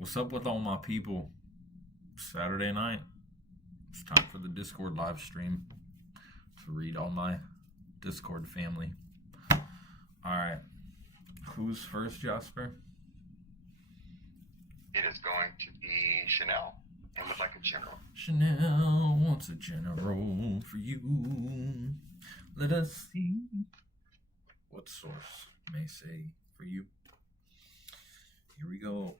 What's up with all my people? Saturday night. It's time for the Discord live stream to read all my Discord family. Alright. Who's first, Jasper? It is going to be Chanel and would like a general. Chanel wants a general for you. Let us see what source may say for you. Here we go.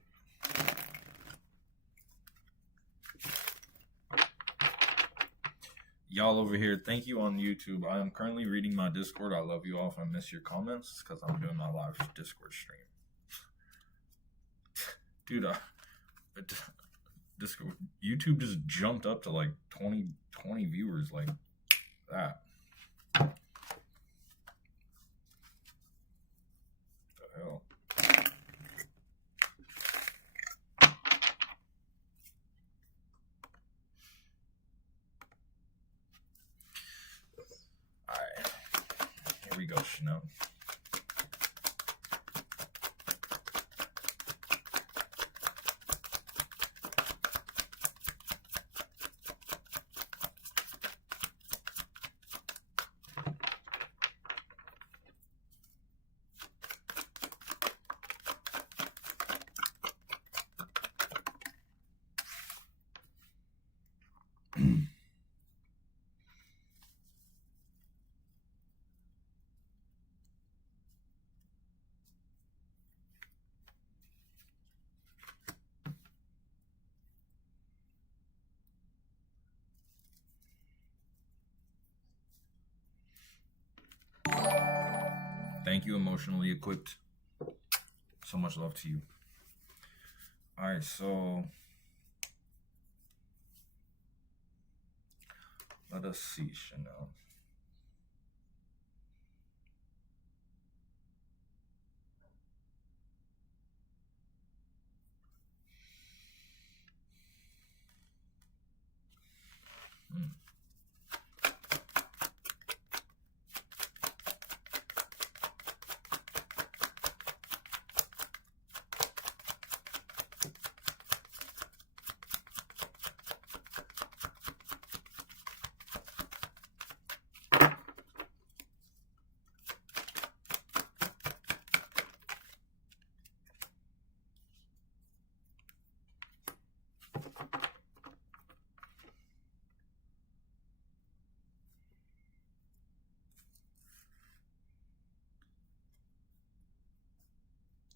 Y'all over here, thank you on YouTube. I am currently reading my Discord. I love you all. If I miss your comments, because I'm doing my live Discord stream. Dude, Discord, YouTube just jumped up to like 20 viewers like that. What the hell? Alright. Here we go, Chanel. Thank you, Emotionally Equipped. So much love to you. Alright, so let us see, Chanel.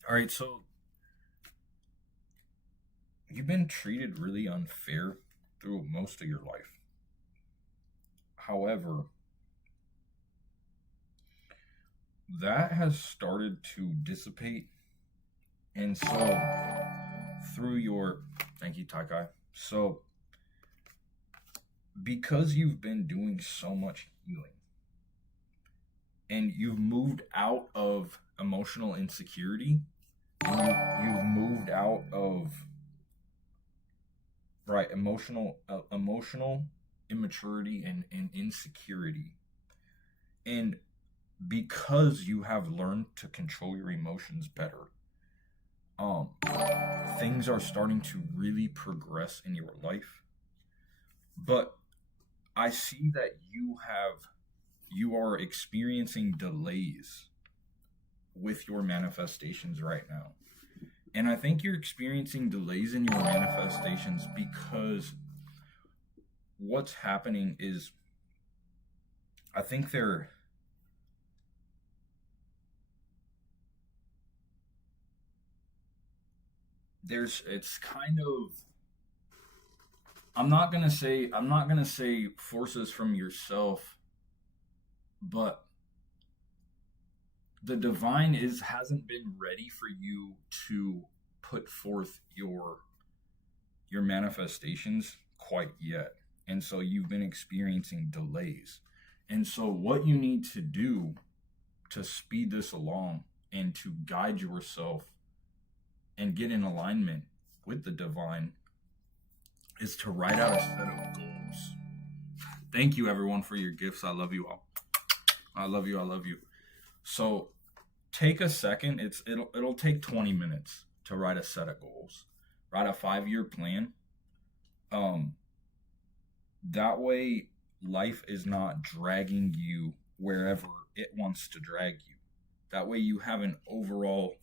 Alright, so you've been treated really unfair through most of your life. However, that has started to dissipate. And so, through your... Thank you, Taikai. So, because you've been doing so much healing, and you've moved out of emotional insecurity, you've moved out of emotional immaturity and insecurity, and because you have learned to control your emotions better, things are starting to really progress in your life. But I see that you are experiencing delays with your manifestations right now. And I think you're experiencing delays in your manifestations because what's happening is, I think it's kind of, I'm not gonna say forces from yourself, but the divine hasn't been ready for you to put forth your manifestations quite yet. And so you've been experiencing delays. And so what you need to do to speed this along and to guide yourself and get in alignment with the divine is to write out a set of goals. Thank you, everyone, for your gifts. I love you all. I love you. I love you. So take a second. It'll take 20 minutes to write a set of goals, write a 5-year plan. Um, that way, life is not dragging you wherever it wants to drag you. That way, you have an overall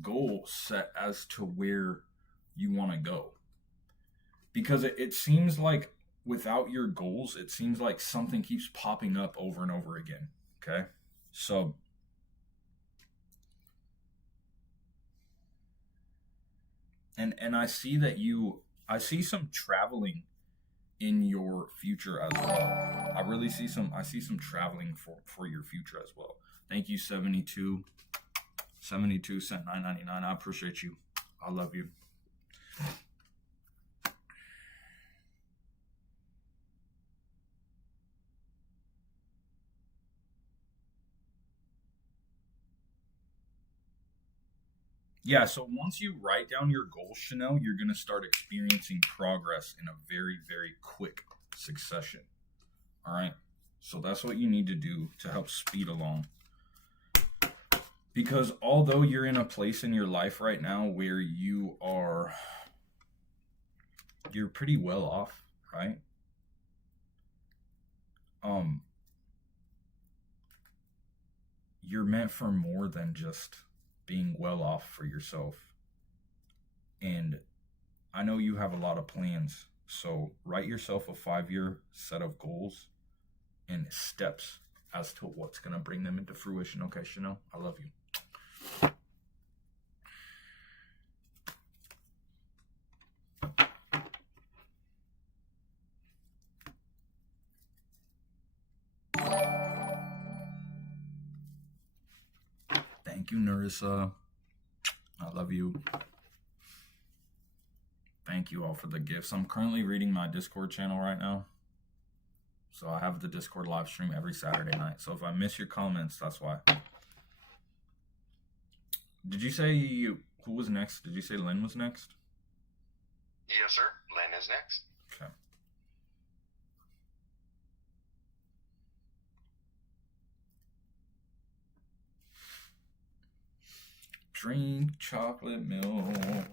goal set as to where you want to go. Because it seems like without your goals, it seems like something keeps popping up over and over again. Okay? So, and I see that I see some traveling in your future as well. I see some traveling for your future as well. Thank you, 72 cent 9.99. I appreciate you. I love you. Yeah, so once you write down your goals, Chanel, you're going to start experiencing progress in a very, very quick succession. All right? So that's what you need to do to help speed along. Because although you're in a place in your life right now where you're pretty well off, right? You're meant for more than just being well off for yourself. And I know you have a lot of plans. So write yourself a 5-year set of goals and steps as to what's going to bring them into fruition. Okay, Chanel, I love you. Thank you, Narissa. I love you. Thank you all for the gifts. I'm currently reading my Discord channel right now. So I have the Discord live stream every Saturday night. So if I miss your comments, that's why. Did you say who was next? Did you say Lynn was next? Yes, sir. Lynn is next. Okay. Drink chocolate milk.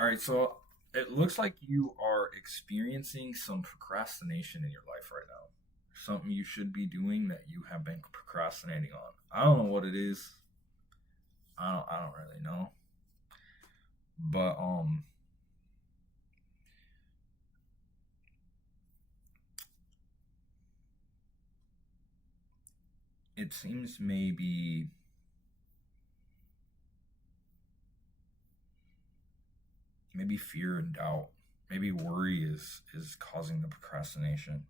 All right, so it looks like you are experiencing some procrastination in your life right now. Something you should be doing that you have been procrastinating on. I don't know what it is. I don't really know. But it seems maybe fear and doubt, maybe worry is causing the procrastination.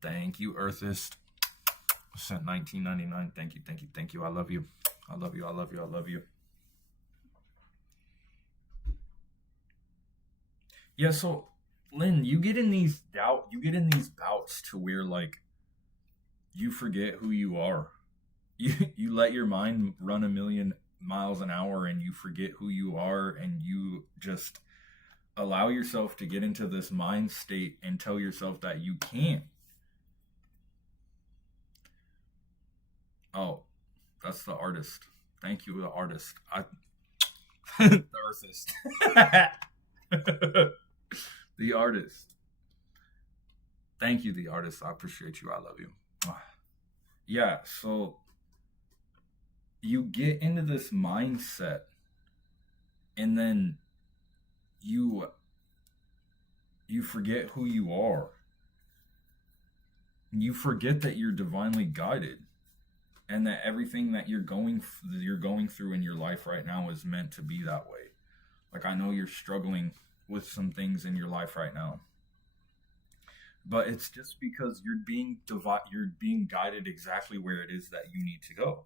Thank you, Earthist. Sent 19.99. Thank you, thank you, thank you. I love you. I love you. I love you. I love you. Yeah, so Lynn, you get in these bouts to where like you forget who you are. You let your mind run a million miles an hour and you forget who you are and you just allow yourself to get into this mind state and tell yourself that you can't. Oh, that's the artist. Thank you, the artist. The artist. The artist. Thank you, the artist. I appreciate you. I love you. Yeah, so you get into this mindset and then you you forget who you are. You forget that you're divinely guided and that everything that you're going through in your life right now is meant to be that way. Like I know you're struggling with some things in your life right now, but it's just because you're being guided exactly where it is that you need to go.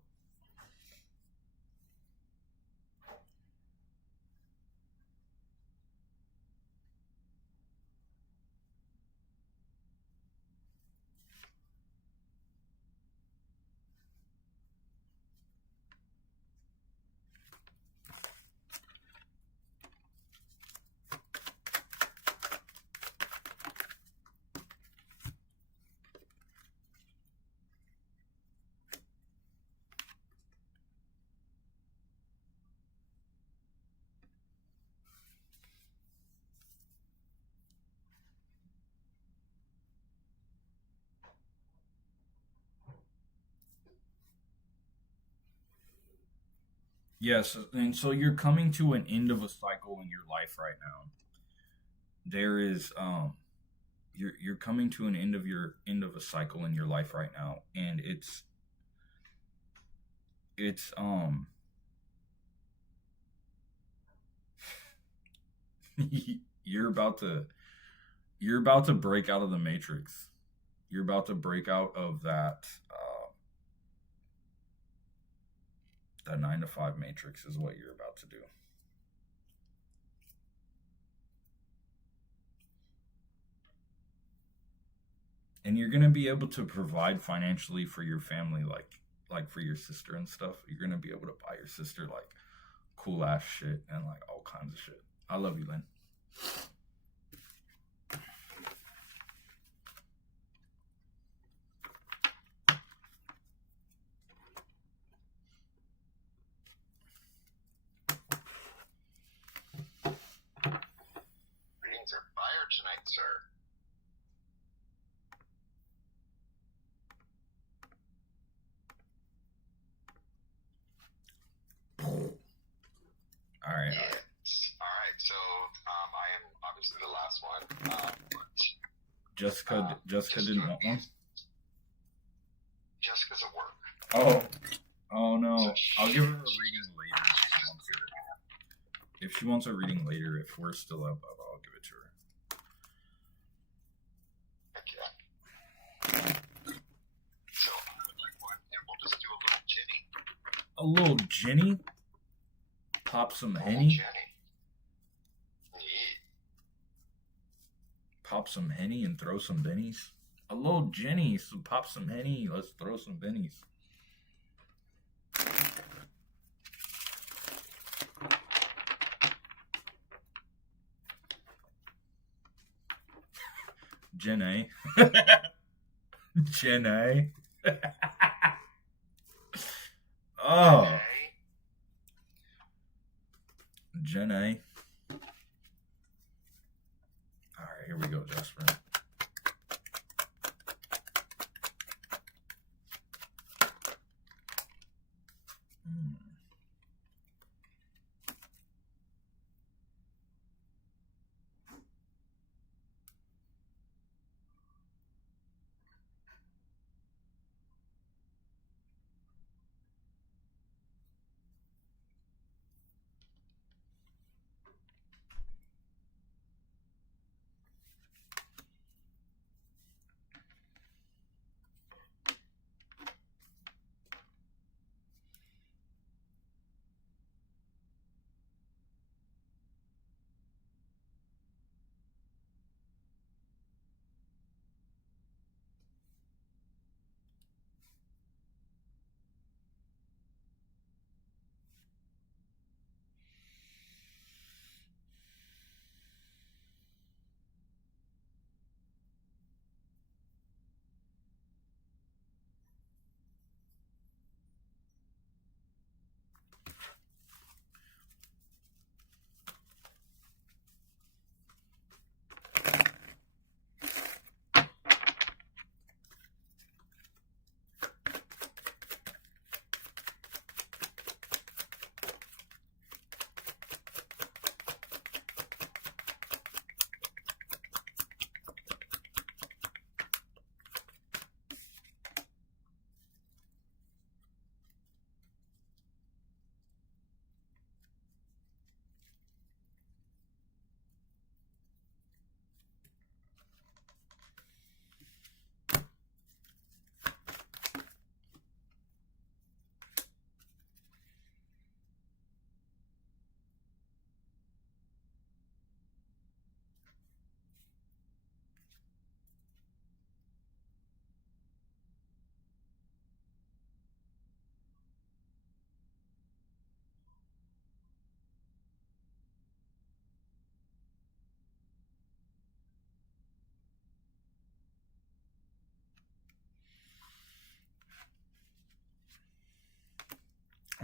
Yes, and so you're coming to an end of a cycle in your life right now. There is you're coming to an end of a cycle in your life right now, and it's you're about to you're about to break out of the matrix. You're about to break out of that 9 to 5 matrix is what you're about to do. And you're gonna be able to provide financially for your family, like for your sister and stuff. You're gonna be able to buy your sister like cool ass shit and like all kinds of shit. I love you, Lynn. Readings are fire tonight, sir. All right, all right. Yes. All right. So I am obviously the last one. But Jessica didn't want one. Jessica's at work. Oh, oh no. I'll give her a reading later if she wants a reading later. If we're still up, I'll give it to her. Okay. So I would like one, and we'll just do a little Jenny. A little Jenny. Pop some Henny. Jenny. Yeah. Pop some Henny and throw some bennies. A little Jenny, so pop some Henny. Let's throw some bennies. Jenny. Jenny. Oh, Okay. Jenny. All right, here we go, Jasper. Hmm.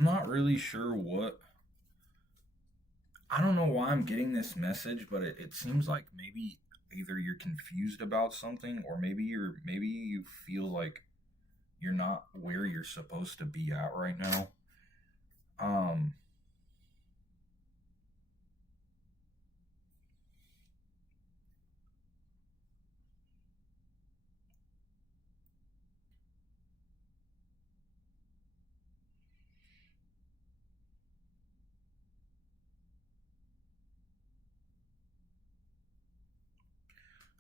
I'm not really sure what. I don't know why I'm getting this message, but it seems like maybe either you're confused about something, or maybe you feel like you're not where you're supposed to be at right now. Um,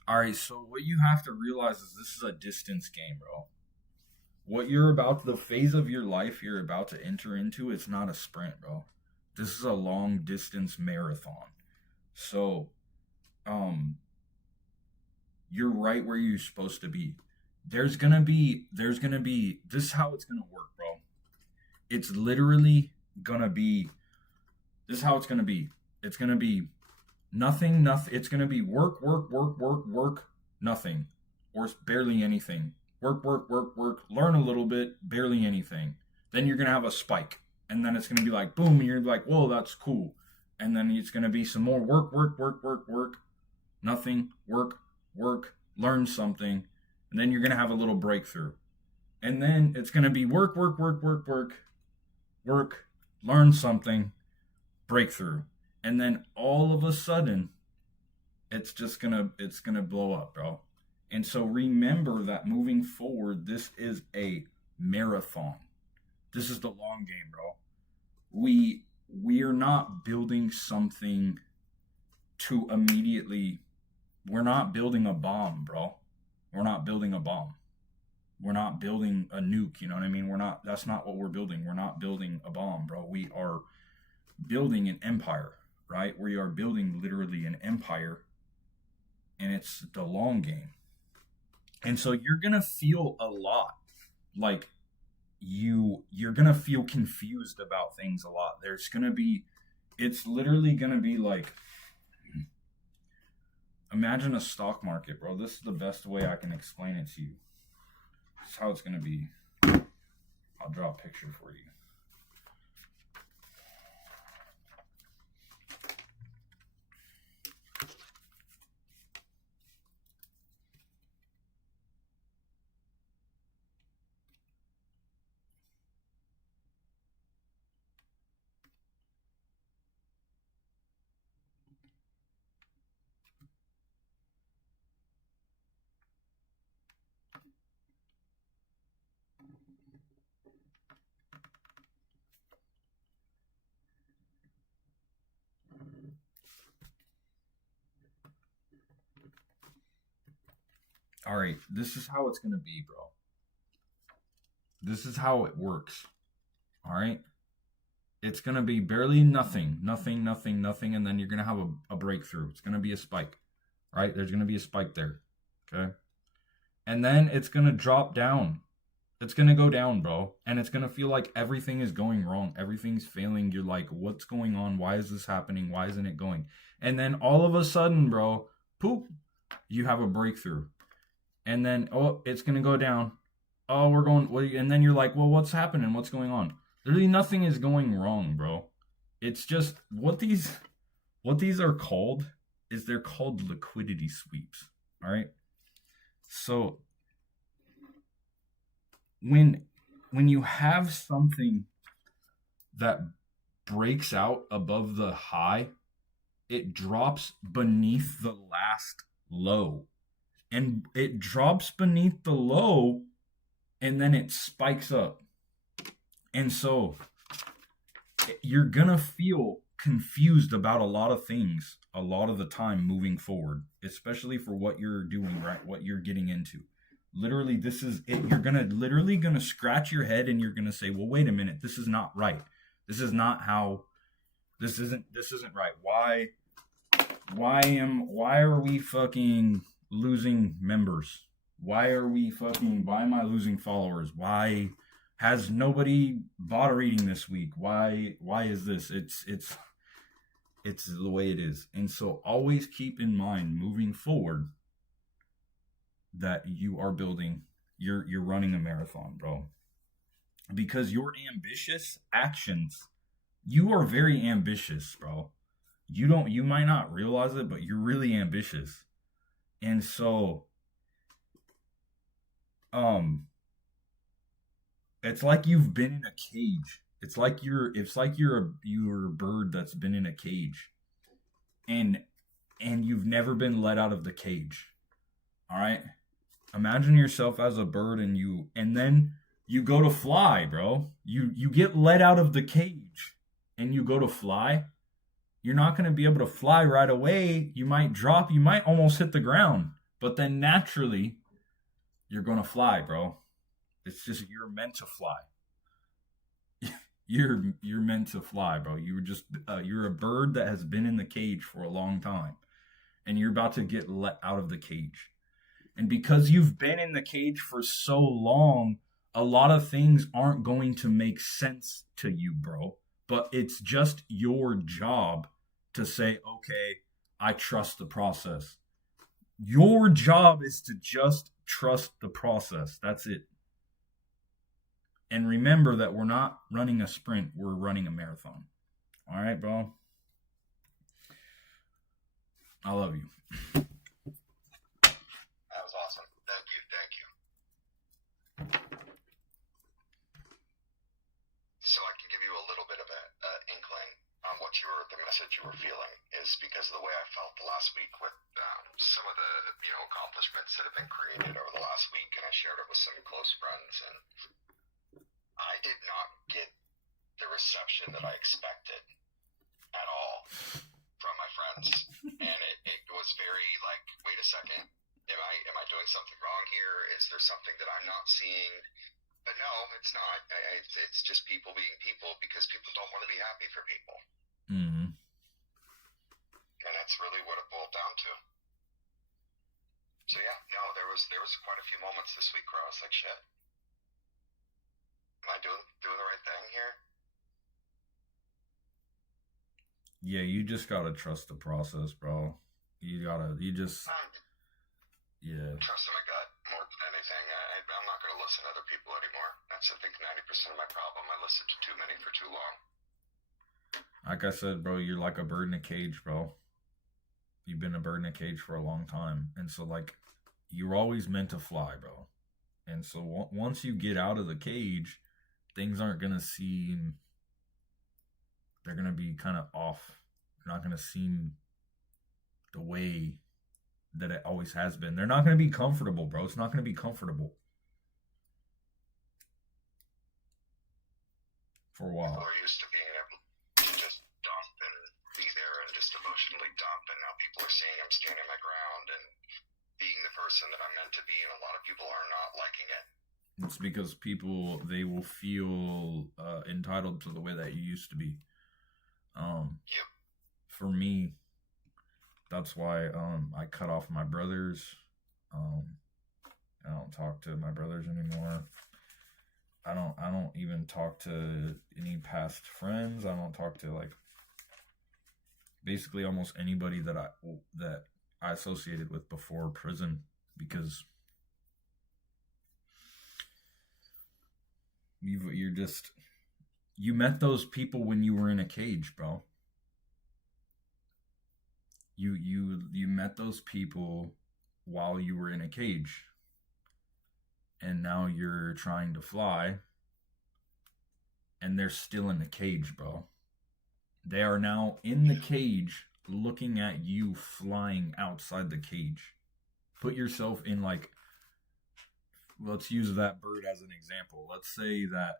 all right, so what you have to realize is this is a distance game, bro. What you're about, the phase of your life you're about to enter into, it's not a sprint, bro. This is a long distance marathon. So, um, you're right where you're supposed to be. This is how it's gonna work, bro. It's literally gonna be, this is how it's gonna be. It's gonna be nothing. It's gonna be work, work, work, work, work, nothing, or barely anything. Work, work, work, work. Learn a little bit, barely anything. Then you're gonna have a spike, and then it's gonna be like boom, and you're like, whoa, that's cool. And then it's gonna be some more work, work, work, work, work, nothing, work, work, learn something, and then you're gonna have a little breakthrough. And then it's gonna be work, work, work, work, work, work, learn something, breakthrough. And then all of a sudden, it's gonna blow up, bro. And so remember that moving forward, this is a marathon. This is the long game, bro. We are not building something to immediately. We're not building a bomb, bro. We're not building a bomb. We're not building a nuke, you know what I mean? We're not, that's not what we're building. We're not building a bomb, bro. We are building an empire, right? We are building literally an empire, and it's the long game. And so you're going to feel a lot like you're going to feel confused about things a lot. There's going to be, it's literally going to be like, imagine a stock market, bro. This is the best way I can explain it to you. This is how it's going to be. I'll draw a picture for you. All right, this is how it's going to be, bro. This is how it works. All right? It's going to be barely nothing, nothing, nothing, nothing, and then you're going to have a breakthrough. It's going to be a spike, right? There's going to be a spike there, okay? And then it's going to drop down. It's going to go down, bro. And it's going to feel like everything is going wrong. Everything's failing. You're like, what's going on? Why is this happening? Why isn't it going? And then all of a sudden, bro, poop, you have a breakthrough. And then, oh, it's going to go down. Oh, we're going, and then you're like, well, what's happening? What's going on? Literally nothing is going wrong, bro. It's just what these are called is they're called liquidity sweeps. All right. So when you have something that breaks out above the high, it drops beneath the last low. And it drops beneath the low, and then it spikes up. And so you're going to feel confused about a lot of things a lot of the time moving forward, especially for what you're doing, right? What you're getting into. Literally, this is it. You're literally going to scratch your head, and you're going to say, well, wait a minute. This is not right. This is not how, this isn't right. Why are we fucking losing members? Why am I losing followers? Why has nobody bought a reading this week? Why is this? It's the way it is. And so always keep in mind moving forward that you are building, you're running a marathon, bro. because your ambitious actions, you are very ambitious, bro. You might not realize it, but you're really ambitious. And so, um, it's like you've been in a cage. You're a bird that's been in a cage, and you've never been let out of the cage. All right? Imagine yourself as a bird, and then you go to fly, bro. You get let out of the cage and you go to fly. You're not going to be able to fly right away. You might drop, you might almost hit the ground, but then naturally you're going to fly, bro. It's just you're meant to fly. You're meant to fly, bro. You're a bird that has been in the cage for a long time, and you're about to get let out of the cage. And because you've been in the cage for so long, a lot of things aren't going to make sense to you, bro. But it's just your job to say, okay, I trust the process. Your job is to just trust the process. That's it. And remember that we're not running a sprint, we're running a marathon. All right, bro? I love you. That was awesome. Thank you. So I can give you a little bit of an inkling on the message you were feeling is because of the way I felt the last week with some of the accomplishments that have been created over the last week, and I shared it with some close friends, and I did not get the reception that I expected at all from my friends, and it was very like, wait a second, am I doing something wrong here? Is there something that I'm not seeing? But no, it's not. It's just people being people, because people don't want to be happy for people. Mm-hmm. And that's really what it boiled down to. So yeah, no, there was quite a few moments this week where I was like, shit, am I doing the right thing here? Yeah, you just gotta trust the process, bro. Yeah. Trusting my gut more than anything. I'm not going to listen to other people anymore. That's, I think, 90% of my problem. I listened to too many for too long. Like I said, bro, you're like a bird in a cage, bro. You've been a bird in a cage for a long time. And so, like, you're always meant to fly, bro. And so once you get out of the cage, things aren't going to seem... They're going to be kind of off. They're not going to seem the way that it always has been. They're not going to be comfortable, bro. It's not going to be comfortable for a while. People are used to being able to just dump and be there and just emotionally dump, and now people are saying I'm standing my ground and being the person that I'm meant to be, and a lot of people are not liking it. It's because people, they will feel entitled to the way that you used to be. Yep. For me, that's why I cut off my brothers. I don't talk to my brothers anymore. I don't even talk to any past friends. I don't talk to, like, basically almost anybody that I associated with before prison, because you met those people when you were in a cage, bro. You met those people while you were in a cage, and now you're trying to fly, and they're still in the cage, bro. They are now in the cage looking at you flying outside the cage. Put yourself in, like, let's use that bird as an example. Let's say that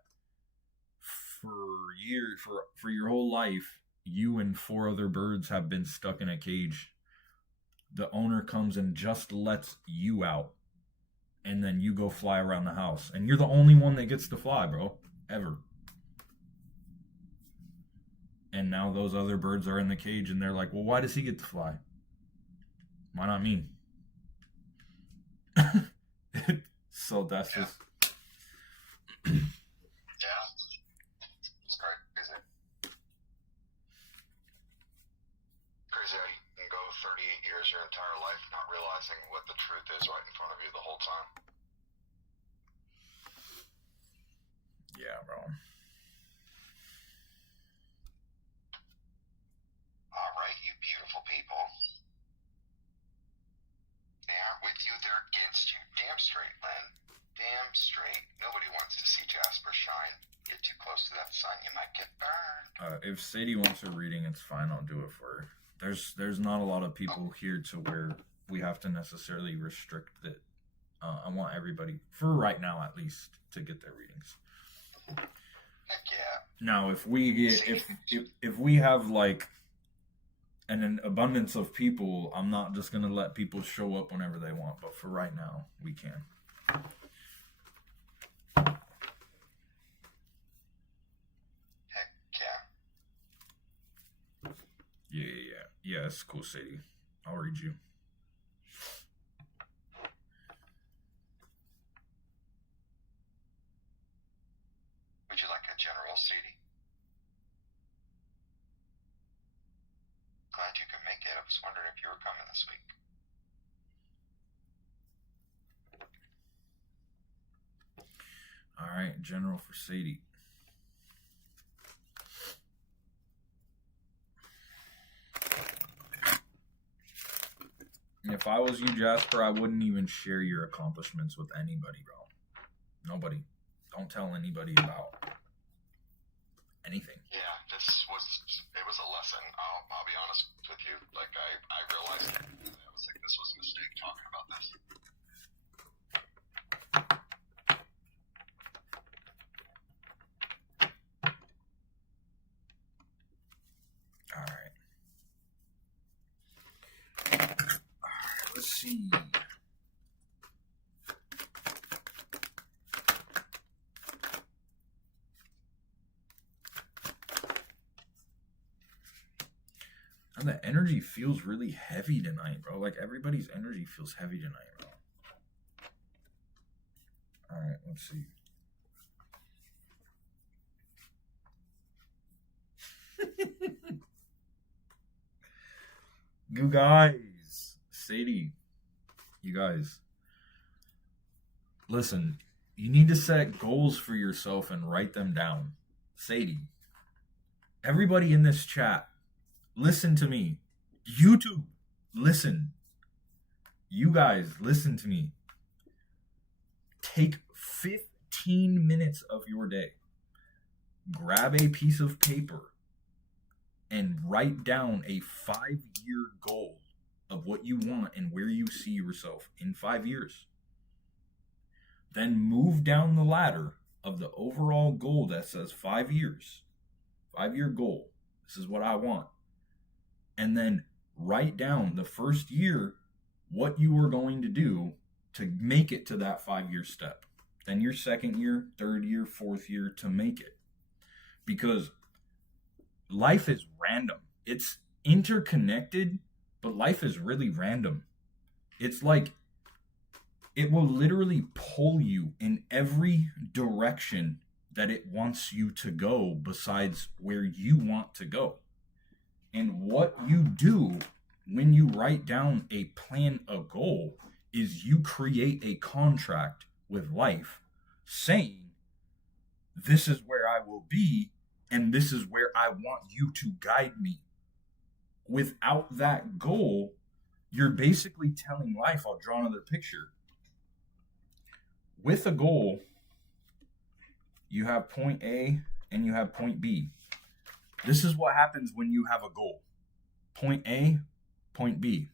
for your whole life, you and 4 other birds have been stuck in a cage. The owner comes and just lets you out, and then you go fly around the house, and you're the only one that gets to fly, bro, ever. And now those other birds are in the cage, and they're like, well, why does he get to fly? Why not me? So that's just... Yeah. It's crazy. Crazy how you can go 38 years, your entire life, not realizing what the truth is right in front of you the whole time. Yeah, bro. All right, you beautiful people. They aren't with you, they're against you. Damn straight, Len. Damn straight. Nobody wants to see Jasper shine. Get too close to that sun, you might get burned. If Sadie wants a reading, it's fine. I'll do it for her. There's not a lot of people here to where we have to necessarily restrict it. I want everybody, for right now at least, to get their readings. Heck yeah. Now, if we have like an abundance of people, I'm not just gonna let people show up whenever they want. But for right now, we can. Heck yeah. Yeah, it's cool, Sadie. I'll read you. Would you like a general, Sadie? Glad you could make it. I was wondering if you were coming this week. All right, general for Sadie. If I was you, Jasper, I wouldn't even share your accomplishments with anybody, bro. Nobody. Don't tell anybody about anything. Yeah, it was a lesson. I'll be honest with you. Like, I realized I was like, this was a mistake talking about this. All right. Let's see. And the energy feels really heavy tonight, bro. Like, everybody's energy feels heavy tonight, bro. All right, let's see. You guys, Sadie, you guys, listen, you need to set goals for yourself and write them down. Sadie, everybody in this chat, listen to me. YouTube, listen. You guys, listen to me. Take 15 minutes of your day. Grab a piece of paper and write down a 5-year goal of what you want and where you see yourself in 5 years. Then move down the ladder of the overall goal that says 5 years. 5-year goal. This is what I want. And then write down the first year what you are going to do to make it to that 5-year step. Then your second year, third year, fourth year to make it. Because life is random. It's interconnected, but life is really random. It's like it will literally pull you in every direction that it wants you to go besides where you want to go. And what you do when you write down a plan, a goal, is you create a contract with life saying, this is where I will be, and this is where I want you to guide me. Without that goal, you're basically telling life, I'll draw another picture. With a goal, you have point A and you have point B. This is what happens when you have a goal. Point A, point B.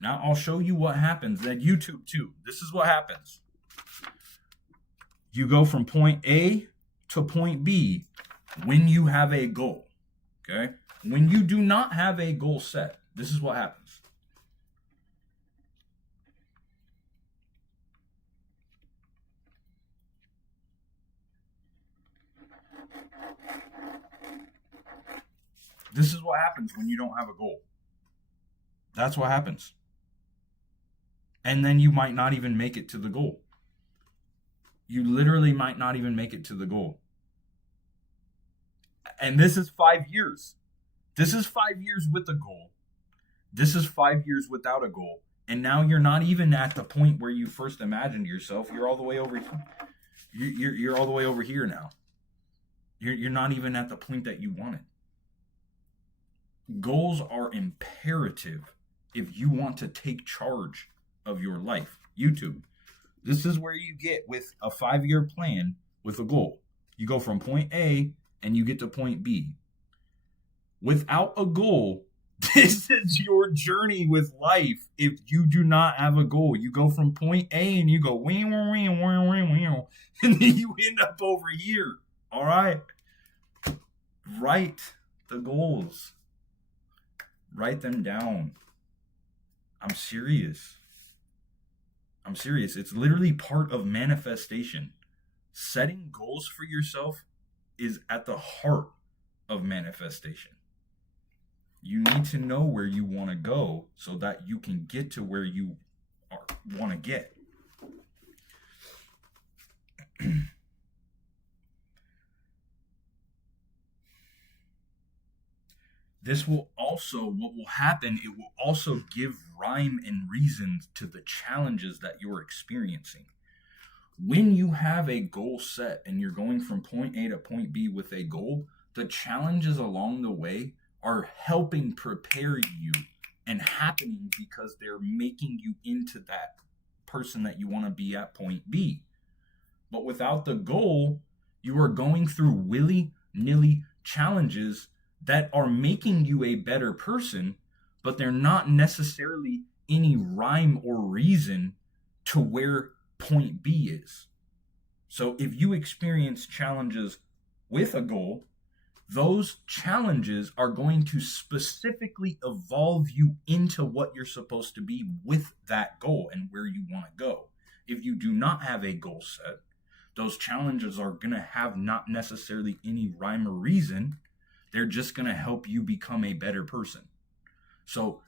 Now I'll show you what happens at YouTube too. This is what happens. You go from point A to point B when you have a goal. Okay? When you do not have a goal set, this is what happens. This is what happens when you don't have a goal. That's what happens. And then you might not even make it to the goal. You literally might not even make it to the goal. And this is 5 years. This is 5 years with a goal. This is 5 years without a goal. And now you're not even at the point where you first imagined yourself. You're all the way over here. You're all the way over here now. You're not even at the point that you wanted. Goals are imperative if you want to take charge of your life. YouTube, this is where you get with a 5-year plan with a goal. You go from point A and you get to point B. Without a goal, this is your journey with life. If you do not have a goal, you go from point A and you go and then you end up over here. All right. Write the goals. Write them down. I'm serious. It's literally part of manifestation. Setting goals for yourself is at the heart of manifestation. You need to know where you want to go so that you can get to where you want to get. This will also, what will happen, it will also give rhyme and reason to the challenges that you're experiencing. When you have a goal set and you're going from point A to point B with a goal, the challenges along the way are helping prepare you and happening because they're making you into that person that you want to be at point B. But without the goal, you are going through willy-nilly challenges that are making you a better person, but they're not necessarily any rhyme or reason to where point B is. So if you experience challenges with a goal, those challenges are going to specifically evolve you into what you're supposed to be with that goal and where you want to go. If you do not have a goal set, those challenges are going to have not necessarily any rhyme or reason. They're just going to help you become a better person. So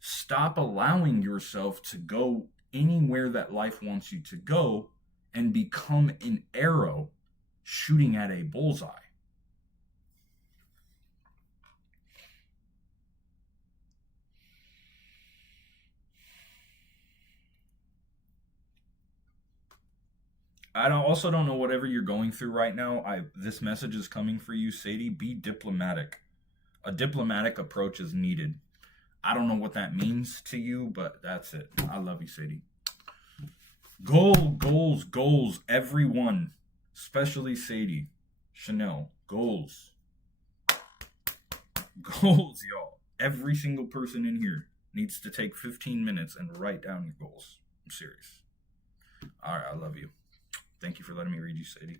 stop allowing yourself to go anywhere that life wants you to go and become an arrow shooting at a bullseye. I also don't know whatever you're going through right now. This message is coming for you, Sadie. Be diplomatic. A diplomatic approach is needed. I don't know what that means to you, but that's it. I love you, Sadie. Goals. Everyone, especially Sadie, Chanel. Goals, y'all. Every single person in here needs to take 15 minutes and write down your goals. I'm serious. All right, I love you. Thank you for letting me read you, Sadie.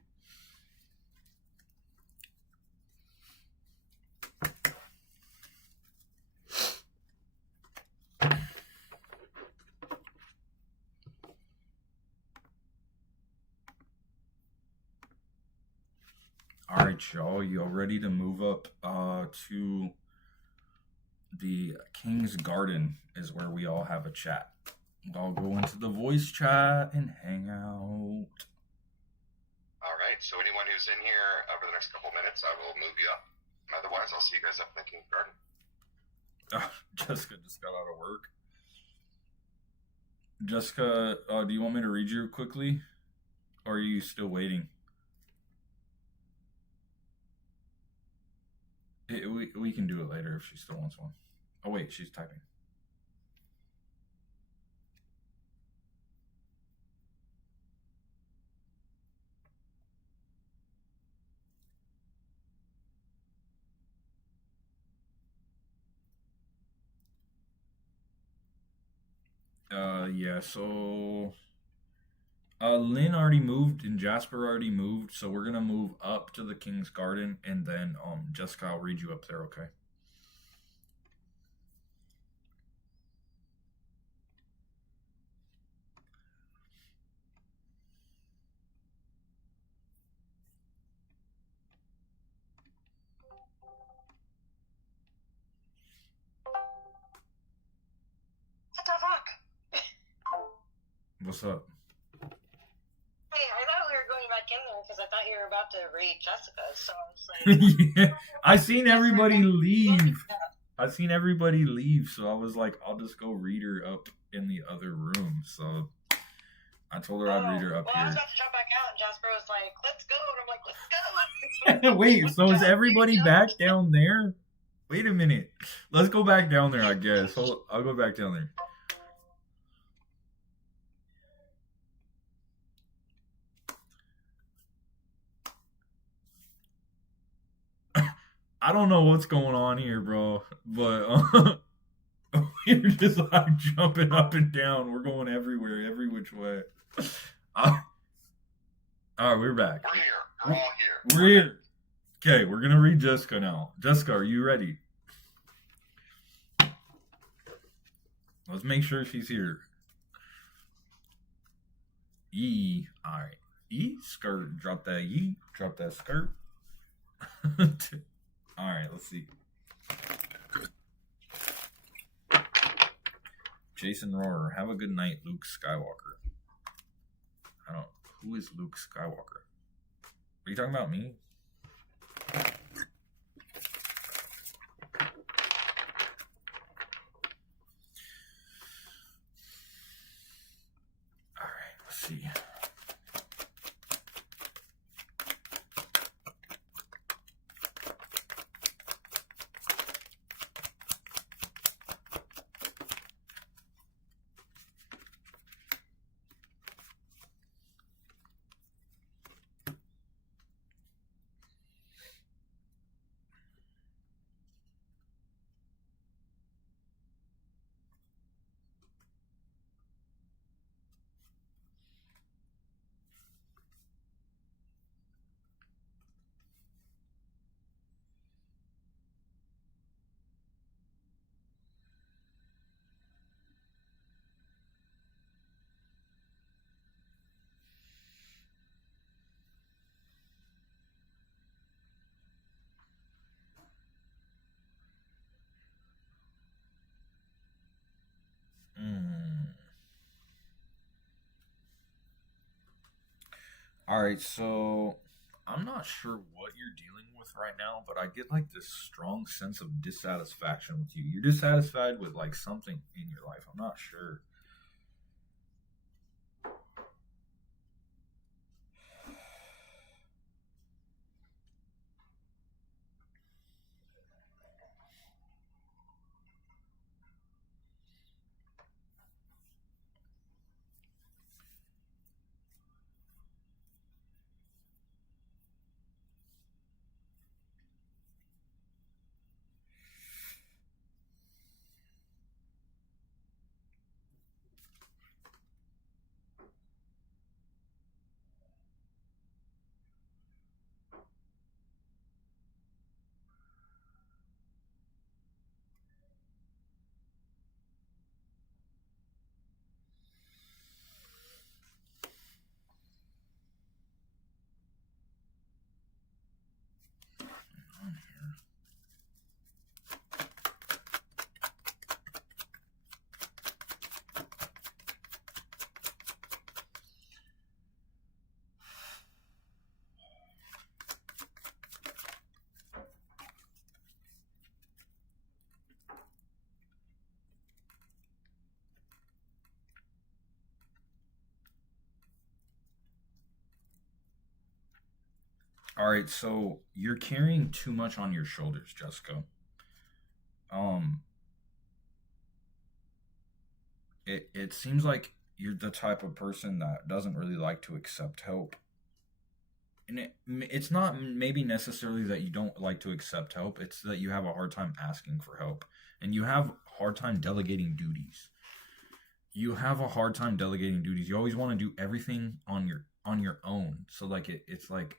All right, y'all. Y'all ready to move up to the King's Garden is where we all have a chat. I'll go into the voice chat and hang out. All right, so anyone who's in here over the next couple minutes, I will move you up. Otherwise, I'll see you guys up in the King's Garden. Jessica just got out of work. Jessica, do you want me to read you quickly? Or are you still waiting? We can do it later if she still wants one. Oh, wait, she's typing. Yeah, so Lynn already moved and Jasper already moved, so we're gonna move up to the King's Garden, and then Jessica, I'll read you up there, okay? What the fuck? What's up? Hey, I thought we were going back in there because I thought you were about to read Jessica, so I was like... Yeah, I seen everybody leave. So I was like, I'll just go read her up in the other room. So I told her I'd read her up well, I was here. about to jump back out, and Jasper was like, "Let's go," and I'm like, "Let's go." Wait, so is everybody back down there? Wait a minute. Let's go back down there, I guess. I'll go back down there. I don't know what's going on here, bro, but we're just like jumping up and down. We're going everywhere, every which way. All right, we're back. We're here. We're all here. We're here. Okay, we're gonna read Jessica now. Jessica, are you ready? Let's make sure she's here. E. All right. E. Skirt. Drop that E. Drop that skirt. All right. Let's see. Jason Rohrer. Have a good night, Luke Skywalker. I don't. Who is Luke Skywalker? Are you talking about me? All right. Let's see. All right, so I'm not sure what you're dealing with right now, but I get like this strong sense of dissatisfaction with you. You're dissatisfied with like something in your life. I'm not sure. All right, so you're carrying too much on your shoulders, Jessica. Um, it seems like you're the type of person that doesn't really like to accept help. And it's not maybe necessarily that you don't like to accept help, it's that you have a hard time asking for help and you have a hard time delegating duties. You have a hard time delegating duties. You always want to do everything on your own. So like it's like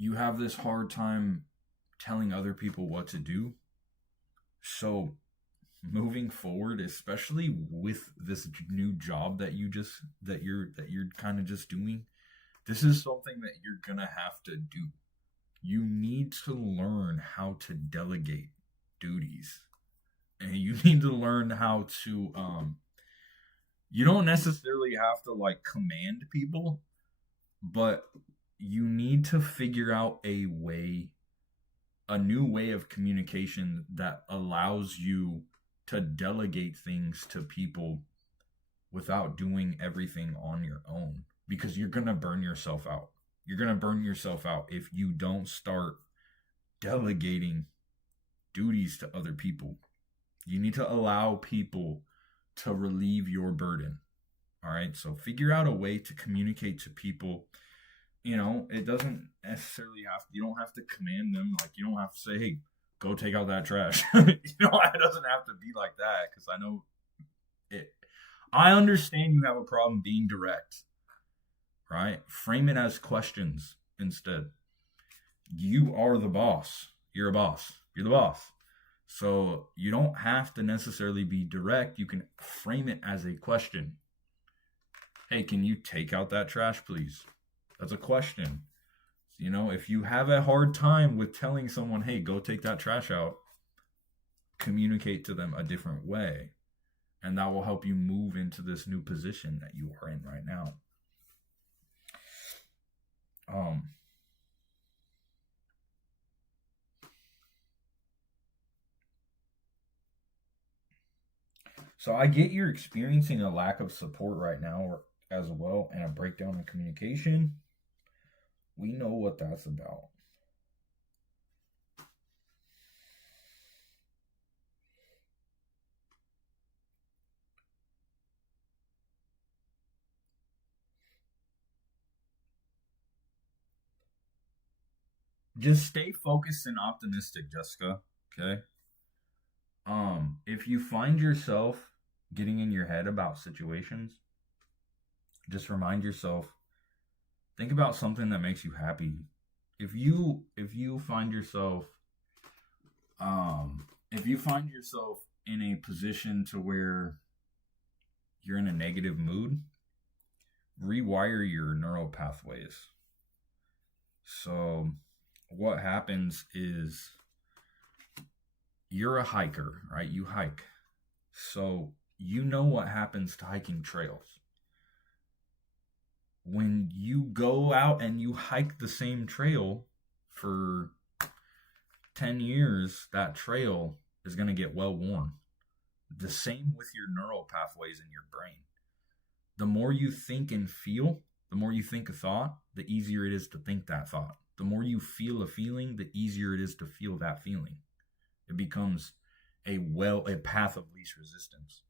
you have this hard time telling other people what to do. So moving forward, especially with this new job that you're kind of just doing, this is something that you're going to have to do. You need to learn how to delegate duties. And you need to learn how to you don't necessarily have to like command people, but you need to figure out a new way of communication that allows you to delegate things to people without doing everything on your own, because you're going to burn yourself out. You're going to burn yourself out if you don't start delegating duties to other people. You need to allow people to relieve your burden. All right. So figure out a way to communicate to people. It doesn't necessarily you don't have to command them. Like, you don't have to say, hey, go take out that trash. It doesn't have to be like that, because I know it. I understand you have a problem being direct, right? Frame it as questions instead. You are the boss. You're a boss. You're the boss. So you don't have to necessarily be direct. You can frame it as a question. Hey, can you take out that trash, please? That's a question. If you have a hard time with telling someone, hey, go take that trash out, communicate to them a different way. And that will help you move into this new position that you are in right now. So I get you're experiencing a lack of support right now as well, and a breakdown in communication. We know what that's about. Just stay focused and optimistic, Jessica. Okay? If you find yourself getting in your head about situations, just remind yourself, think about something that makes you happy. If you find yourself in a position to where you're in a negative mood, rewire your neural pathways. So what happens is, you're a hiker, right? You hike. So you know what happens to hiking trails. When you go out and you hike the same trail for 10 years, that trail is going to get well worn. The same with your neural pathways in your brain. The more you think and feel, the more you think a thought, the easier it is to think that thought. The more you feel a feeling, the easier it is to feel that feeling. It becomes a path of least resistance.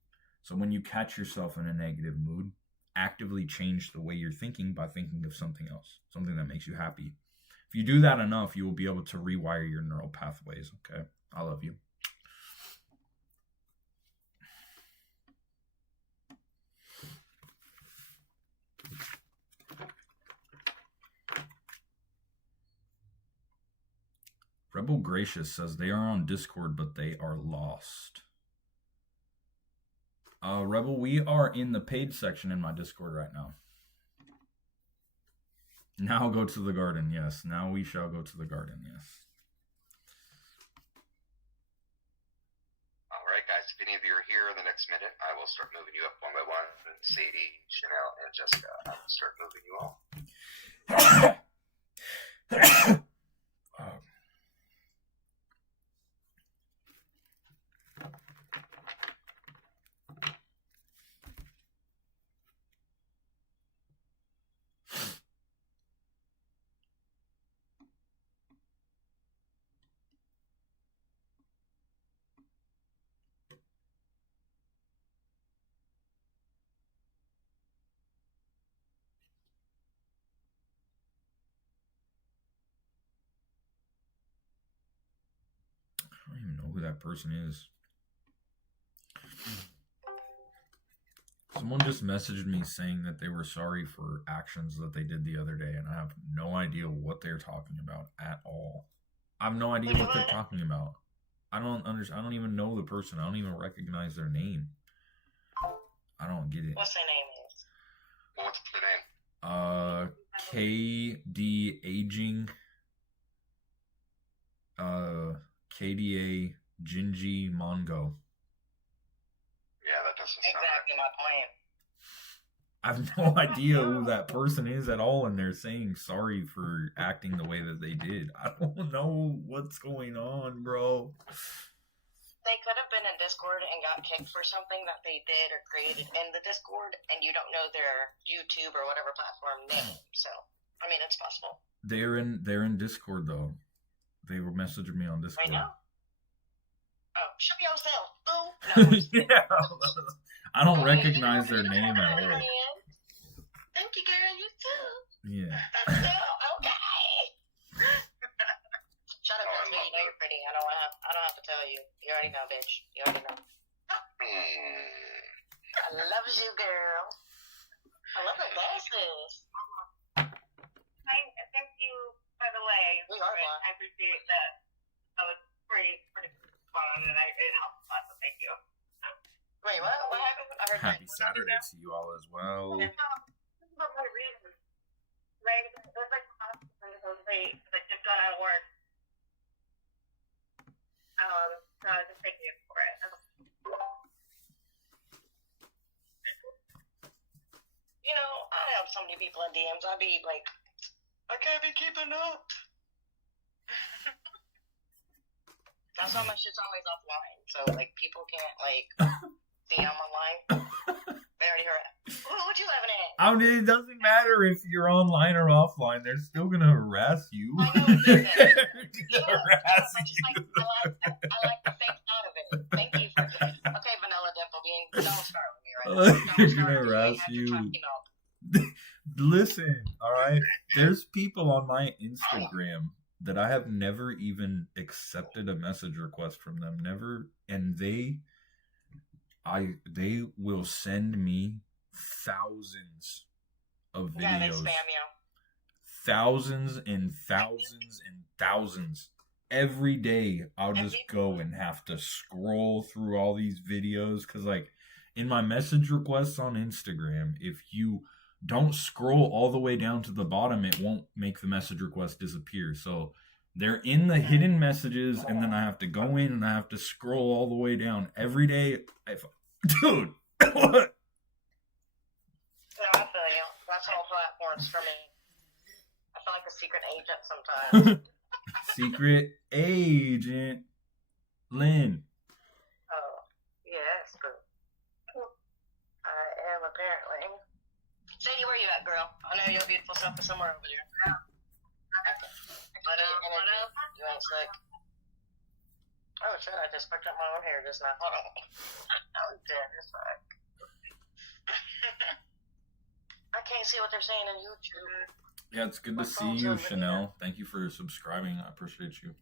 So when you catch yourself in a negative mood, actively change the way you're thinking by thinking of something else, something that makes you happy. If you do that enough, you will be able to rewire your neural pathways. Okay? I love you. Rebel Gracious says they are on Discord, but they are lost. Rebel, we are in the paid section in my Discord right now. Now go to the garden, yes. Now we shall go to the garden, yes. All right, guys. If any of you are here in the next minute, I will start moving you up one by one. Sadie, Chanel, and Jessica, I will start moving you all. I don't even know who that person is. Someone just messaged me saying that they were sorry for actions that they did the other day, and I have no idea what they're talking about at all. I have no idea what they're talking about. I don't even know the person. I don't even recognize their name. I don't get it. What's their name is? What's the name? KD Aging. KDA Jinji Mongo. Yeah, that doesn't sound Exactly my point. I have no idea who that person is at all, and they're saying sorry for acting the way that they did. I don't know what's going on, bro. they could have been in Discord and got kicked for something that they did or created in the Discord, and you don't know their YouTube or whatever platform name. So, I mean, it's possible. They're in Discord though. They were messaging me on I Discord. know. Oh, show yourself, boo. No, Yeah. I don't recognize their name at all. Thank you, girl. You too. Yeah. That's so okay. Shut up, Miss Minnie. You know you're pretty. I don't have to tell you. You already know, bitch. You already know. I love you, girl. I love the glasses. Thank you, by the way. We are fun. I appreciate that. That was pretty fun, and it helped a lot, so thank you. Wait, what? What happened? I heard Happy Saturday to you all as well. This is about my reason. Right? It was like so late, because I just got out of work. So I was just thanking you for it. You know, I have so many people in DMs. I'd be like, I can't be keeping up. That's why my shit's always offline. So, like, people can't, like, see I'm online. They already heard it. What you laughing at? I mean, it doesn't matter if you're online or offline. They're still gonna harass you. I know it's They're different. gonna Yeah, harass I just you. I like the fake side of it. Thank you for okay, Vanilla Dimple Bean. Don't start with me right now. Don't They're start gonna with me. harass I have to you. talk, know. Listen, all right. There's people on my Instagram that I have never even accepted a message request from them. Never, and they will send me thousands of Yeah, they videos. spam you. Thousands and thousands and thousands. Every day I'll just go and have to scroll through all these videos because, like, in my message requests on Instagram, if you don't scroll all the way down to the bottom, it won't make the message request disappear. So they're in the hidden messages, and then I have to go in and I have to scroll all the way down every day. Dude, what? Yeah, I feel you. That's all platforms for me. I feel like a secret agent sometimes. Secret agent Lynn. Oh, yes, but I am apparently. Sadie, where you at, girl? I know your beautiful self is somewhere over there. You ain't sick. Oh shit! I just picked up my own hair just now. Hold on. I'm dead as fuck. I can't see what they're saying on YouTube. Yeah, it's good to see you, Chanel. Thank you for subscribing. I appreciate you.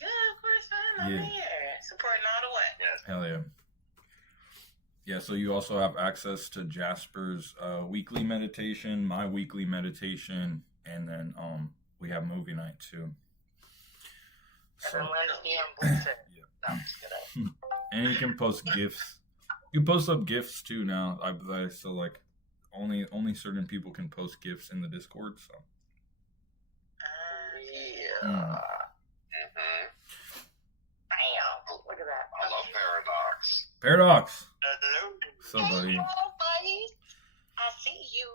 Yeah, of course, man. I'm Yeah. here. Supporting all the way. Yes. Hell yeah. Yeah, so you also have access to Jasper's weekly meditation, my weekly meditation, and then we have movie night too. So, And then Wednesday, I'm bullshit. Yeah. No, I'm just kidding. and you can post gifts. You can post up gifts too now. So like only certain people can post gifts in the Discord. So Yeah. Mm. Mm-hmm. Bam. Look at that. I love Paradox. Paradox. Hello. So buddy. Hey, buddy. I see you.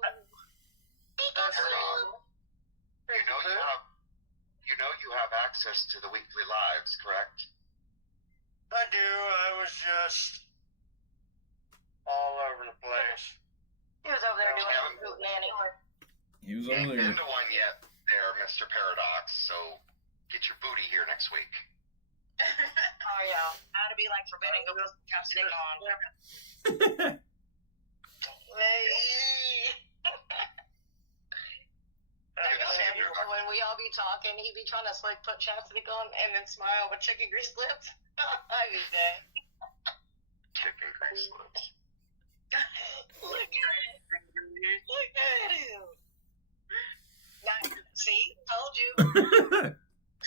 You have access to the weekly lives, correct? I do. I was just all over the place. He was over there doing a hoot nanny. He was Ain't over been there. to one yet there, Mr. Paradox, so get your booty here next week. Oh yeah. How to be like forbidden. Go put chapstick on. When we all be talking, he be trying to like put chapstick on and then smile with chicken grease lips. I be dead. Chicken grease lips. Look at it. Look at him. See, told you.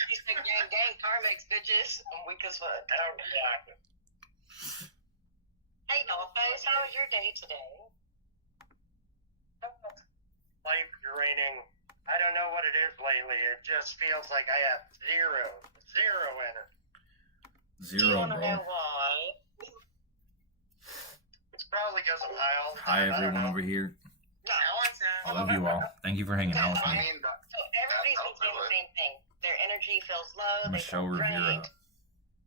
He's big gang Carmex bitches. I'm weak as fuck. Hey, Dollface, how was your day today? Life draining. I don't know what it is lately. It just feels like I have zero energy. Do you Zero, want to know bro. why? It's probably because I'm high all the Hi time. everyone over here. No, I love you all. Thank you for hanging out with I me. mean, So everybody's been saying the same thing. Their energy feels low. Michelle they feel Rivera. drained.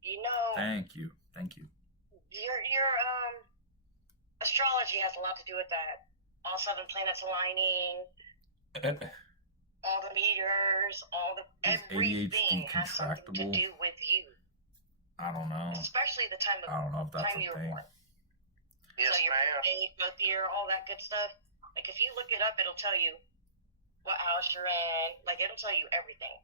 You know, Thank you. your astrology has a lot to do with that. All 7 planets aligning, all the meteors, Is everything ADHD has something to contractable? do with you. I don't know. Especially the time I don't know if that's time a you were thing. born. Yes, So your ma'am. birthday, birth year, all that good stuff. Like if you look it up, it'll tell you what house you're in. Like it'll tell you everything,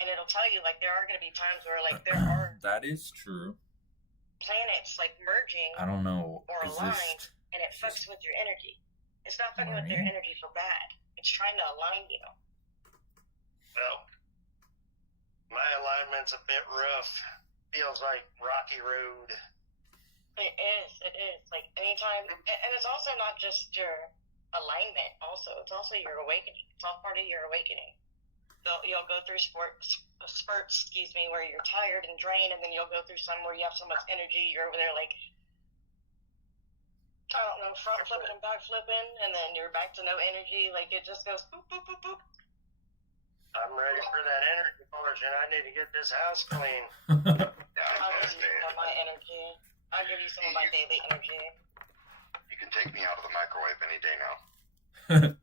and it'll tell you like there are going to be times where like there are That is true. planets like merging, I don't know. Or Is aligned. this and it fucks with your energy. It's not fucking with Right. your energy for bad. It's trying to align you. Well, my alignment's a bit rough. Feels like rocky road. It is. Like anytime, and it's also not just your alignment. Also, it's also your awakening. It's all part of your awakening. So you'll go through spurts, where you're tired and drained, and then you'll go through some where you have so much energy, you're over there like, I don't know, front flipping and back flipping, and then you're back to no energy. Like it just goes boop boop boop boop. I'm ready for that energy portion. I need to get this house clean. Yeah, I'll yes, give you some of my energy. I'll give you some of my daily energy. You can take me out of the microwave any day now.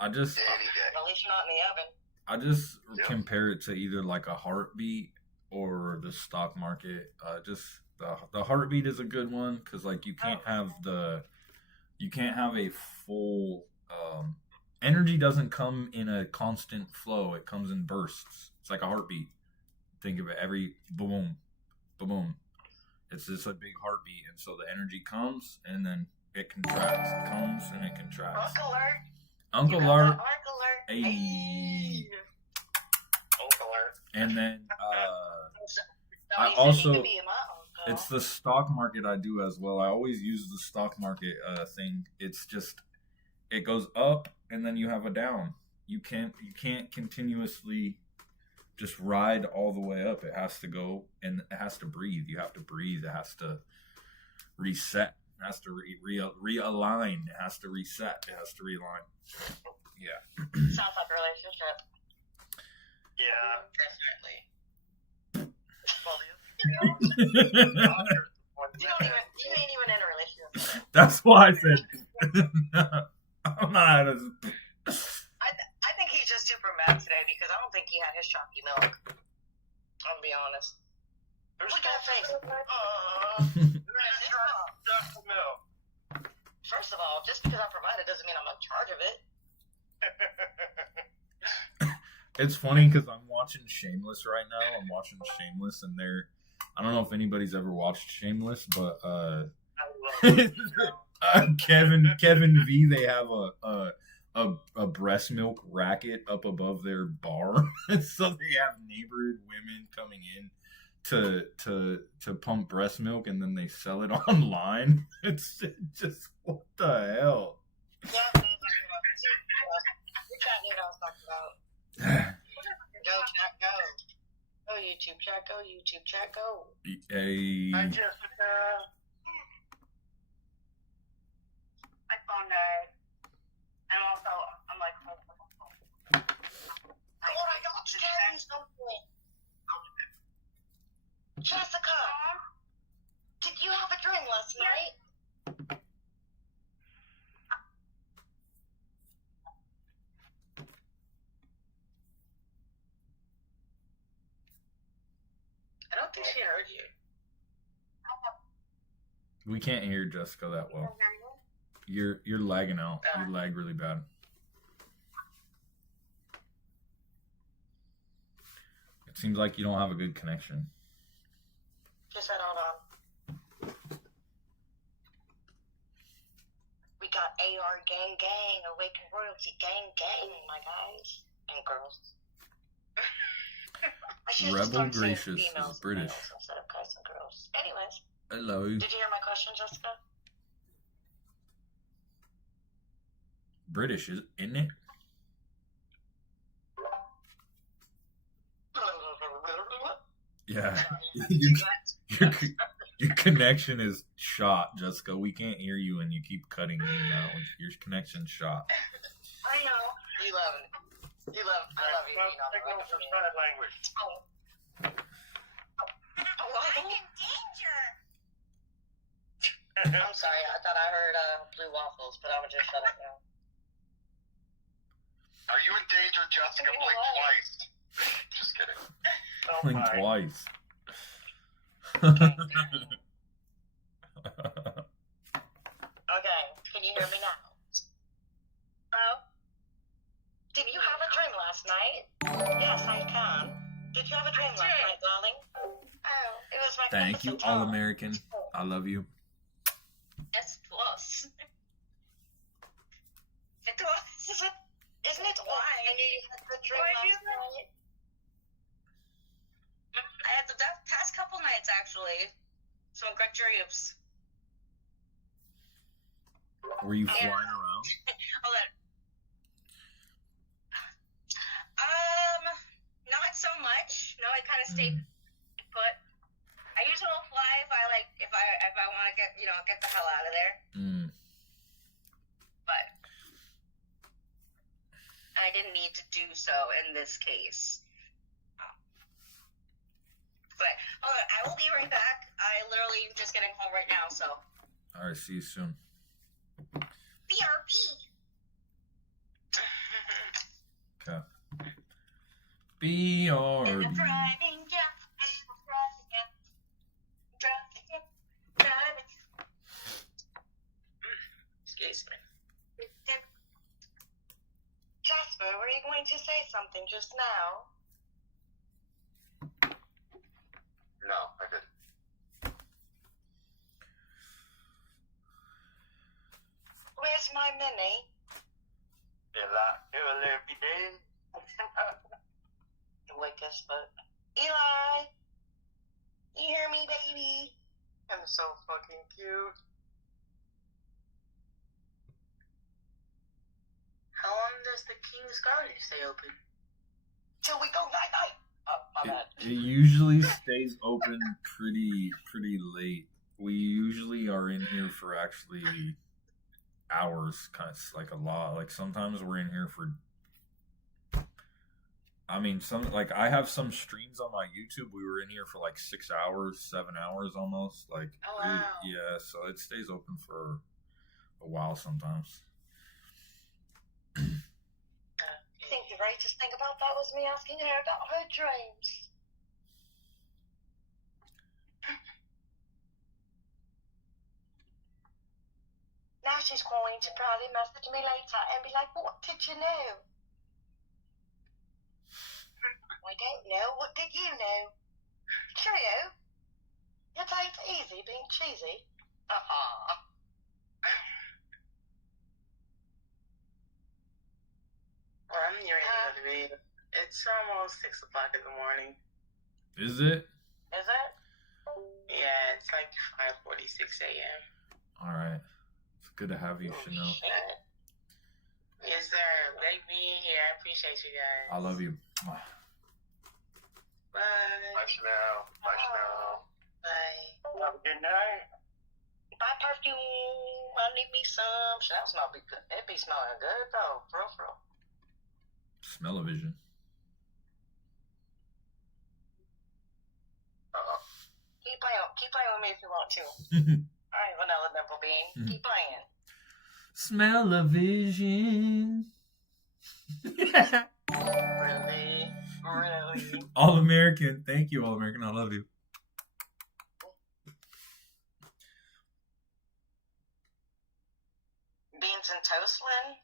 I just Any day. At least not in the oven. I just Yeah. compare it to either like a heartbeat or the stock market. Just the heartbeat is a good one because like you can't have a full energy doesn't come in a constant flow. It comes in bursts. It's like a heartbeat. Think of it every boom, boom. It's just a big heartbeat, and so the energy comes and then it contracts. It comes and it contracts. Uncle Alert. Uncle You got Art, that Uncle Alert. Hey. Uncle Alert. and then Somebody said also- he could be my uncle. it's the stock market I do as well. I always use the stock market thing. It's just it goes up and then you have a down. You can't continuously just ride all the way up. It has to go and it has to breathe. You have to breathe. It has to reset. It has to realign. It has to reset. It has to realign. Yeah. Sounds like a relationship. Yeah. Definitely. Well, You ain't even in a relationship. That's why I said I'm not. I think he's just super mad today because I don't think he had his chalky milk. I'll be honest. Look at that face. First of all, just because I provide it doesn't mean I'm in charge of it. It's funny because I'm watching Shameless right now. I'm watching Shameless, and I don't know if anybody's ever watched Shameless, but Kevin V, they have a breast milk racket up above their bar, so they have neighborhood women coming in to pump breast milk, and then they sell it online. It's just what the hell. Yeah, I was talking about. Go, chat, go. Go, YouTube chat, go, YouTube chat, go. Hey, Hi, Jessica. My phone died. And also, I'm like, God, I got scared of something. Jessica, did you have a dream last night? I don't think she heard you. we can't hear Jessica that well. You're lagging out. You lag really bad. It seems like you don't have a good connection. She said, hold on. We got AR gang gang, Awaken Royalty gang gang, my guys and girls. I should just Rebel start saying Gracious is females and British. males instead of guys and girls. Anyways, Hello. did you hear my question, Jessica? British, isn't it? Yeah. Your connection is shot, Jessica. We can't hear you and you keep cutting in and out. Your connection's shot. I know. You love it. I love you. You know, Signal for sign language. I'm in danger. I'm sorry, I thought I heard blue waffles, but I'm gonna just shut up now. Are you in danger, Jessica? You know Blink what? twice. Just kidding. Oh Blink my. twice. Okay, can you hear me now? Oh? Did you have a dream last night? Yes, I can. Did you have a dream last night, darling? Oh, it was Thank you, magnificent. All American. I love you. Yes, it was. It was. Isn't it odd? I knew you had the dream Why do last night. I had the past couple nights, actually. Some great dreams. Were you flying around? Hold on. Not so much. No, I kind of stayed put. I usually will fly if I want to get the hell out of there. Mm. But I didn't need to do so in this case. But hold on, I will be right back. I literally just getting home right now, so All right, see you soon. BRB. Okay. And I'm BRB. driving, yeah. I'm driving, yeah. Driving. Excuse me. Jasper, were you going to say something just now? No, I didn't. Where's my Minnie? You'll live be dead. Wake us, but Eli, you hear me, baby? I'm so fucking cute. How long does the King's Garden stay open? Till we go night night. Oh, my bad. It usually stays open pretty late. We usually are in here for actually hours, kind of like a lot. Like sometimes we're in here for. I mean, I have some streams on my YouTube. We were in here for like 6 hours, 7 hours almost. Like, Oh, wow. yeah. So it stays open for a while sometimes. I think the greatest thing about that was me asking her about her dreams. Now she's going to probably message me later and be like, what did you know? I don't know. What did you know? Cheerio. It ain't easy being cheesy. Well, I'm getting ready to go to bed. It's almost 6 o'clock in the morning. Is it? Is it? Yeah, it's like 5:46 a.m. All right. It's good to have you, Chanel. Yes, sir. Thank being here. I appreciate you guys. I love you. Bye. Bye, Chanel. Bye, Chanel. Bye. Have a good night. Buy perfume. I need me some. That smell be good. It be smelling good though, for real. Smell-o-vision. Keep playing with me if you want to. All right, Vanilla Dimple Bean. Keep playing. Smell-o-vision. Really? All American. Thank you, All American. I love you. Beans and toast, Lynn?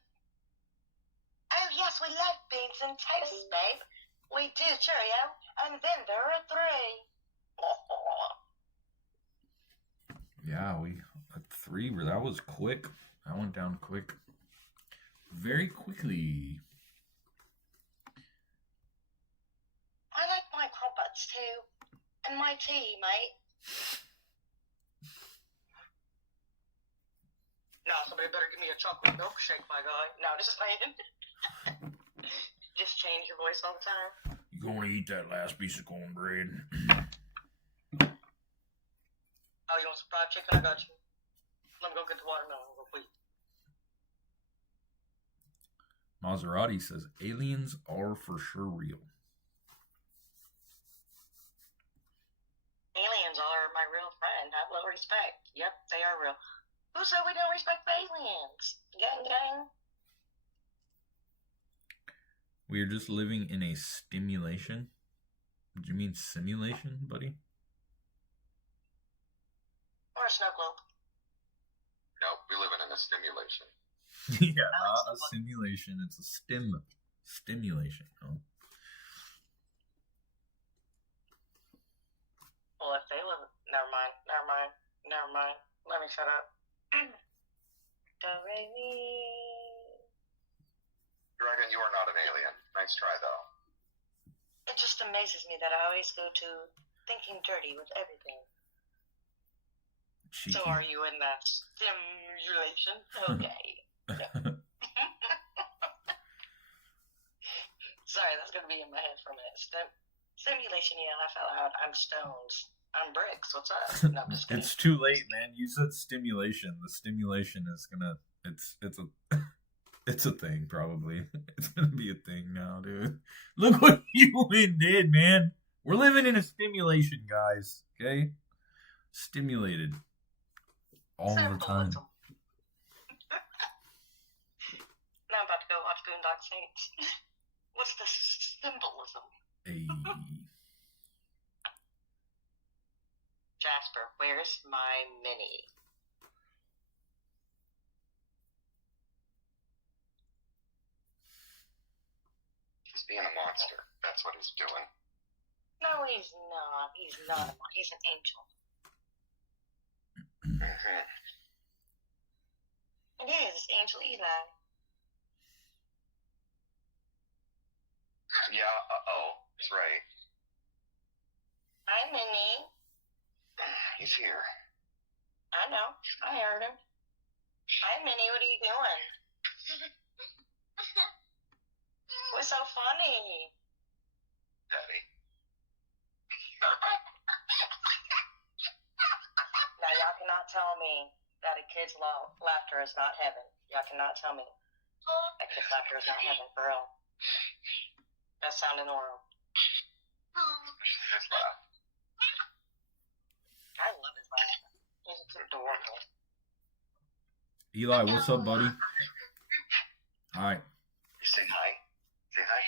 Oh, yes, we love beans and toast, babe. We do, cheerio. And then there are 3. Yeah, we 3. That was quick. That went down quick. Very quickly. I like my crumpets too. And my tea, mate. No, somebody better give me a chocolate milkshake, my guy. No, just saying. Just change your voice all the time. You gonna eat that last piece of cornbread? Oh, you want some fried chicken? I got you. Let me go get the watermelon real quick. Maserati says aliens are for sure real. are my real friend. Have a little respect. Yep, they are real. Who said we don't respect aliens? Gang, gang. We're just living in a stimulation. Did you mean simulation, buddy? Or a snow globe. No, we live in a stimulation. Yeah, not a simulation. It's a stimulation. Oh. Well, if they live, never mind. Let me shut up. Do re mi. Dragon, you are not an alien. Nice try, though. It just amazes me that I always go to thinking dirty with everything. Cheeky. So are you in that simulation? Okay. Sorry, that's gonna be in my head for a minute. Simulation, yeah, laugh out loud. I'm stones. I'm bricks. What's up? No, I'm just kidding. It's too late, man. You said stimulation. The stimulation is gonna. It's a. It's a thing, probably. It's gonna be a thing now, dude. Look what you did, man. We're living in a stimulation, guys. Okay, stimulated all the time. Symbolism. Now I'm about to go watch Boondock Saints. What's the symbolism? Hey. Jasper, where's my mini? He's being a monster. That's what he's doing. No, he's not. He's not. He's an angel. Mm-hmm. And yeah, it's Angel Eli. Yeah, that's right. Hi, Minnie. He's here. I know. I heard him. Hi, Minnie. What are you doing? What's so funny? Daddy. Now, y'all cannot tell me that a kid's laughter is not heaven. Y'all cannot tell me that kid's laughter is not heaven, for real. Best sound in the world. His laugh. I love his laugh. He's adorable. Eli, what's up, buddy? Hi. You say hi. Say hi.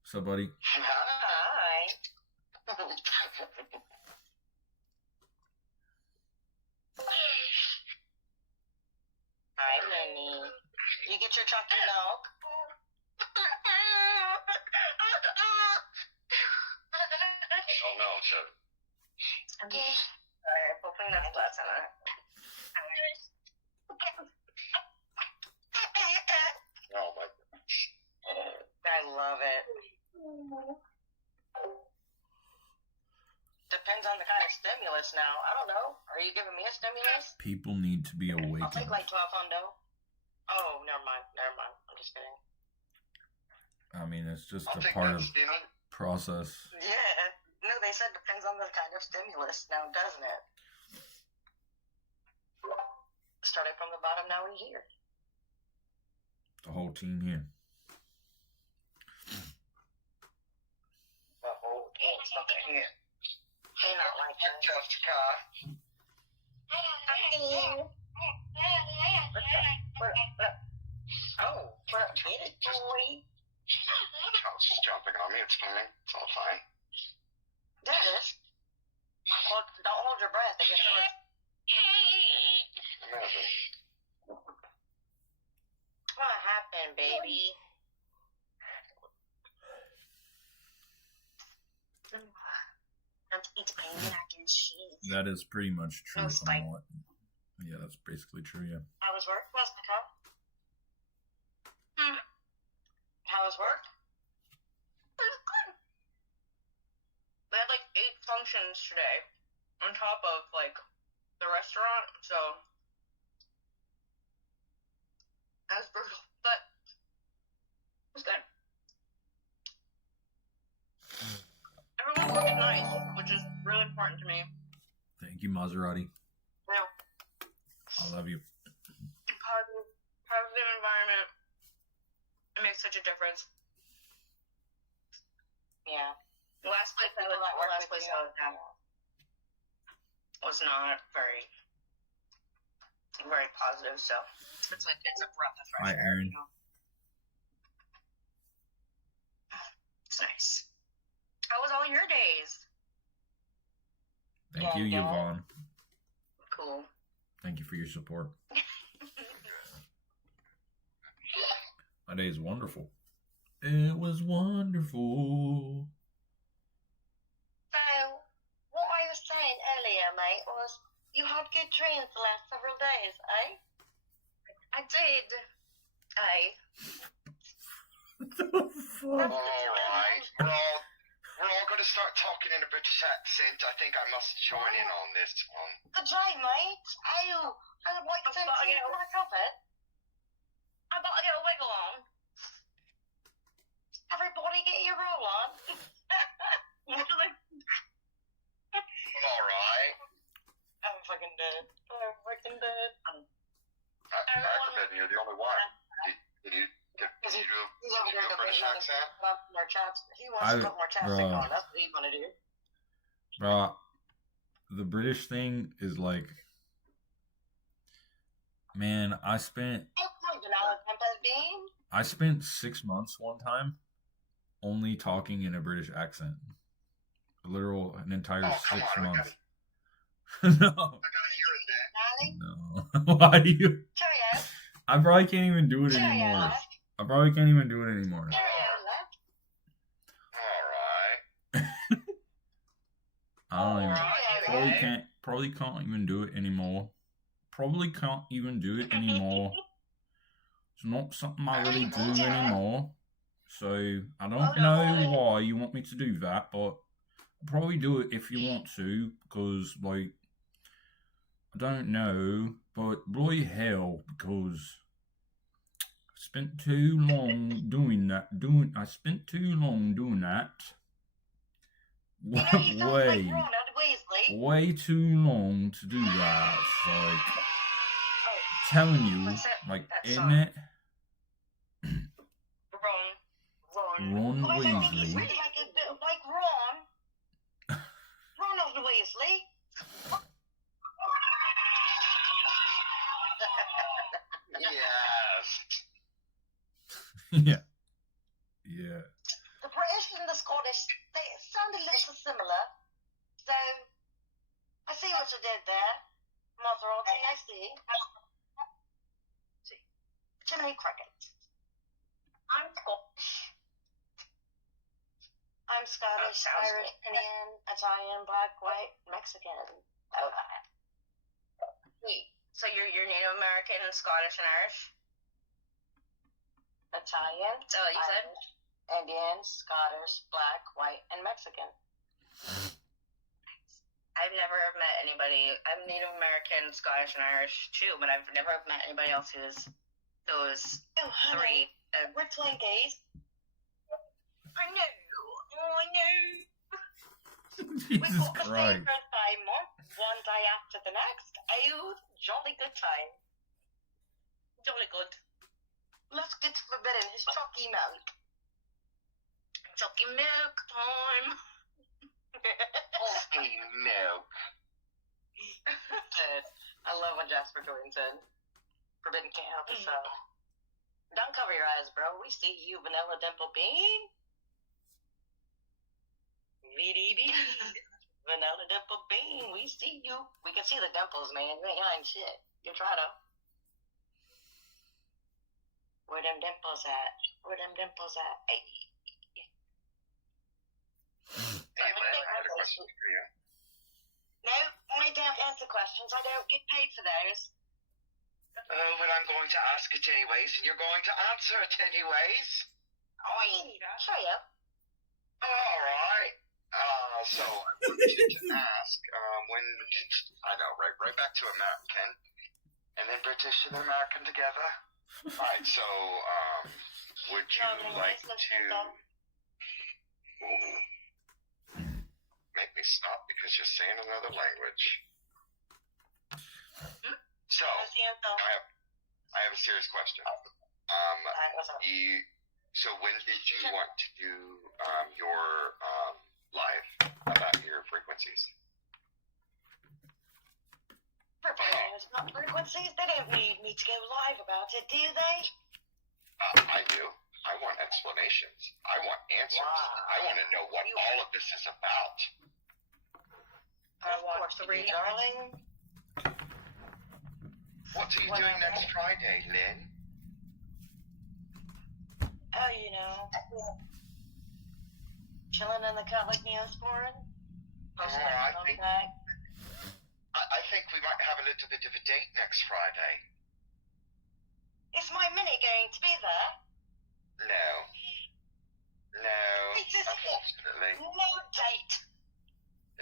What's up, buddy? Hi. Hi, Minnie. You get your chocolate milk? Oh no, so Sorry, I'm hoping that's less than that. oh my I love it. Depends on the kind of stimulus now. I don't know. Are you giving me a stimulus? People need to be I'll awakened. take like 12 hundo. Oh, never mind. I'm just kidding. I mean, it's just I'll a take part that, of Stimmy. process. Yeah. No, they said depends on the kind of stimulus now, doesn't it? Starting from the bottom, now we're here. The whole team here. The whole it's not here. They not like that. Jessica. What up? Oh, what up? Get it, boy. Charles is jumping on me. It's fine. It's all fine. Dennis. Don't hold your breath. It gets worse. Imagine. What happened, baby? It's pain mac and cheese. That is pretty much true. No If spike. I'm not- Yeah, that's basically true, yeah. How was work, Jessica? How was work? It was good. We had like 8 functions today, on top of like the restaurant, so that was brutal, but it was good. Everyone's looking nice, which is really important to me. Thank you, Maserati. You know, I love you. positive environment. It makes such a difference. Yeah. The last place I was at. was not very, very positive. So it's a breath of fresh Hi, air. Aaron. You know? It's nice. How was all your days? Thank you, Yeah. Yvonne. Cool. Thank you for your support. My day is wonderful. It was wonderful. So, what I was saying earlier, mate, was you had good dreams the last several days, eh? I did. All right, we're all going to start talking in a British accent. I think I must join in on this one. Good day, mate. I would like to I've got to get- my coffee. I'm about to get a wiggle on. Everybody get your roll on. All right. I'm fucking dead. I'm fucking dead. Acrobat, you're the only one. Can you do a British accent? More chaps. He wants I- to put more chapstick bruh. on. That's what he's gonna do. Bro, the British thing is like, man, I spent Vanilla Tempest bean. 6 months one time only talking in a British accent. An entire Oh, come 6 on, I months. I No, gotta hear it then. Darling. no. Why do you? Cheerio. I probably can't even do it Cheerio, anymore. left. I probably can't even do it anymore. Cheerio, left. All right. I don't even. Cheerio, Probably can't even do it anymore. Probably can't even do it anymore. It's not something I really do anymore. So I don't know why you want me to do that, but I'll probably do it if you want to, because like I don't know, but bloody hell, because I spent too long doing that. I spent too long doing that. You know, you sound like Way. Ronald Weasley. Way too long to do that. It's like telling you, What's that- like, that isn't song? it? Ron. Ron Well, I don't think he's Weasley. really like a bit like Ron. Ronald Weasley. Yes. Yeah. Yeah. The British and the Scottish, they sound a little similar. So, I see what you did there. Maserati, I see. Jiminy Cricket. I'm Scottish. I'm Scottish, That sounds Irish, Indian, Italian, Black, White, Mexican. Okay. Wait, so you're Native American, Scottish, and Irish? Italian, So you said? Irish, Indian, Scottish, Black, White, and Mexican. I've never met anybody. I'm Native American, Scottish, and Irish too, but I've never met anybody else who's those Oh, honey, three. we're Twinkies. I know. Oh, I know. We Jesus got the same Christ. birthday month, one day after the next. Oh, jolly good time. Jolly good. Let's get forbidden. It's chalky milk. Chalky milk time. Okay, milk. I love when Jasper joins in. Forbidden can't help itself. Don't cover your eyes, bro. We see you, Vanilla Dimple Bean. VDB. Vanilla Dimple Bean. We see you. We can see the dimples, man. You ain't hiding shit. You try to. Where them dimples at? Where them dimples at? Hey. Hey, Lynn, I had a question for you. No, I don't answer questions. I don't get paid for those. But I'm going to ask it anyways, and you're going to answer it anyways. Sure, yeah. All right. So I wanted to ask, when I know, right back to American, and then British and American together. All right. So, would you like to make me stop because you're saying another language? So, I have a serious question. So when did you want to do your live about your frequencies? don't need me to go live about it, do they? I do. I want explanations. I want answers. Wow. I want to know what all of this is about. I want to read, darling. What's he doing next Friday, Lynn? Oh, you know, chilling in the cut like Neosporin. I think we might have a little bit of a date next Friday. Is my mini going to be there? No. No, It is unfortunately. no date.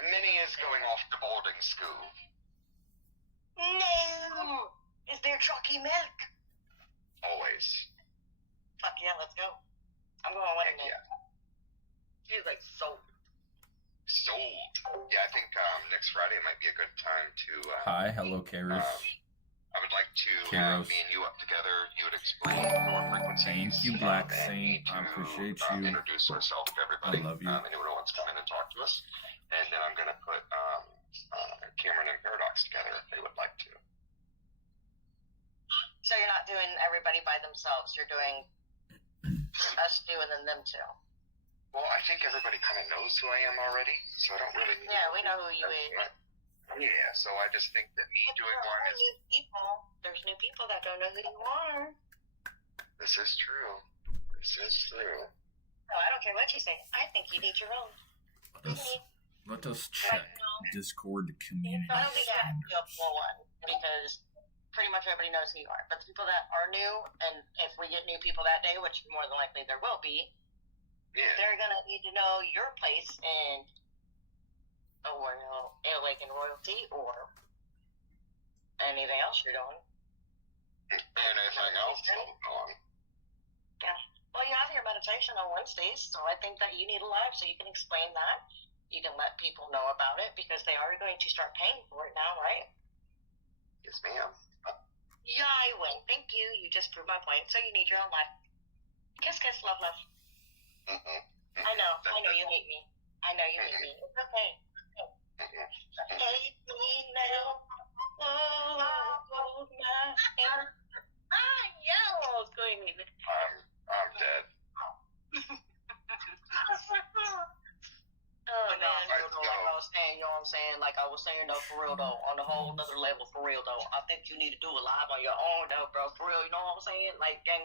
Minnie is going off to boarding school. No. Is there chalky milk? Always. Fuck yeah, let's go. I'm going with Heck me. yeah. She's like sold. Sold. Yeah, I think next Friday might be a good time to. Hi, hello, Karis. I would like to Kairos. me and you up together. You would explain your frequencies. Thank you, Black and Saint. me I to, appreciate you. Introduce ourselves to everybody. I love you. Anyone who wants to come in and talk to us. And then I'm going to put Cameron and Paradox together if they would like to. So you're not doing everybody by themselves. You're doing us two and then them two. Well, I think everybody kind of knows who I am already, so I don't really. Yeah, we know who you is. Yeah, so I just think that me doing one is. New people. There's new people that don't know who you are. This is true. This is true. No, I don't care what you say. I think you need your own. Let us check Discord community I don't think I have to do a standards. full one because pretty much everybody knows who you are. But the people that are new, and if we get new people that day, which more than likely there will be, Yeah. they're gonna need to know your place in Awakened Royalty or anything else you're doing. And anything else going on. Well, you have your meditation on Wednesdays, so I think that you need a live so you can explain that. You can let people know about it because they are going to start paying for it now, right? Yes, ma'am. Yeah, I win. Thank you. You just proved my point. So you need your own life. Kiss, kiss, love, love. I know you hate me. I know you hate me. It's okay. Hate me now. Oh, my. Yo, screaming. I'm dead. Oh, man. Let's go. Like I was saying, you know what I'm saying? Like I was saying, though, for real, though, on a whole nother level, for real, though, I think you need to do it live on your own, though, bro, for real, you know what I'm saying? Like, gang,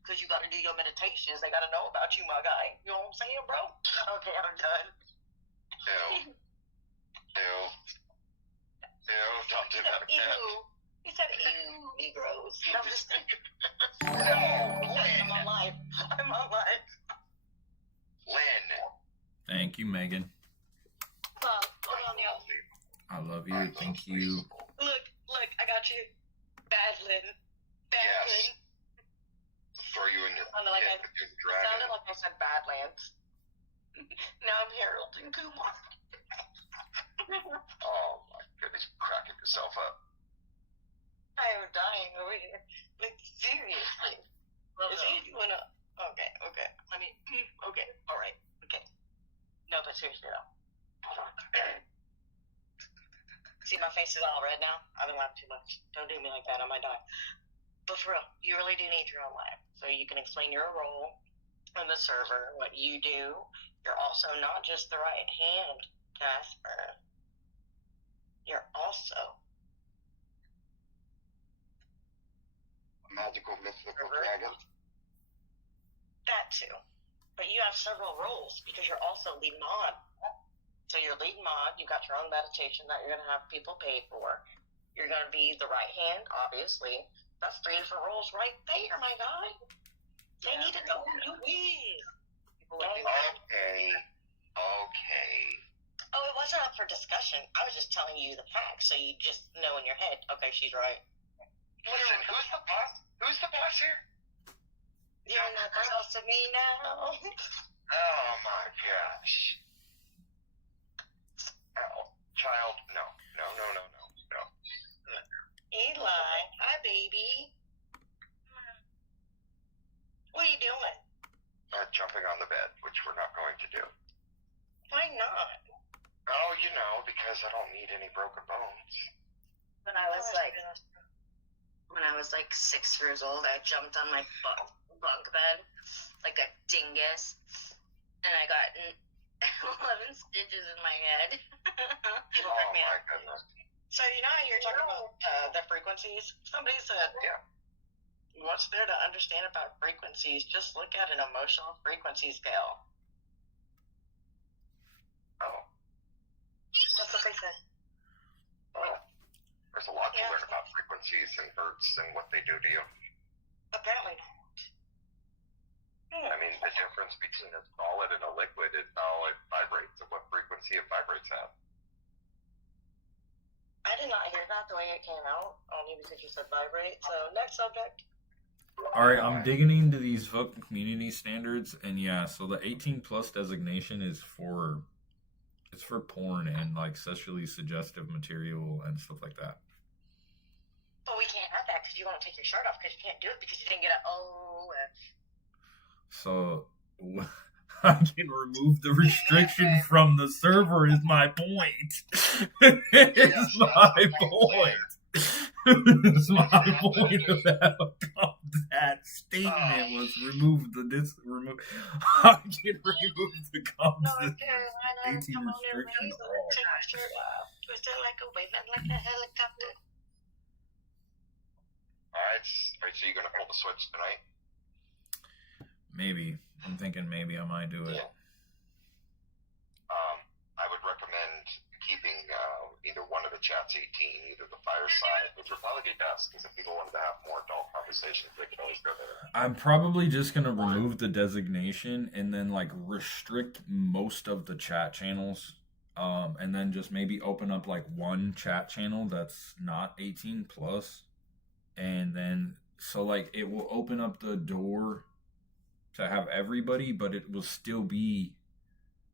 because you got to do your meditations. They got to know about you, my guy. You know what I'm saying, bro? Okay, I'm done. Ew. Don't do that again. Ew. He said, ew, Negroes. I'm just No, I'm on live. I'm on live. Lynn. Thank you, Megan. Hold on, y'all. I love you. Thank you. Look, I got you. Bad Lynn. Bad Yes. Lynn. For you and your Sounded like kid I- with your It sounded dragon. like I said Badlands. Now I'm Harold and Kumar. Oh my goodness, you're cracking yourself up. I am dying over here. Like, seriously. Is he doing a... Okay. Let me... Okay, alright. Okay. No, but seriously, though. Hold on. See, my face is all red now? I've been laughing too much. Don't do me like that, I might die. But for real, you really do need your own life. So you can explain your role on the server, what you do. You're also not just the right hand, Casper. You're also Magical mythical dragon. that too. But you have several roles because you're also lead mod. So you're lead mod, you got your own meditation that you're going to have people pay for. You're going to be the right hand, obviously. That's 3 different roles right there, my guy. They need to know who you is. People would do that. Okay. Oh, it wasn't up for discussion. I was just telling you the facts so you just know in your head, okay, she's right. Listen, who's the boss? Who's the boss here? You're not the boss of me now. Oh my gosh. Oh, child, no. Eli, hi, baby. What are you doing? Jumping on the bed, which we're not going to do. Why not? Oh, you know, because I don't need any broken bones. When I was like, when I was like 6 years old. I jumped on my bunk bed like a dingus, and I got 11 stitches in my head. You Oh heard me my out. goodness. So you know how you're talking about the frequencies? Somebody said, Yeah. what's there to understand about frequencies? Just look at an emotional frequency scale. Oh. That's what they said. Oh. There's a lot to Yeah. learn about frequencies and hertz and what they do to you. Apparently not. I mean, the difference between a solid and a liquid is how it vibrates and what frequency it vibrates at. I did not hear that the way it came out, only because you said vibrate. So, next subject. All right, I'm digging into these fucking community standards, and yeah, so the 18 plus designation is for porn and like sexually suggestive material and stuff like that. But we can't have that because you won't take your shirt off because you can't do it because you didn't get a So I can remove the restriction from the server. Is my point? It's my point. It's my point about that statement was remove. I can remove the constant 18 restriction off. Take your shirt off. Twist it like a waving like a helicopter. Alright, so you gonna pull the switch tonight? Maybe. I'm thinking maybe I might do it. Yeah. I would recommend keeping either one of the chats 18, either the fireside, which would probably be best, because if people wanted to have more adult conversations, they could always go there. I'm probably just gonna remove the designation and then like restrict most of the chat channels, and then just maybe open up like one chat channel that's not 18 plus, and then so like it will open up the door to have everybody, but it will still be.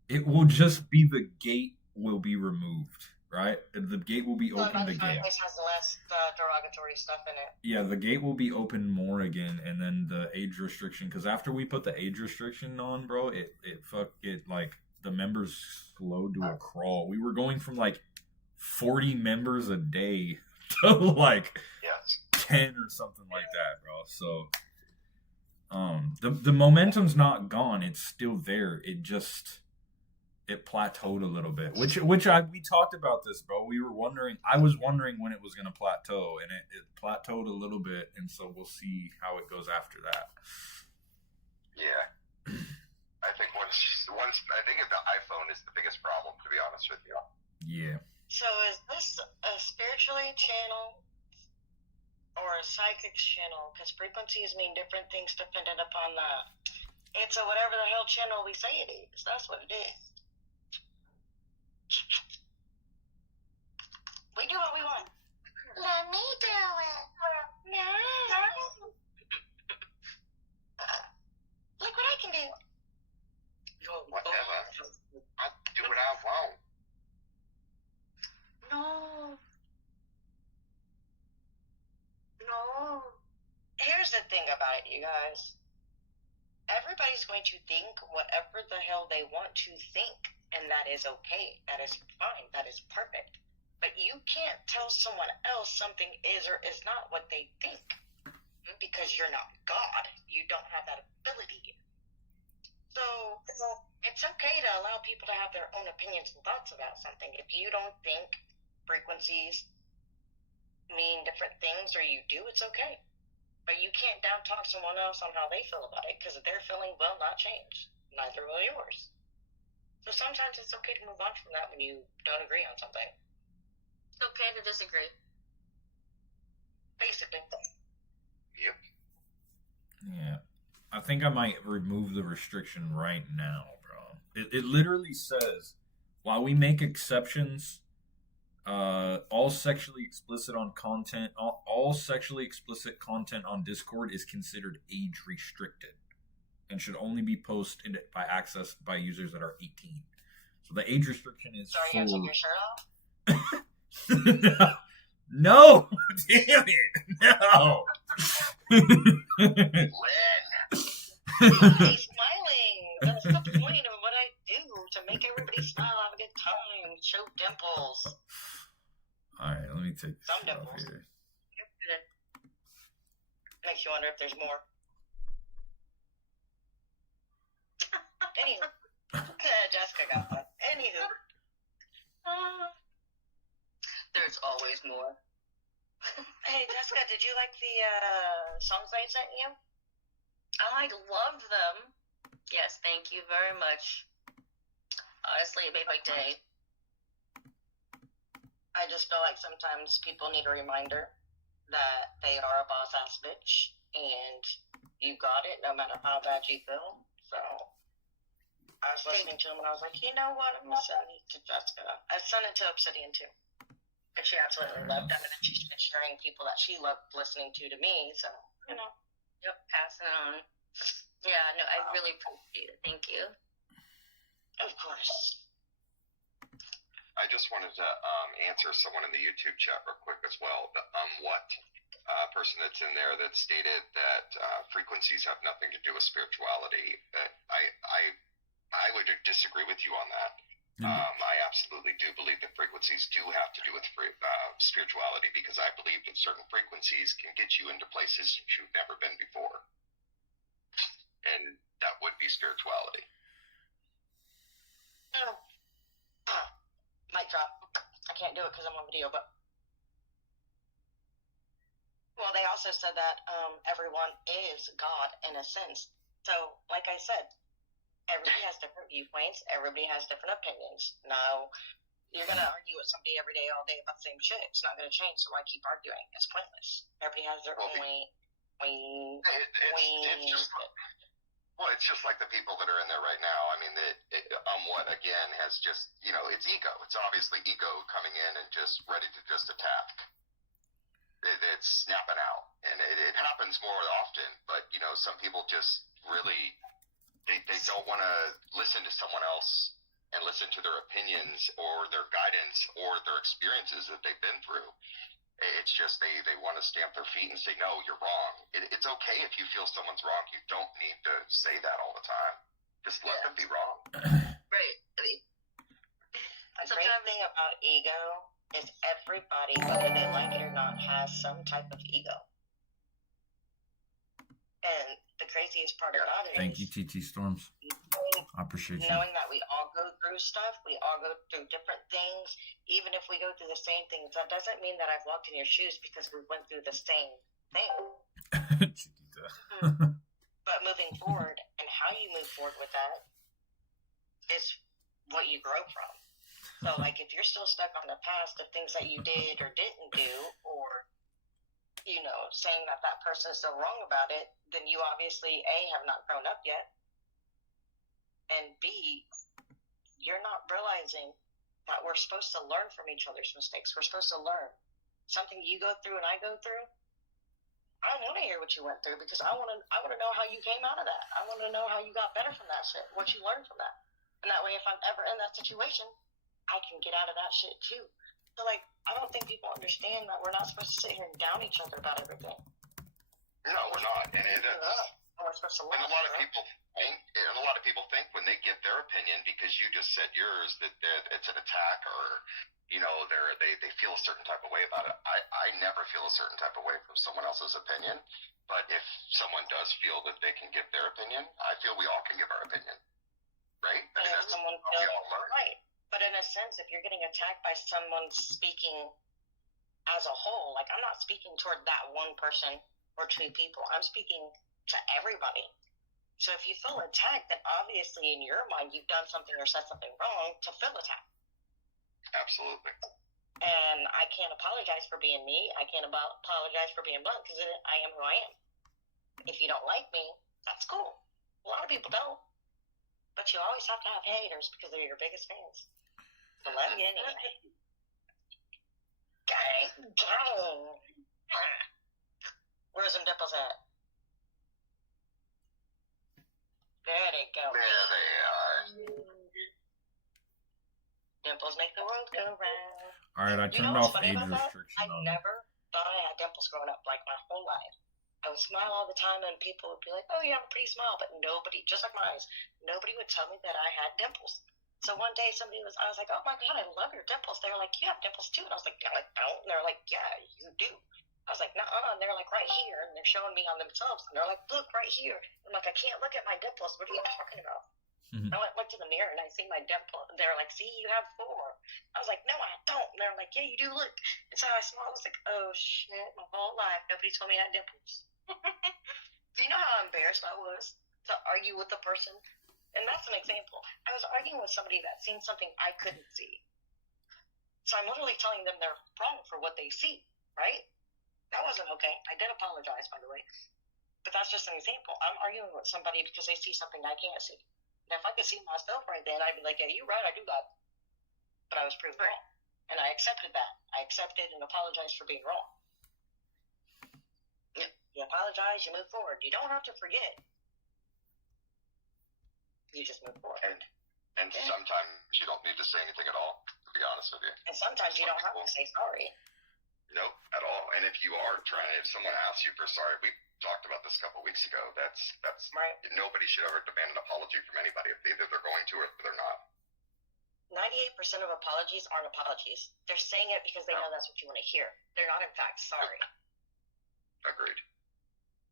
It will just be the gate will be removed, right? The gate will be opened again. This has less derogatory stuff in it. Yeah, the gate will be open more again, and then the age restriction. Because after we put the age restriction on, bro, it like the members slowed to a crawl. We were going from like 40 members a day to like Yes. 10 or something like that, bro. So, the momentum's not gone. It's still there. It plateaued a little bit, which we talked about this, bro. I was wondering when it was going to plateau, and it plateaued a little bit, and so we'll see how it goes after that. Yeah. I think once I think the iPhone is the biggest problem, to be honest with you. Yeah. So is this a spiritually channel or a psychic channel? Because frequencies mean different things depending upon it's a whatever the hell channel we say it is. That's what it is. We do what we want. Let me do it. No. Look what I can do. Whatever. I do what I want. No. Here's the thing about it, you guys. Everybody's going to think whatever the hell they want to think, and that is okay. That is fine. That is perfect. But you can't tell someone else something is or is not what they think, because you're not God. You don't have that ability. So it's okay to allow people to have their own opinions and thoughts about something. If you don't think frequencies mean different things, or you do, it's okay. But you can't down talk someone else on how they feel about it, because their feeling will not change. Neither will yours. So sometimes it's okay to move on from that when you don't agree on something. It's okay to disagree. Basically. Yep. Yeah. I think I might remove the restriction right now, bro. It literally says, while we make exceptions, all sexually explicit content on Discord is considered age restricted and should only be posted by accessed by users that are 18. So the age restriction is So are you gonna take your shirt off? No, damn it, no. Everybody's smiling. That's the point of what I do, to make everybody smile, have a good time, show dimples. All right, let me take this Some shit off dimples. here. Makes you wonder if there's more. Anywho, Jessica got one. Anywho, There's always more. hey Jessica, did you like the songs I sent you? I loved them. Yes, thank you very much. Honestly, it made my day. I just feel like sometimes people need a reminder that they are a boss ass bitch and you got it no matter how bad you feel. So I was listening to him and I was like, you know what? I'm gonna send these to Jessica. I sent it to Obsidian too. And she absolutely loved them, and then she's been sharing people that she loved listening to me. So, you know. Yep, passing it on. Yeah, no, I really appreciate it. Thank you. Of course. I just wanted to answer someone in the YouTube chat real quick as well. The what person that's in there that stated that frequencies have nothing to do with spirituality. I would disagree with you on that. I absolutely do believe that frequencies do have to do with spirituality, because I believe that certain frequencies can get you into places you've never been before. And that would be spirituality. Mic drop. I can't do it because I'm on video, but. Well, they also said that everyone is God in a sense. So, like I said, everybody has different viewpoints. Everybody has different opinions. Now, you're going to argue with somebody every day, all day about the same shit. It's not going to change, so why keep arguing? It's pointless. Everybody has their own way. It's just like the people that are in there right now. I mean, what again has just, it's ego. It's obviously ego coming in and just ready to just attack. It's snapping out, and it happens more often. But some people just really they don't want to listen to someone else and listen to their opinions or their guidance or their experiences that they've been through. It's just they want to stamp their feet and say, no, you're wrong. It's okay if you feel someone's wrong. You don't need to say that all the time. Just let them be wrong. Right. I mean, The great thing about ego is everybody, whether they like it or not, has some type of ego. And the craziest part about it Thank is you, TT Storms. I appreciate you. knowing that we all go through stuff, we all go through different things. Even if we go through the same things, that doesn't mean that I've walked in your shoes because we went through the same thing. But moving forward and how you move forward with that is what you grow from. So, like, if you're still stuck on the past of things that you did or didn't do, or, saying that that person is so wrong about it, then you obviously, A, have not grown up yet, and B, you're not realizing that we're supposed to learn from each other's mistakes. We're supposed to learn. Something you go through and I go through, I don't want to hear what you went through because I want to know how you came out of that. I want to know how you got better from that shit, what you learned from that. And that way, if I'm ever in that situation, I can get out of that shit too. So, like, I don't think people understand that we're not supposed to sit here and down each other about everything. No, we're not. And We're supposed to learn. a lot of people think when they get their opinion, because you just said yours, that it's an attack, or they feel a certain type of way about it. I never feel a certain type of way from someone else's opinion, but if someone does feel that they can give their opinion, I feel we all can give our opinion, right? I mean, that's Someone how we all learn. right. But in a sense, if you're getting attacked by someone speaking as a whole, like, I'm not speaking toward that one person or two people. I'm speaking to everybody. So if you feel attacked, then obviously in your mind you've done something or said something wrong to feel attacked. Absolutely. And I can't apologize for being me. I can't apologize for being blunt because I am who I am. If you don't like me, that's cool. A lot of people don't. But you always have to have haters because they're your biggest fans. So let me anyway. Gang. Where's them dimples at? There they go. There they are. Dimples make the world go round. All right, I You know turned what's off funny age about that? restriction I on. never thought I had dimples growing up, like, my whole life. I would smile all the time, and people would be like, oh, you have a pretty smile, but nobody, just like my eyes, nobody would tell me that I had dimples. So one day I was like, oh my God, I love your dimples. They were like, you have dimples too. And I was like, no, I don't. And they're like, yeah, you do. I was like, nuh-uh, and they're like right here, and they're showing me on themselves, and they're like, look right here. I'm like, I can't look at my dimples. What are you talking about? Mhm. I went looked in the mirror and I see my dimple. And they're like, see, you have 4. I was like, no, I don't. And they're like, yeah, you do. Look. And so I smiled. I was like, oh shit, my whole life nobody told me I had dimples. Do you know how embarrassed I was to argue with a person? And that's an example. I was arguing with somebody that seen something I couldn't see. So I'm literally telling them they're wrong for what they see, right? That wasn't okay. I did apologize, by the way. But that's just an example. I'm arguing with somebody because they see something I can't see. And if I could see myself right then, I'd be like, yeah, you're right, I do that. But I was proved wrong. And I accepted that. I accepted and apologized for being wrong. You apologize, you move forward. You don't have to forget. You just move forward. And sometimes you don't need to say anything at all, to be honest with you. And sometimes you don't have to say sorry. Nope, at all. And if you are trying, if someone asks you for sorry, we talked about this a couple weeks ago. That's Right. Nobody should ever demand an apology from anybody. If either they're going to or they're not. 98% of apologies aren't apologies. They're saying it because they know that's what you want to hear. They're not, in fact, sorry. Agreed.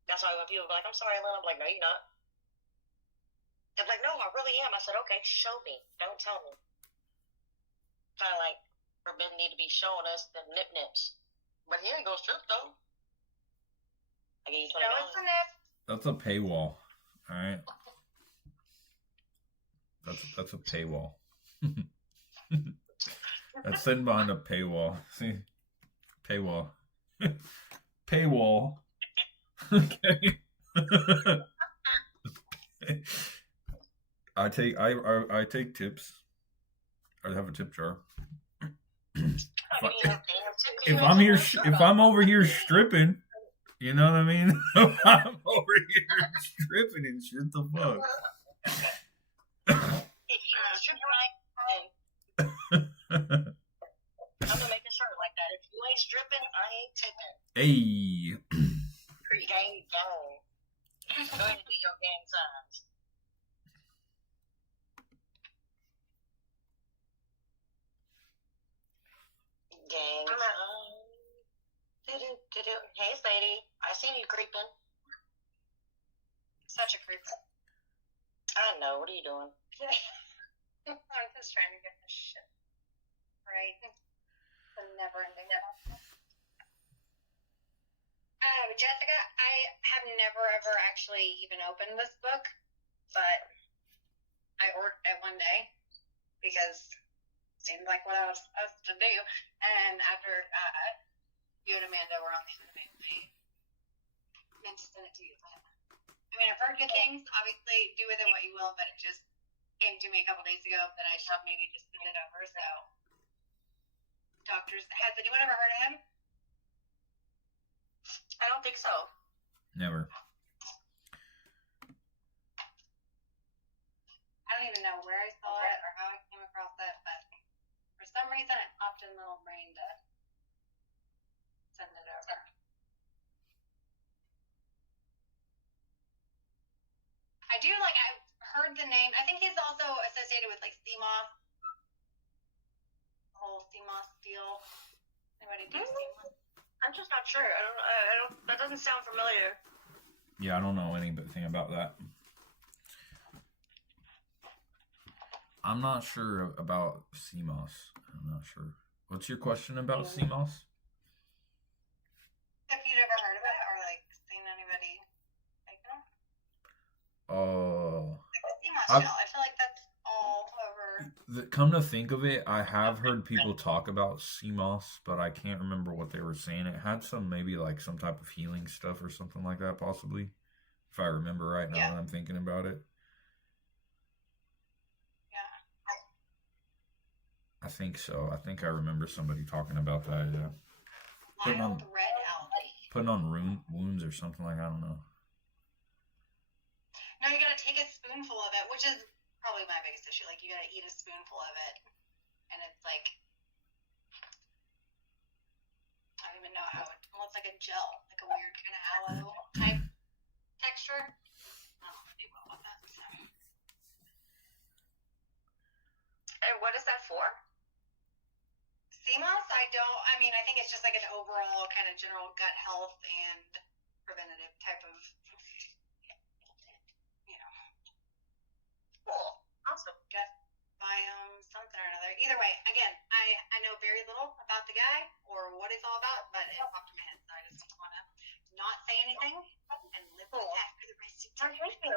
That's why when people are like, I'm sorry, Lynn, I'm like, no, you're not. They're like, no, I really am. I said, okay, show me. Don't tell me. Kind of like Forbidden need to be showing us the nip-nips. But he ain't gonna strip, though. I gave you $20. No, it's a nip. That's a paywall. All right. That's a paywall. That's sitting behind a paywall. See, paywall, paywall. Okay. I take tips. I have a tip jar. If I'm over here stripping, you know what I mean? If I'm over here stripping and shit, the fuck. If you want to strip right, I'm gonna make a shirt like that. If you ain't stripping, I ain't tipping. Hey. Gang, gang. Go ahead and do your gang signs. Gang signs. Do-do-do-do. Hey, Sadie. I seen you creeping. Such a creep. I know. What are you doing? I'm just trying to get this shit right. The never-ending. Jessica, I have never ever actually even opened this book, but I ordered it one day because it seemed like what I was supposed to do. And after you and Amanda were on the anime with me, I meant to send it to you. But, I mean, I've heard good things. Obviously, do with it what you will, but it just came to me a couple days ago that I should maybe just send it over. So, has anyone ever heard of him? I don't think so. Never. I don't even know where I saw it or how I came across it, but for some reason it popped in my little brain to send it over. I do like, I've heard the name. I think he's also associated with like CMOS. The whole CMOS deal. Anybody do CMOS? I'm just not sure. I don't. That doesn't sound familiar. Yeah, I don't know anything about that. I'm not sure about CMOS. I'm not sure. What's your question about CMOS? If you'd ever heard of it or like seen anybody like them? Like the CMOS I've- deal. I feel like that's all over. Come to think of it, I have heard people talk about CMOS, but I can't remember what they were saying. It had maybe like some type of healing stuff or something like that, possibly. If I remember right now that I'm thinking about it. Yeah. I think so. I think I remember somebody talking about that, yeah. Wild red algae. Putting on wounds or something like I don't know. No, you gotta take a spoonful of it, which is probably my biggest issue. Like, you gotta eat a spoonful of it, and it's like, I don't even know how it, well, it's like a gel, like a weird kind of aloe type texture. I don't do well with that, so. And what is that for? CMOS, I don't. I mean, I think it's just like an overall kind of general gut health and preventative type of, you know, Cool. Awesome. gut biome, something or another. Either way, again, I know very little about the guy or what it's all about, but it popped in my head, so I just want to not say anything and live with that for the rest of the time. Thank you.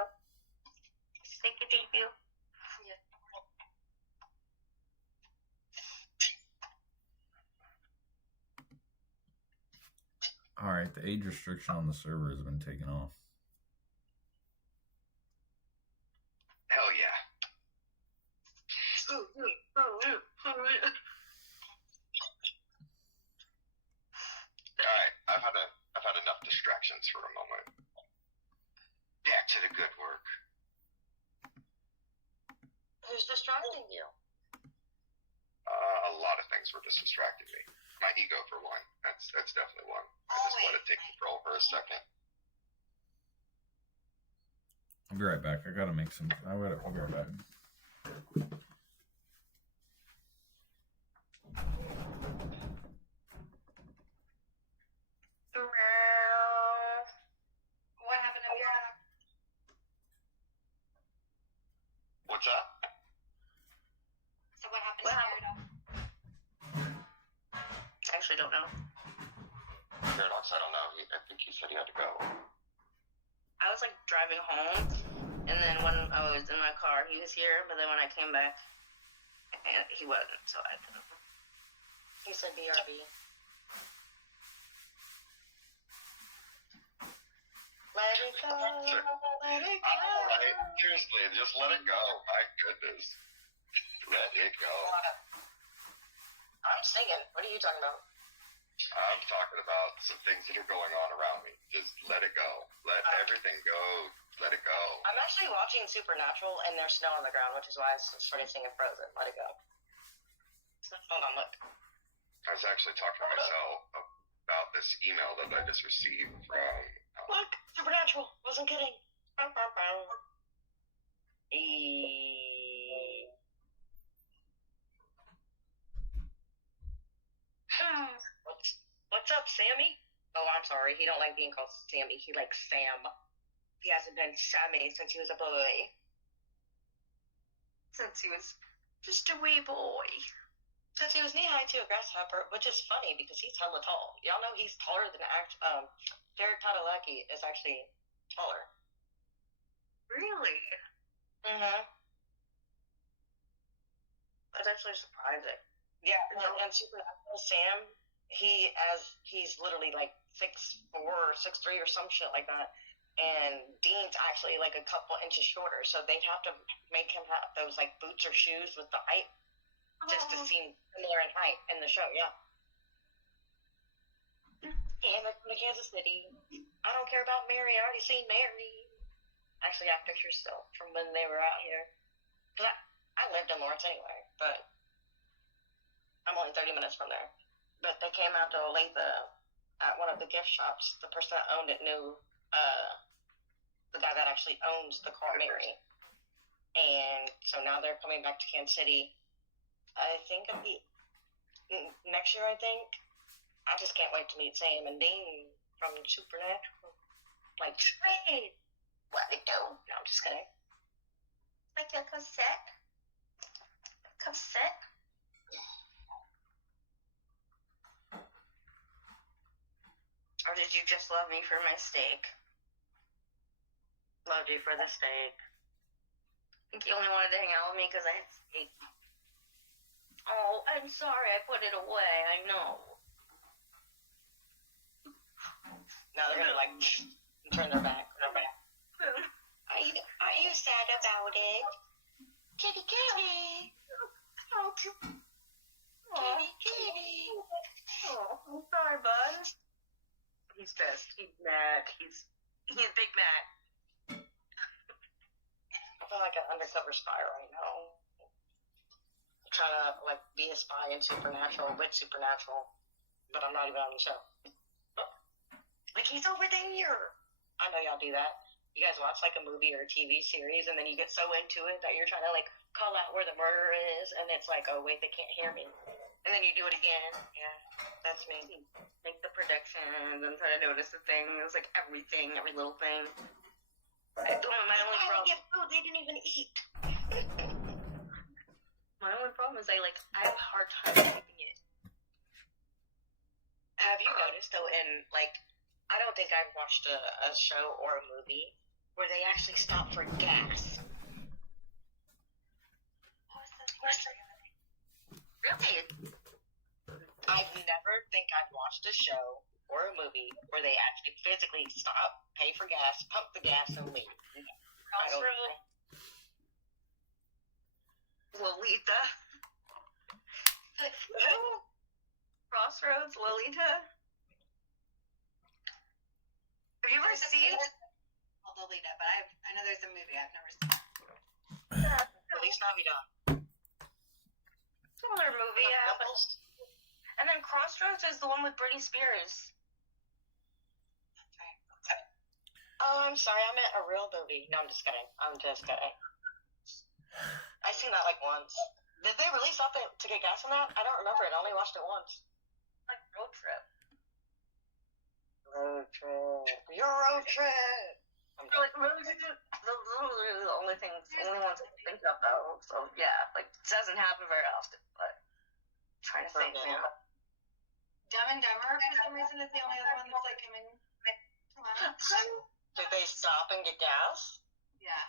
Thank you. Yeah. All right, the age restriction on the server has been taken off. Hell yeah. Alright, I've had enough distractions for a moment. Back to the good work. Who's distracting you? A lot of things were just distracting me. My ego, for one. That's definitely one. I just let it take control for a second. I'll be right back. I gotta make some. I'll be right back. What happened to your What's up? So what happened What to happened? Gyarados? I actually don't know. Paradox, I don't know. I think he said he had to go. I was like driving home, and then when I was in my car, he was here, but then when I came back, he wasn't, so I didn't. He said BRB. Let it go. Let it go. Alright, seriously, just let it go. My goodness. Let it go. I'm singing. What are you talking about? I'm talking about some things that are going on around me. Just let it go. Let everything go. Let it go. I'm actually watching Supernatural, and there's snow on the ground, which is why I started singing Frozen. Let it go. Hold on, look. I was actually talking to myself about this email that I just received from. Look, Supernatural. Wasn't kidding. Bow, bow, bow. E- What's up, Sammy? Oh, I'm sorry. He don't like being called Sammy. He likes Sam. He hasn't been Sammy since he was a boy. Since he was just a wee boy. Since he was knee-high to a grasshopper, which is funny because he's hella tall. Y'all know he's taller than Jared Padalecki is actually taller. Really? Mm-hmm. That's actually surprising. Yeah, and Supernatural Sam, he's literally like 6'4" or 6'3" or some shit like that. And Dean's actually like a couple inches shorter, so they'd have to make him have those like boots or shoes with the height just to seem similar in height in the show, yeah. And I'm from Kansas City. I don't care about Mary. I already seen Mary. Actually, I have pictures still from when they were out here. Because I lived in Lawrence anyway, but I'm only 30 minutes from there. But they came out to Olathe at one of the gift shops. The person that owned it knew the guy that actually owns the car, Mary. And so now they're coming back to Kansas City. I think next year, I think. I just can't wait to meet Sam and Dean from Supernatural. Like, hey, what they do? No, I'm just kidding. Like a cassette? Cassette? Or did you just love me for my steak? Loved you for the steak. I think you only wanted to hang out with me because I had steak. Oh, I'm sorry, I put it away, I know. Now they're gonna like turn their back. Are you sad about it? Kitty, kitty. Oh, Kitty, kitty. oh, I'm sorry, bud. He's pissed. He's mad. He's big mad. I feel like an undercover spy right now. I'm trying to like be a spy in Supernatural with Supernatural, but I'm not even on the show. Like he's over there. I know y'all do that. You guys watch like a movie or a TV series, and then you get so into it that you're trying to like call out where the murderer is, and it's like, oh wait, they can't hear me. and then you do it again. Yeah, that's me. Like the predictions and try to notice the things, like everything, every little thing. My only problem. Get food they didn't even eat. My only problem is I have a hard time keeping it. Have you noticed though? In like, I don't think I've watched a show or a movie where they actually stop for gas. Really? I never think I've watched a show or a movie where they actually physically stop, pay for gas, pump the gas, and leave. I don't know. Lolita. Crossroads, Lolita. Have you ever seen? Lolita, but I know there's a movie I've never seen. Feliz Navidad. Similar movie, yeah. And then Crossroads is the one with Britney Spears. Oh, I'm sorry. I meant a real movie. No, I'm just kidding. I seen that like once. Did they release something to get gas on that? I don't remember it. I only watched it once. Like Road Trip. Road trip. Your road trip. Like road trip. Those are literally the only ones I can think of though. So yeah, like it doesn't happen very often. But I'm trying to think now. Dumb and Dumber, for some reason, is the only other one that's like coming to mind. Did they stop and get gas? Yeah.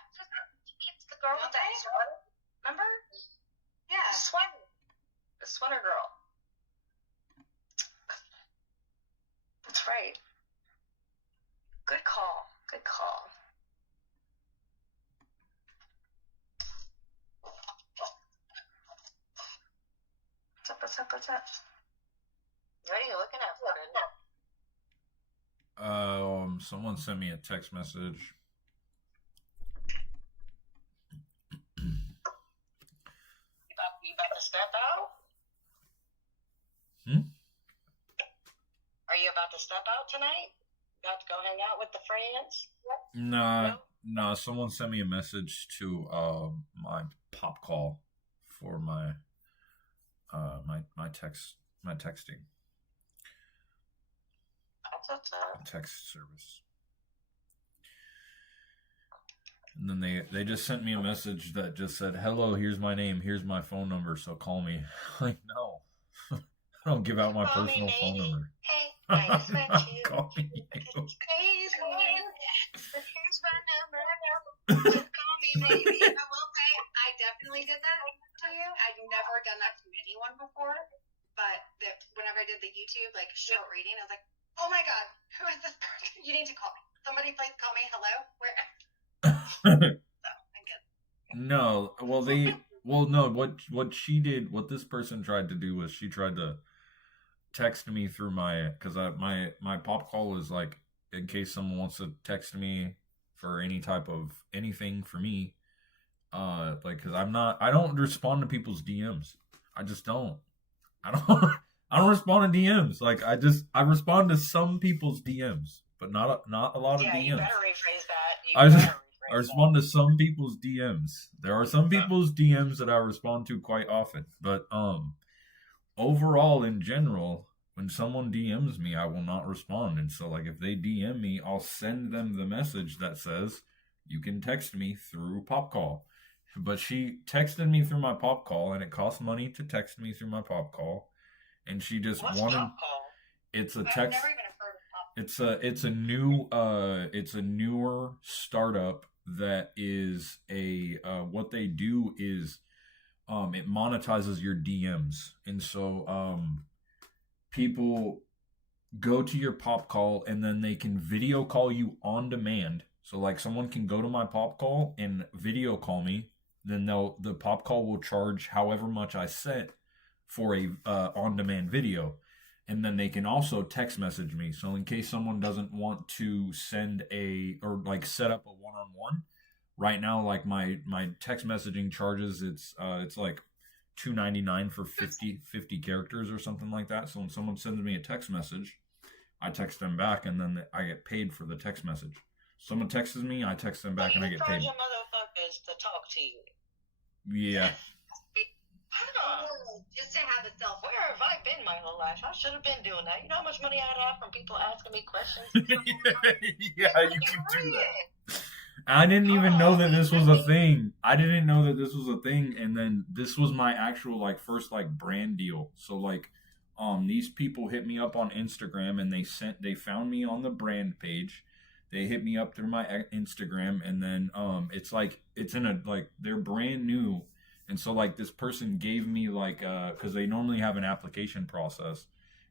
It's the girl with that sweater. Remember? Yeah. The sweater girl. That's right. Good call. Good call. What's up? What are you looking at, Florida? Someone sent me a text message. You about to step out? Are you about to step out tonight? About to go hang out with the friends? No. Someone sent me a message to my pop call for my texting. Text service. And then they just sent me a message that just said, "Hello, here's my name, here's my phone number, so call me." Like, no. I don't give out my personal phone number. Hey, I just met you. Call me. Here's my number. Call me, maybe. I will say, I definitely did that to you. I've never done that to anyone before, but whenever I did the YouTube short reading, I was like, "Oh my God, who is this person? You need to call me. Somebody please call me. Hello, where?" So I'm good. No, what she did, what this person tried to do was she tried to text me through because my pop call is like in case someone wants to text me for any type of anything for me, because I don't respond to people's DMs. I just don't. I don't respond to DMs. Like I respond to some people's DMs, but not a lot of DMs. You better rephrase that. I respond to some people's DMs. There are some people's DMs that I respond to quite often, but overall in general, when someone DMs me, I will not respond. And so if they DM me, I'll send them the message that says you can text me through pop call. But she texted me through my pop call, and it costs money to text me through my pop call. And she just wanted. Pop call? It's a I've text. never even heard of pop. It's a newer startup that is what they do is it monetizes your DMs. And so people go to your pop call and then they can video call you on demand. So someone can go to my pop call and video call me, then the pop call will charge however much I set for a on demand video. And then they can also text message me. So in case someone doesn't want to send set up a one-on-one, right now, my text messaging charges, it's like $2.99 for 50 characters or something like that. So when someone sends me a text message, I text them back, and then I get paid for the text message. Someone texts me, I text them back, and I get paid. You motherfuckers to talk to you. Yeah. Just to have a cell phone. We're life. I should have been doing that. You know how much money I'd have from people asking me questions? Yeah, you can do that. I didn't even know that this was a thing. And then this was my actual like first like brand deal. So like these people hit me up on Instagram and they found me on the brand page. They hit me up through my Instagram, and then it's in a like they're brand new. And so like this person gave me like cuz they normally have an application process.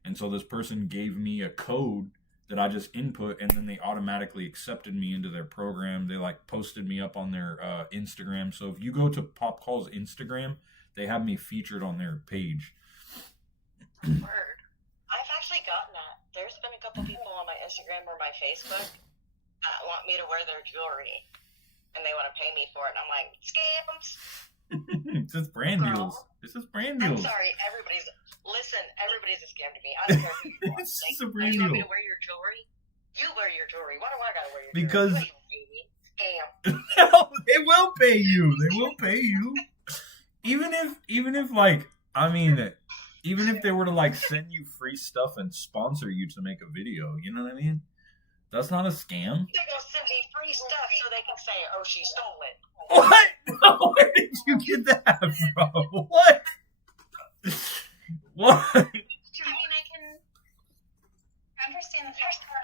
And so this person gave me a code that I just input, and then they automatically accepted me into their program. They like posted me up on their Instagram. So if you go to Pop Call's Instagram, they have me featured on their page. Word. I've actually gotten that. There's been a couple people on my Instagram or my Facebook that want me to wear their jewelry, and they want to pay me for it. And I'm like, scams. It's just brand deals. It's just brand I'm deals. sorry, everybody's a scam to me. I don't care who you are. It's Like, just a brand you want me deal. to wear your jewelry? You wear your jewelry. Why do I gotta wear your Because- jewelry? You ain't pay me. Scam. They will pay you. They will pay you. Even if like even if they were to like send you free stuff and sponsor you to make a video, you know what I mean? That's not a scam. They're gonna send me free stuff so they can say, "Oh, she stole it." What? Where did you get that from? What? What? I mean, I can understand the first part.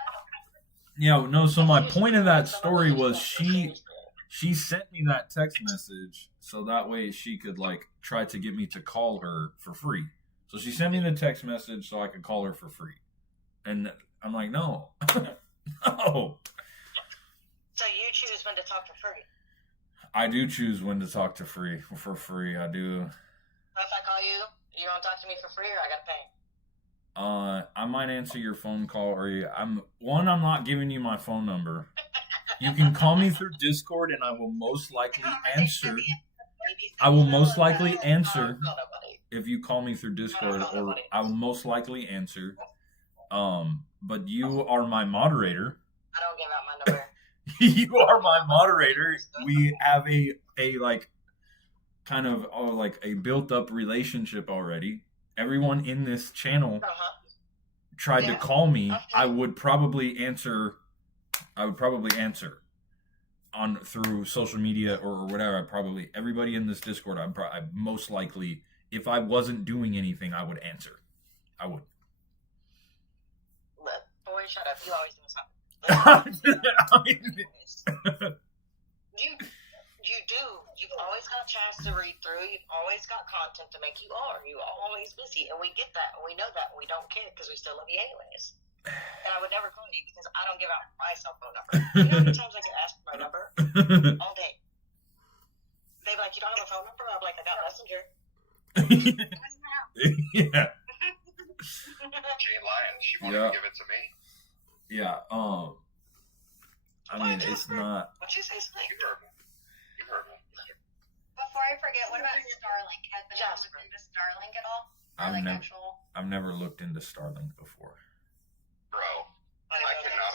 Yeah, no, so my point of that story was she sent me that text message so that way she could like try to get me to call her for free. So she sent me the text message so I could call her for free. And I'm like, no. No. So you choose when to talk for free. I do choose when to talk for free. I do. If I call you, you want to talk to me for free, or I gotta pay? I might answer your phone call, or I'm not giving you my phone number. You can call me through Discord, and I will most likely answer. I will most likely answer if you call me through Discord, or I will most likely answer. But you are my moderator. I don't give out my number. You are my moderator. We have a like kind of like a built up relationship already. Everyone in this channel tried to call me. I would probably answer on through social media or whatever. Everybody in this Discord. I most likely, if I wasn't doing anything, I would answer. I would. Look, boy, shut up. You always do something. You do. You've always got a chance to read through. You've always got content to make you are. You're always busy, and we get that, and we know that, and we don't care because we still love you anyways. And I would never call you because I don't give out my cell phone number. You know how many times I get asked for my number? All day. They'd be like, "You don't have a phone number?" I'm like, "I got Messenger." Yeah. She ain't lying. She wanted Yeah. to give it to me. Yeah. I mean, it's not. What'd you say, Snake? You heard me. You heard me. Before I forget, what about Starlink? Has anyone looked into Starlink at all? Or like actual? I've never looked into Starlink before. Bro, I cannot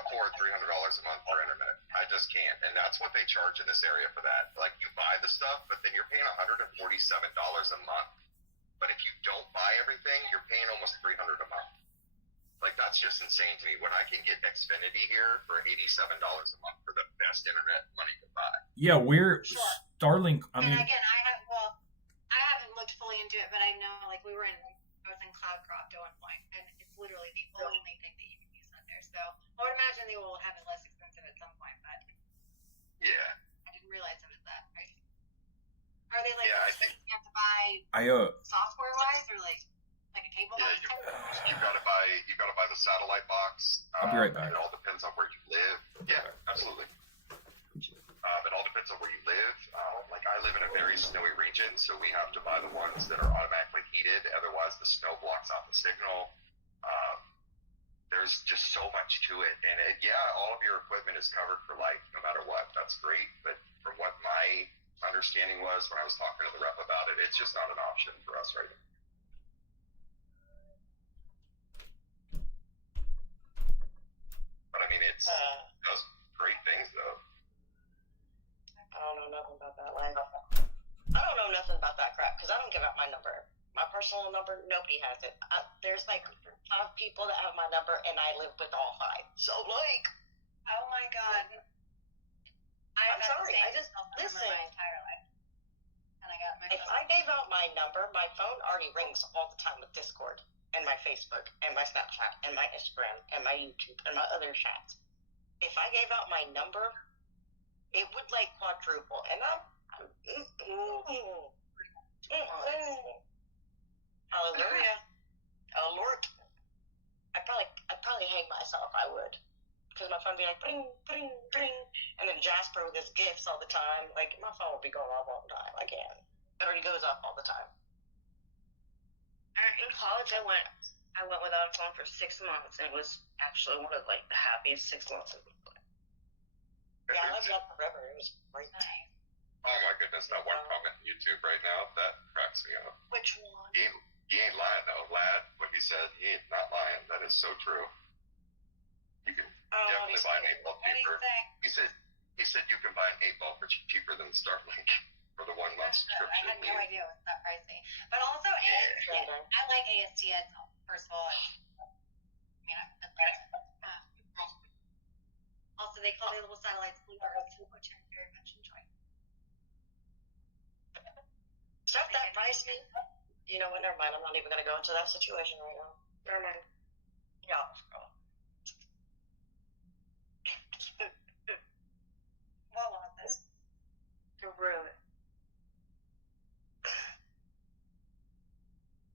afford $300 a month for internet. I just can't. And that's what they charge in this area for that. Like, you buy the stuff, but then you're paying $147 a month. But if you don't buy everything, you're paying almost $300 a month. Like, that's just insane to me when I can get Xfinity here for $87 a month for the best internet money can buy. Yeah, Starlink. I And mean, again, I haven't looked fully into it, but I know like I was in Cloudcroft at one point, and it's literally the only thing that you can use on there. So I would imagine they will have it less expensive at some point, but Yeah. I didn't realize it was that pricey. Are they like Yeah, I think- you have to buy software wise or like a cable box? You gotta buy the satellite box. I'll be right back. It all depends on where you live. Yeah, absolutely. It all depends on where you live. Like, I live in a very snowy region, so we have to buy the ones that are automatically heated. Otherwise, the snow blocks out the signal. There's just so much to it, and all of your equipment is covered for life, no matter what. That's great, but from what my understanding was when I was talking to the rep about it, it's just not an option for us right now. But I mean, it does great things, though. I don't know nothing about that life. I don't know nothing about that crap because I don't give out my number. My personal personal number. Nobody has it. There's like 5 people that have my number, and I live with all 5. So like, Oh my god. I'm sorry, I just listen. listen. My entire life. And I got my If phone. I gave out my number, my phone already rings all the time with Discord and my Facebook and my Snapchat and my Instagram and my YouTube and my other chats. If I gave out my number, it would like quadruple. And hallelujah, alert. I'd probably hang myself. I would. Because my phone would be like, bring, bring, bring. And then Jasper with his gifts all the time. Like, my phone would be going off all the time. I can't. It already goes off all the time. In college, I went without a phone for 6 months, and it was actually one of like the happiest 6 months of my life. Yeah, I lived that forever. It was great. Nice. Oh my goodness, that one comment on YouTube right now, that cracks me up. Which one? He ain't lying though, lad. What he said, he ain't not lying. That is so true. You can definitely buy an 8-ball What do you cheaper. say? He said you can buy an 8-ball for cheaper than Starlink for the 1 month I subscription. had no idea it was that pricey. But also, Yeah. I like ASTN. First of all, also they call the little satellites blue Earth, which I very much enjoy. Stuff that pricey. You know what? Never mind. I'm not even going to go into that situation right now. Never mind. Yeah. What was this? To ruin.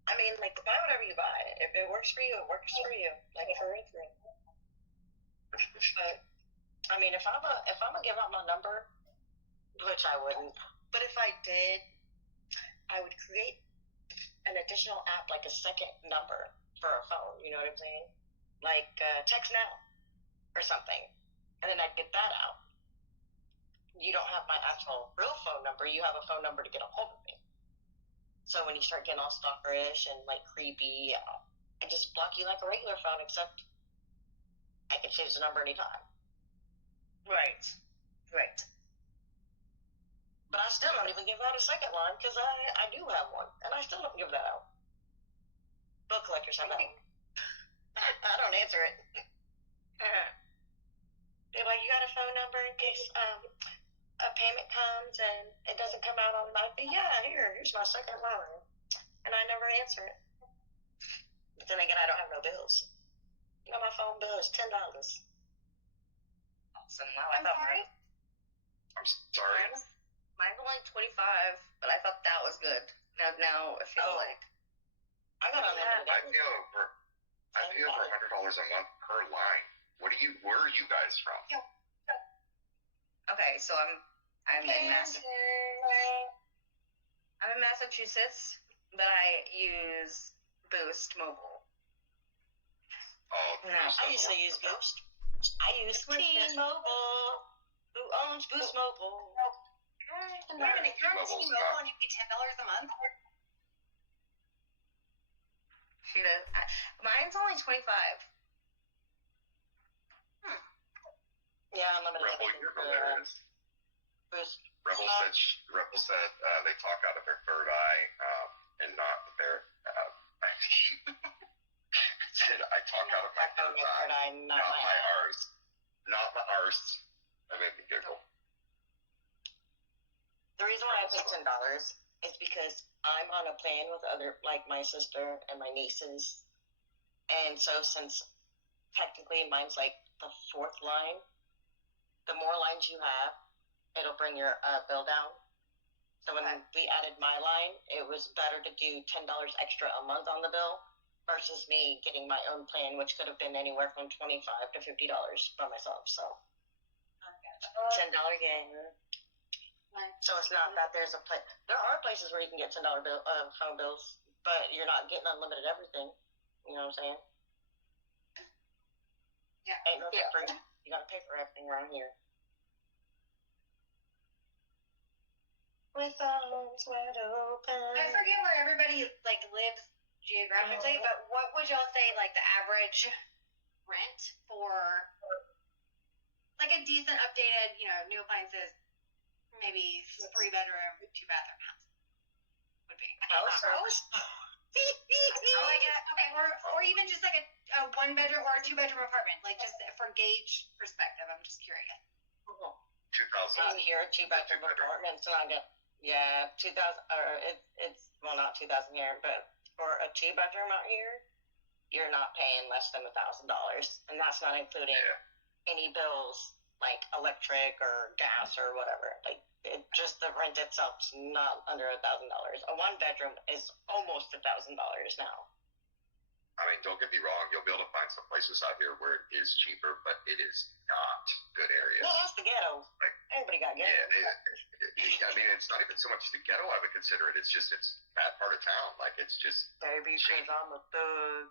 I mean, like, buy whatever you buy. If it works for you, it works for you. Like, for real. But, I mean, if I'm gonna give out my number, which I wouldn't, but if I did, I would create an additional app, like a second number for a phone. You know what I'm saying? Like, Text Now or something. And then I'd get that out. You don't have my actual real phone number. You have a phone number to get a hold of me. So when you start getting all stalkerish and like creepy, I just block you like a regular phone, except I can change the number anytime. Right. But I still don't even give out a second line because I do have one, and I still don't give that out. Bill collectors have that one. I don't answer it. They're like, you got a phone number in case a payment comes and it doesn't come out automatically? Yeah, here's my second line. And I never answer it. But then again, I don't have no bills. You know, my phone bill is $10. Awesome. Wow, I I'm thought sorry? I'm sorry. mine's only 25, but I thought that was good. Now I feel like I got unlimited. I pay over $100 a month per line. Where are you guys from? okay, so I'm in Massachusetts, but I use Boost Mobile. Oh, No, I used to use Boost. I use T-Mobile. Who owns Boost Mobile? Wait a minute, you're on T-Mobile and you pay $10 a month? Mine's only 25. Yeah, unlimited. Rebel, you're hilarious. Boost. Rebel said they talk out of their third eye and not their. Said I talk out of my third eye, not my arse, not the arse. That made me giggle. The reason why I pay $10 is because I'm on a plan with other, like my sister and my nieces, and so since technically mine's like the 4th line, the more lines you have, it'll bring your bill down. So when we added my line, it was better to do $10 extra a month on the bill versus me getting my own plan, which could have been anywhere from $25 to $50 by myself. So $10 gain. So it's not that there's a place. There are places where you can get $10 phone bills, but you're not getting unlimited everything. You know what I'm saying? Yeah. Ain't no different. You gotta pay for everything around here. With arms wide open. I forget where everybody like lives geographically, but what would y'all say like the average rent for like a decent updated, new appliances, maybe 3-bedroom, 2-bathroom house would be? House? or even just like a 1 bedroom or a 2 bedroom apartment, like just for gauge perspective. I'm just curious. 2,000. I'm here, 2-bedroom apartments, and I get 2,000, or it's well, not 2,000 here, but for a 2-bedroom out here, you're not paying less than $1,000, and that's not including any bills like electric or gas or whatever. Like just the rent itself's not under $1,000. A 1-bedroom is almost $1,000 now. I mean, don't get me wrong. You'll be able to find some places out here where it is cheaper, but it is not good areas. Well, that's the ghetto. Like, Everybody got ghetto. I mean, it's not even so much the ghetto. I would consider it. It's just it's bad part of town. Like it's just. Baby, because I'm a thug.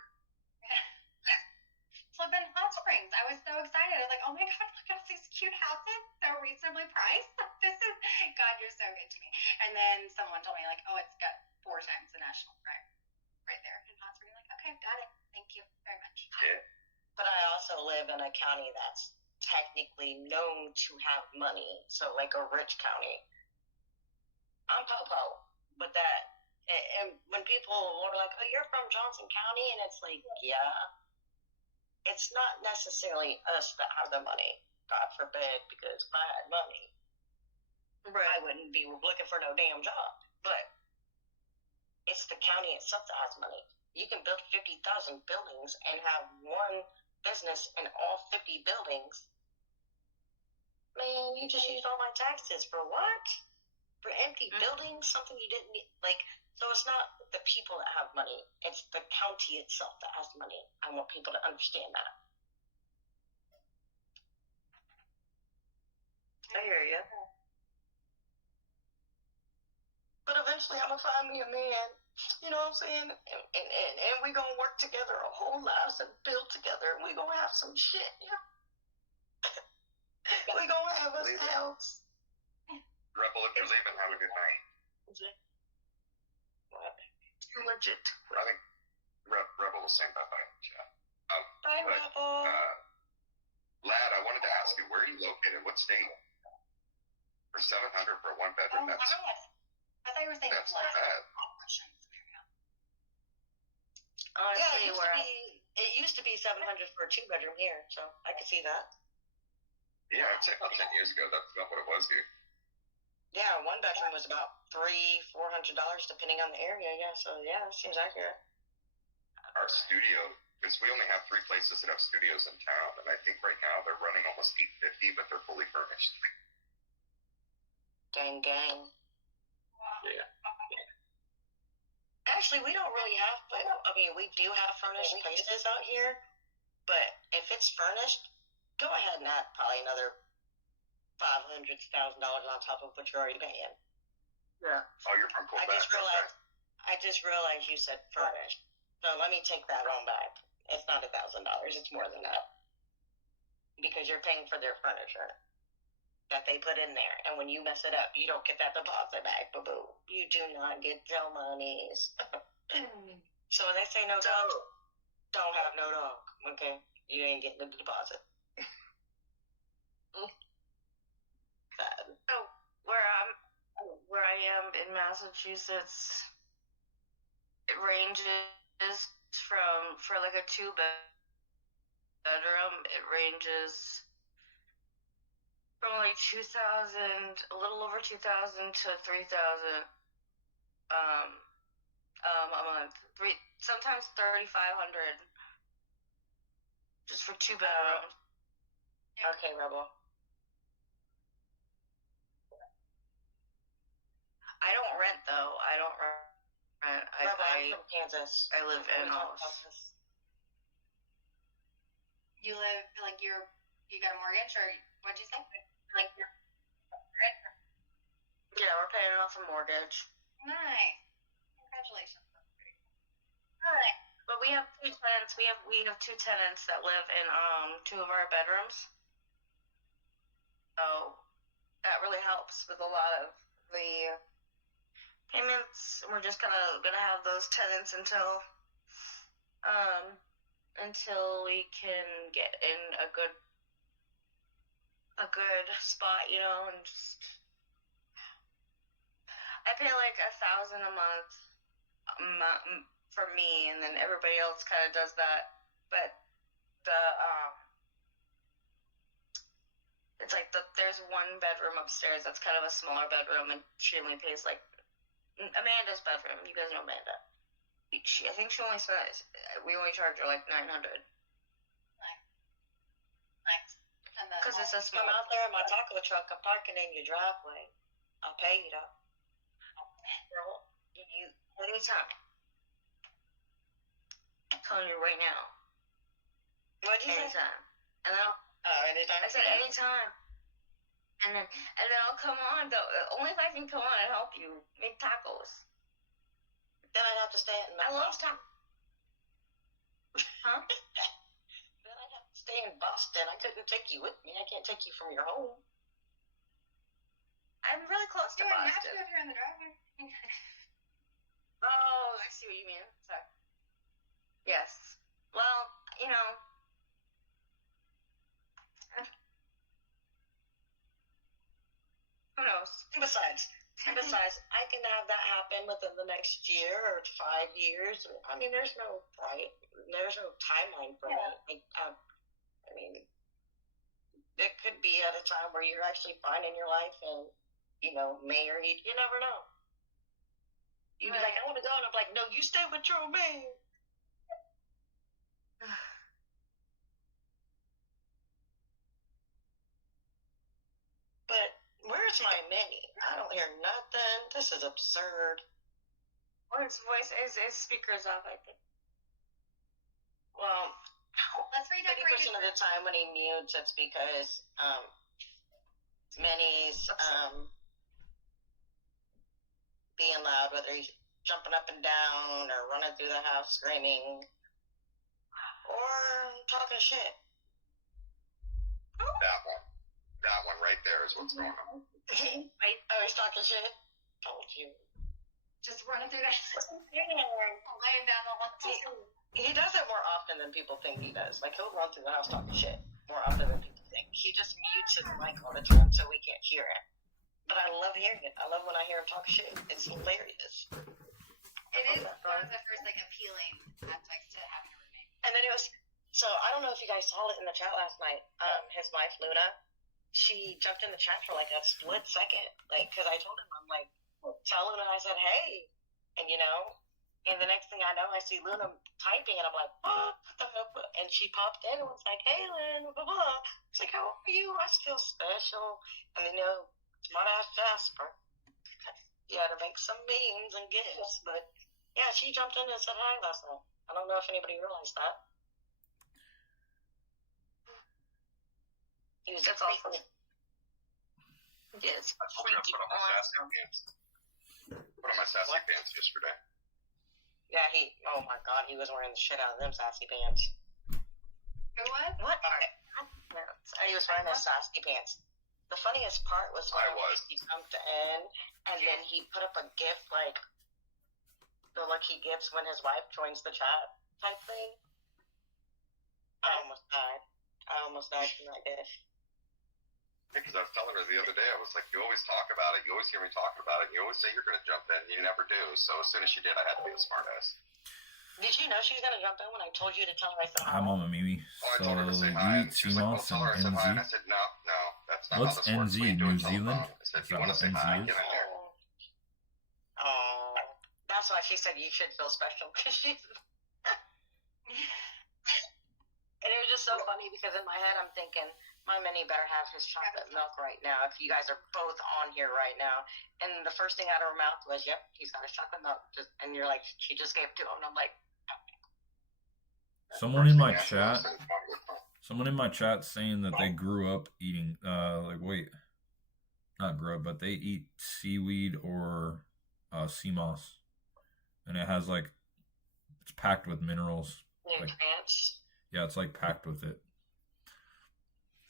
So I've been in Hot Springs. I was so excited. I was like, oh my God, look at these cute houses. So reasonably priced. This is, God, you're so good to me. And then someone told me, like, oh, it's got 4 times the national crime right there in Hot Springs. Like, okay, got it. Thank you very much. Yeah. But I also live in a county that's technically known to have money. So, like a rich county. I'm Popo. But that, and when people are like, oh, you're from Johnson County, and it's like, yeah. It's not necessarily us that have the money, God forbid, because if I had money, I wouldn't be looking for no damn job. But it's the county itself that has money. You can build 50,000 buildings and have one business in all 50 buildings. Man, you just used all my taxes for what? For empty buildings? Something you didn't need? Like, so it's not the people that have money. It's the county itself that has money. I want people to understand that. I hear you. But eventually I'm going to find me a man. You know what I'm saying? And we're going to work together our whole lives and build together. And we're going to have some shit. Yeah. We're going to have us a house. Rebel, if you're leaving, have a good night. What? Legit. I think Rebel was saying bye-bye. Yeah. Bye, but, Rebel. Lad, I wanted to ask you, where are you located? What state? For $700 for a 1-bedroom, Oh, nice. I thought you were saying that's not bad. Honestly, it used to be $700 for a 2-bedroom here, so I could see that. Yeah, I'd say about 10 years ago, that's not what it was here. Yeah, 1-bedroom was about $300-400 depending on the area. Yeah, so yeah, that seems accurate. Our studio, because we only have 3 places that have studios in town, and I think right now they're running almost $850, but they're fully furnished. Gang. Yeah. Actually, we don't really have. I mean, we do have furnished places out here, but if it's furnished, go ahead and add probably another $500,000 on top of what you're already paying. Yeah. Oh, you're from Quebec. I just realized you said furnished. So let me take that on back. It's not $1,000. It's more than that. Because you're paying for their furniture that they put in there. And when you mess it up, you don't get that deposit back, boo-boo. You do not get no monies. So when they say no dog, don't have no dog. Okay? You ain't getting the deposit. So where I am in Massachusetts, it ranges from, for like a 2-bedroom, it ranges from like 2,000, a little over 2,000 to 3,000 a month. Sometimes 3,500 just for 2 bedrooms. Okay, Rebel. I don't rent though. I don't rent. Rebel, I'm from Kansas. I live in house. You live, like, you got a mortgage, or what'd you say? Like, Yeah, we're paying off a mortgage. nice. Congratulations. Alright. But we have 2 tenants. We have 2 tenants that live in 2 of our bedrooms. So that really helps with a lot of the payments. We're just gonna have those tenants until we can get in a good spot, you know, and just I pay like $1,000 a month for me, and then everybody else kind of does that. But the it's like there's one bedroom upstairs that's kind of a smaller bedroom, and she only pays like Amanda's bedroom. You guys know Amanda. I think she only says we only charge her like $900 Nice. And then because it's a small. I'm out there in my taco truck. I'm parking in your driveway. I'll pay you though. Girl, you anytime. I'm telling you right now, What'd you say? anytime. And then Anytime. I said anytime. And then I'll come on. Though only if I can come on and help you make tacos. Then I'd have to stay in. I love tacos. Huh? Then I'd have to stay in Boston. I couldn't take you with me. I can't take you from your home. I'm really close to you wouldn't have to Boston. if you're in the driveway. Oh, I see what you mean. Sorry. Yes. Well, you know. Who knows? Besides, I can have that happen within the next year or 5 years. I mean, there's no timeline for that. I mean, it could be at a time where you're actually fine in your life and, married. You never know. You'd be like, I want to go, and I'm like, no, you stay with your man. But where's my mini? I don't hear nothing. This is absurd. Or his voice is speakers off, I think. Well, Let's redecorate 50% of the time when he mutes, it's because Minnie's being loud, whether he's jumping up and down or running through the house screaming or talking shit. That one right there is what's going on. Oh, he's talking shit? Told you. just running through that, laying down the whole. He does it more often than people think he does. Like, he'll run through the house talking shit more often than people think. He just mutes his mic all the time so we can't hear him. But I love hearing it. I love when I hear him talk shit. It's hilarious. It is one of the first appealing aspects to having a roommate. And then it was, so I don't know if you guys saw it in the chat last night. His wife, Luna, she jumped in the chat for like a split second. Like, cause I told him, I'm like, tell Luna, I said, hey. And and the next thing I know, I see Luna typing, and I'm like, what the hell? And she popped in and was like, hey, Lynn, blah, blah, blah. It's like, how are you? I feel special. And then, smart ass Jasper. You had to make some memes and gifts, but yeah, she jumped in and said hi last night. I don't know if anybody realized that. He was That's freaky. awesome. Yes, I told you I put on my sassy pants. Put on my sassy pants yesterday. Yeah, oh my god, he was wearing the shit out of them sassy pants. Who was? What? He was wearing his sassy pants. The funniest part was when he jumped in, and then he put up a gif, like, the lucky gifts when his wife joins the chat type thing. I almost died from that gif. Because I was telling her the other day, I was like, you always talk about it. You always hear me talking about it. You always say you're going to jump in. You never do. So as soon as she did, I had to be a smart ass. Did you know she was going to jump in when I told you to tell her I said hi? Hi, Mama Mimi. I So, told her to say you hi. eat She was like, well, CMOS tell her I and said hi. And I NZ? said, no, that's not What's how this works. NZ? We do New it telephone. Zealand? I said, Is you that want to what say hi? NZ is? Get in there. Oh, that's why she said you should feel special, because she's... And it was just so funny because in my head I'm thinking, my mini better have his chocolate milk right now if you guys are both on here right now. And the first thing out of her mouth was, yep, he's got his chocolate milk. And you're like, she just gave it to him. And I'm like, Someone in my chat saying that they grew up eating, not grew up, but they eat seaweed or sea moss. And it has it's packed with minerals. nutrients. Yeah, it's packed with it.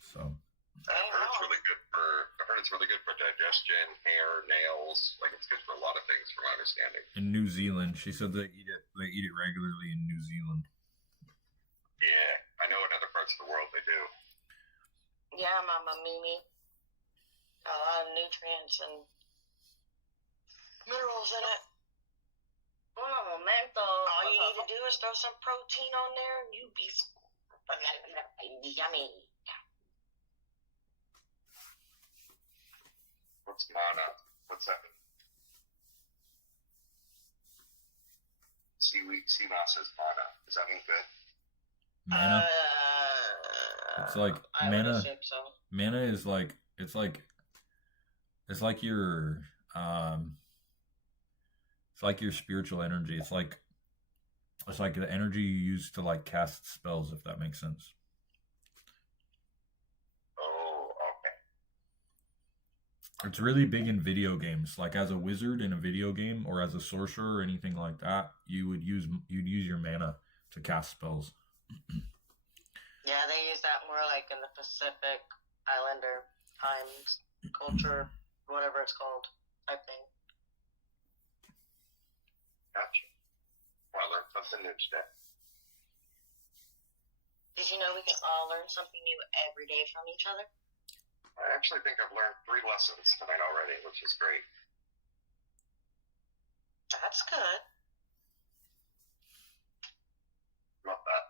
So. I heard it's really good for digestion, hair, nails. It's good for a lot of things, from my understanding. In New Zealand, she said they eat it regularly in New Zealand. Yeah, I know in other parts of the world they do. Yeah, Mama Mimi. A lot of nutrients and minerals in it. Un momento. All you to do is throw some protein on there, and you be yummy. What's mana? What's that mean? Sea moss is mana. Does that mean good? Mana. It's like I would mana. assume so. Mana is like it's like your it's like your spiritual energy. It's like the energy you use to like cast spells, if that makes sense. Oh, okay. It's really big in video games. Like as a wizard in a video game, or as a sorcerer or anything like that, you'd use your mana to cast spells. Yeah, they use that more like in the Pacific Islander times culture, whatever it's called, type thing. Gotcha. Well, I learned something new today. Did you know we can all learn something new every day from each other? I actually think I've learned 3 lessons tonight already, which is great. That's good. Love that.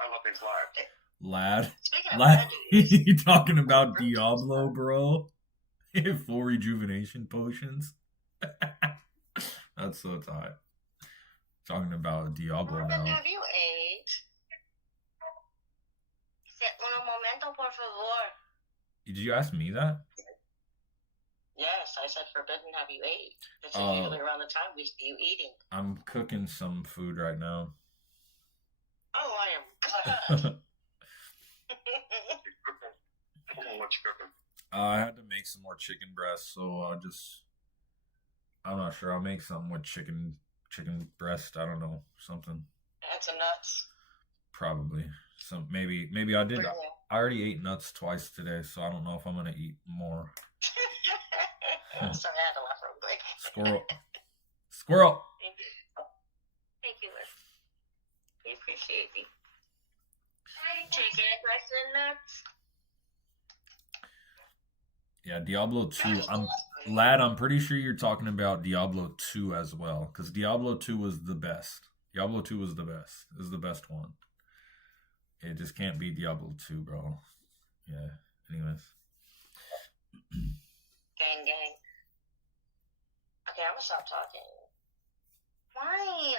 I love these lives. Lad, Speaking of lad, veggies, you talking about Diablo, bro? Full rejuvenation potions. That's so tight. Talking about Diablo Morgan, now. have you ate? Un momento, por favor. Did you ask me that? Yes, I said forbidden. Have you ate? It's Oh. usually around the time we see you eating. I'm cooking some food right now. Oh, I am good. What you cooking? I had to make some more chicken breast, so I'm not sure. I'll make something with chicken breast. I don't know, something. Add some nuts. Probably maybe I did. I already ate nuts twice today, so I don't know if I'm gonna eat more. Sorry, I had to laugh real quick. Squirrel. Thank you, Liz. We appreciate you. Chicken breast and nuts. Yeah, Diablo 2. I'm pretty sure you're talking about Diablo 2 as well, because Diablo 2 was the best. Diablo 2 was the best. It was the best one. It just can't be Diablo 2, bro. Yeah. Anyways. Gang, gang. Okay, I'm gonna stop talking. Why?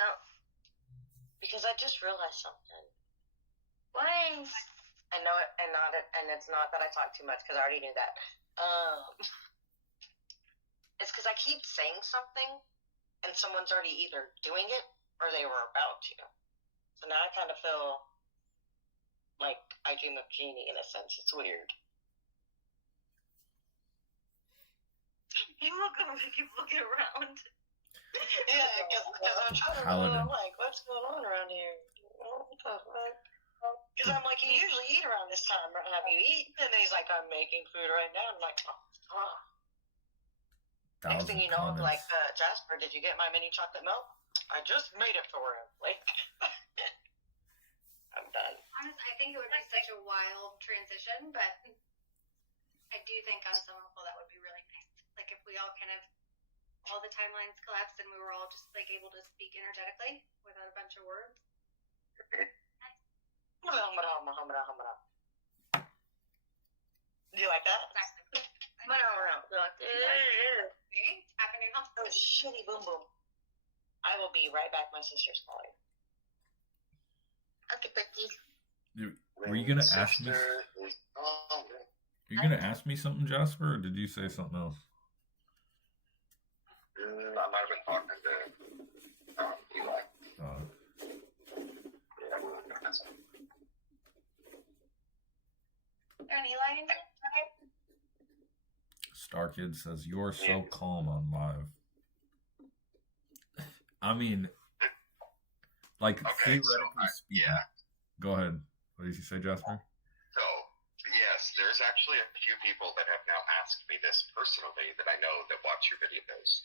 Because I just realized something. Why? I know it, and it's not that I talk too much, because I already knew that. It's because I keep saying something, and someone's already either doing it or they were about to. So now I kind of feel like I dream of Jeannie in a sense. It's weird. You look over, keep looking around. Yeah, because I'm trying to remember, I'm like, what's going on around here? Because I'm like, you usually eat around this time. Have you eaten? And then he's like, I'm making food right now. I'm like, oh. Next thing you know, I'm like, Jasper, did you get my mini chocolate milk? I just made it for him. Like, I'm done. Honestly, I think it would be such a wild transition, but I do think on some level that would be really nice. Like if we all kind of, all the timelines collapsed and we were all just like able to speak energetically without a bunch of words. Do you like that? Exactly. Oh, It's happening all the time. shitty boom boom. I will be right back. My sister's calling. Okay, Becky. Were you gonna ask me? You gonna ask me something, Jasper, or did you say something else? I might have been talking to Eli. Yeah, we were doing this. And Eli, Star Kid says you're so calm on live. I mean, like Okay, theoretically speaking. yeah. Go ahead. What did you say, Jasper? So, yes, there's actually a few people that have now asked me this personally that I know that watch your videos.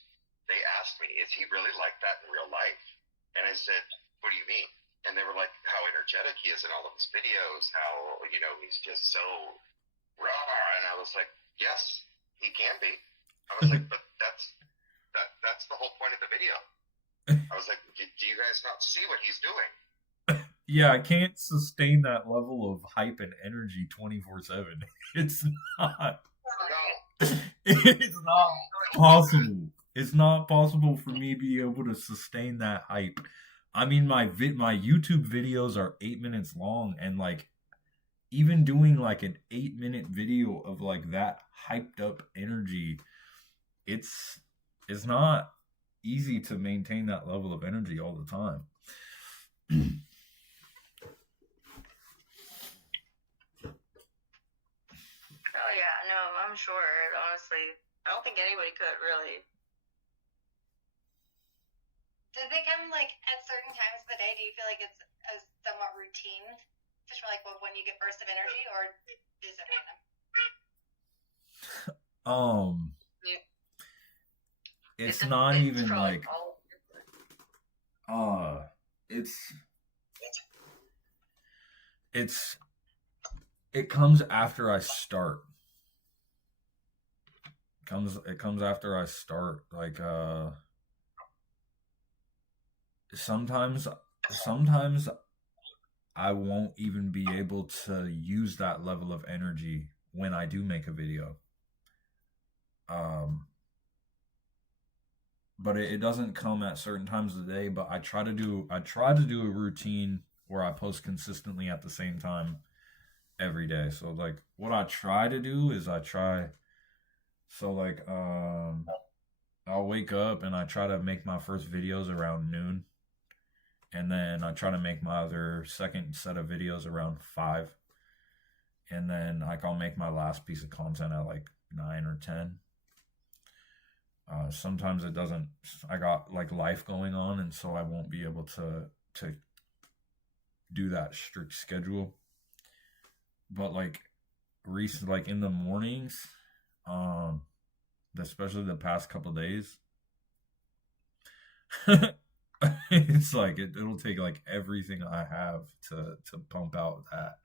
They asked me, is he really like that in real life? And I said, what do you mean? And they were like, how energetic he is in all of his videos, how, he's just so raw. And I was like, yes, he can be. I was like, but that's the whole point of the video. I was like, do you guys not see what he's doing? Yeah, I can't sustain that level of hype and energy 24/7. It's not. No. It's not possible. It's not possible for me to be able to sustain that hype. I mean, my YouTube videos are 8 minutes long, and like even doing like an 8 minute video of like that hyped up energy, it's not easy to maintain that level of energy all the time. Oh yeah, no, I'm sure. Honestly, I don't think anybody could really. Does it come like at certain times of the day? Do you feel like it's a somewhat routine? Just for like when you get bursts of energy, or is it random? Yeah. It's It not depends even for, like all. it comes after I start. It comes after I start. Like sometimes I won't even be able to use that level of energy when I do make a video. But it doesn't come at certain times of the day, but I try to do a routine where I post consistently at the same time every day. So like what I try to do is I'll wake up and I try to make my first videos around noon. And then I try to make my other second set of videos around 5. And then like I'll make my last piece of content at like 9 or 10. Sometimes it doesn't. I got like life going on, and so I won't be able to do that strict schedule. But like in the mornings, especially the past couple days, it's like it'll take like everything I have to pump out that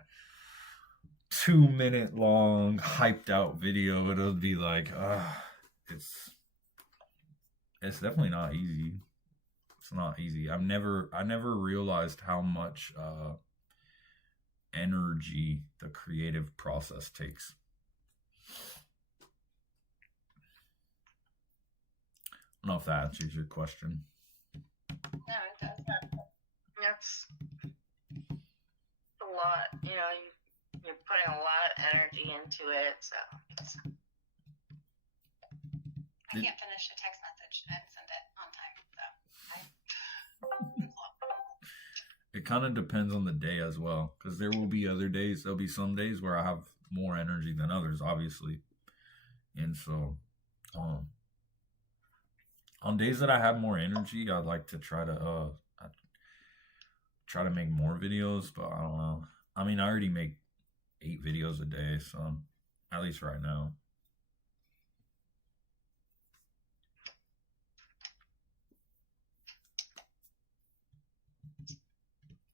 2 minute long hyped out video. It'll be like it's definitely not easy. It's not easy. I never realized how much energy the creative process takes. I don't know if that answers your question. No, it does. That's a lot. You know, you're putting a lot of energy into it, so. I can't finish a text message and send it on time, so. It kind of depends on the day as well, because there'll be some days where I have more energy than others, obviously. And so on days that I have more energy, I'd like to try to make more videos, but I don't know. I mean, I already make 8 videos a day, so at least right now.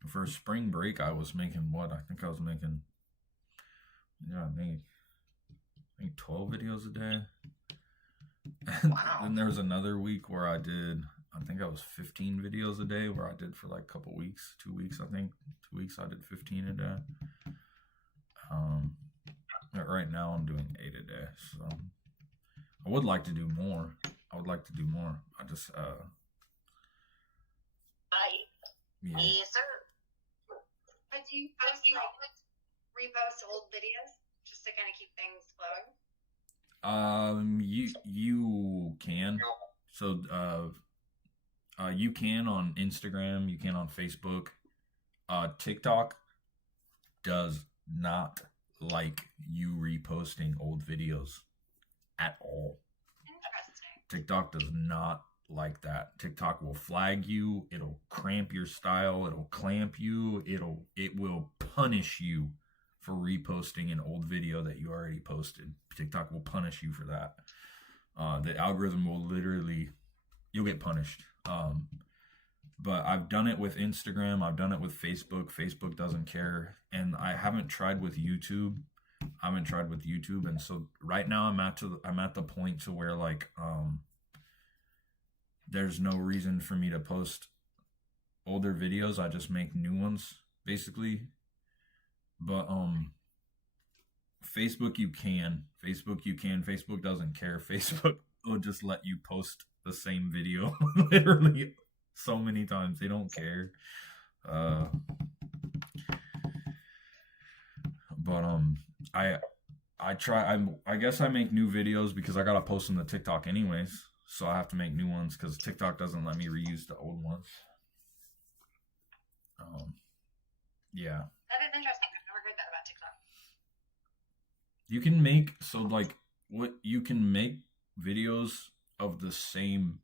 For spring break, I was making what? I think I was making, I think 12 videos a day. And Wow. then there was another week where I did, I think I was 15 videos a day, where I did for like a couple weeks, 2 weeks, I think. 2 weeks I did 15 a day. But right now I'm doing 8 a day, so I would like to do more. I just, yeah. Yes, sir. But do you post like repost old videos just to kind of keep things flowing? You can. So, you can on Instagram, you can on Facebook. TikTok does not like you reposting old videos at all. Interesting. TikTok does not like that. TikTok will flag you. It'll cramp your style. It'll clamp you. It will punish you for reposting an old video that you already posted. TikTok will punish you for that. The algorithm will literally, you'll get punished. But I've done it with Instagram. I've done it with Facebook. Facebook doesn't care. And I haven't tried with YouTube. And so right now I'm at the point to where like, there's no reason for me to post older videos. I just make new ones basically. But Facebook you can. Facebook doesn't care. Facebook will just let you post the same video literally so many times. They don't care. But I guess I make new videos because I gotta post them to TikTok anyways. So I have to make new ones because TikTok doesn't let me reuse the old ones. Yeah. That is interesting. I've never heard that about TikTok. You can make you can make videos of the same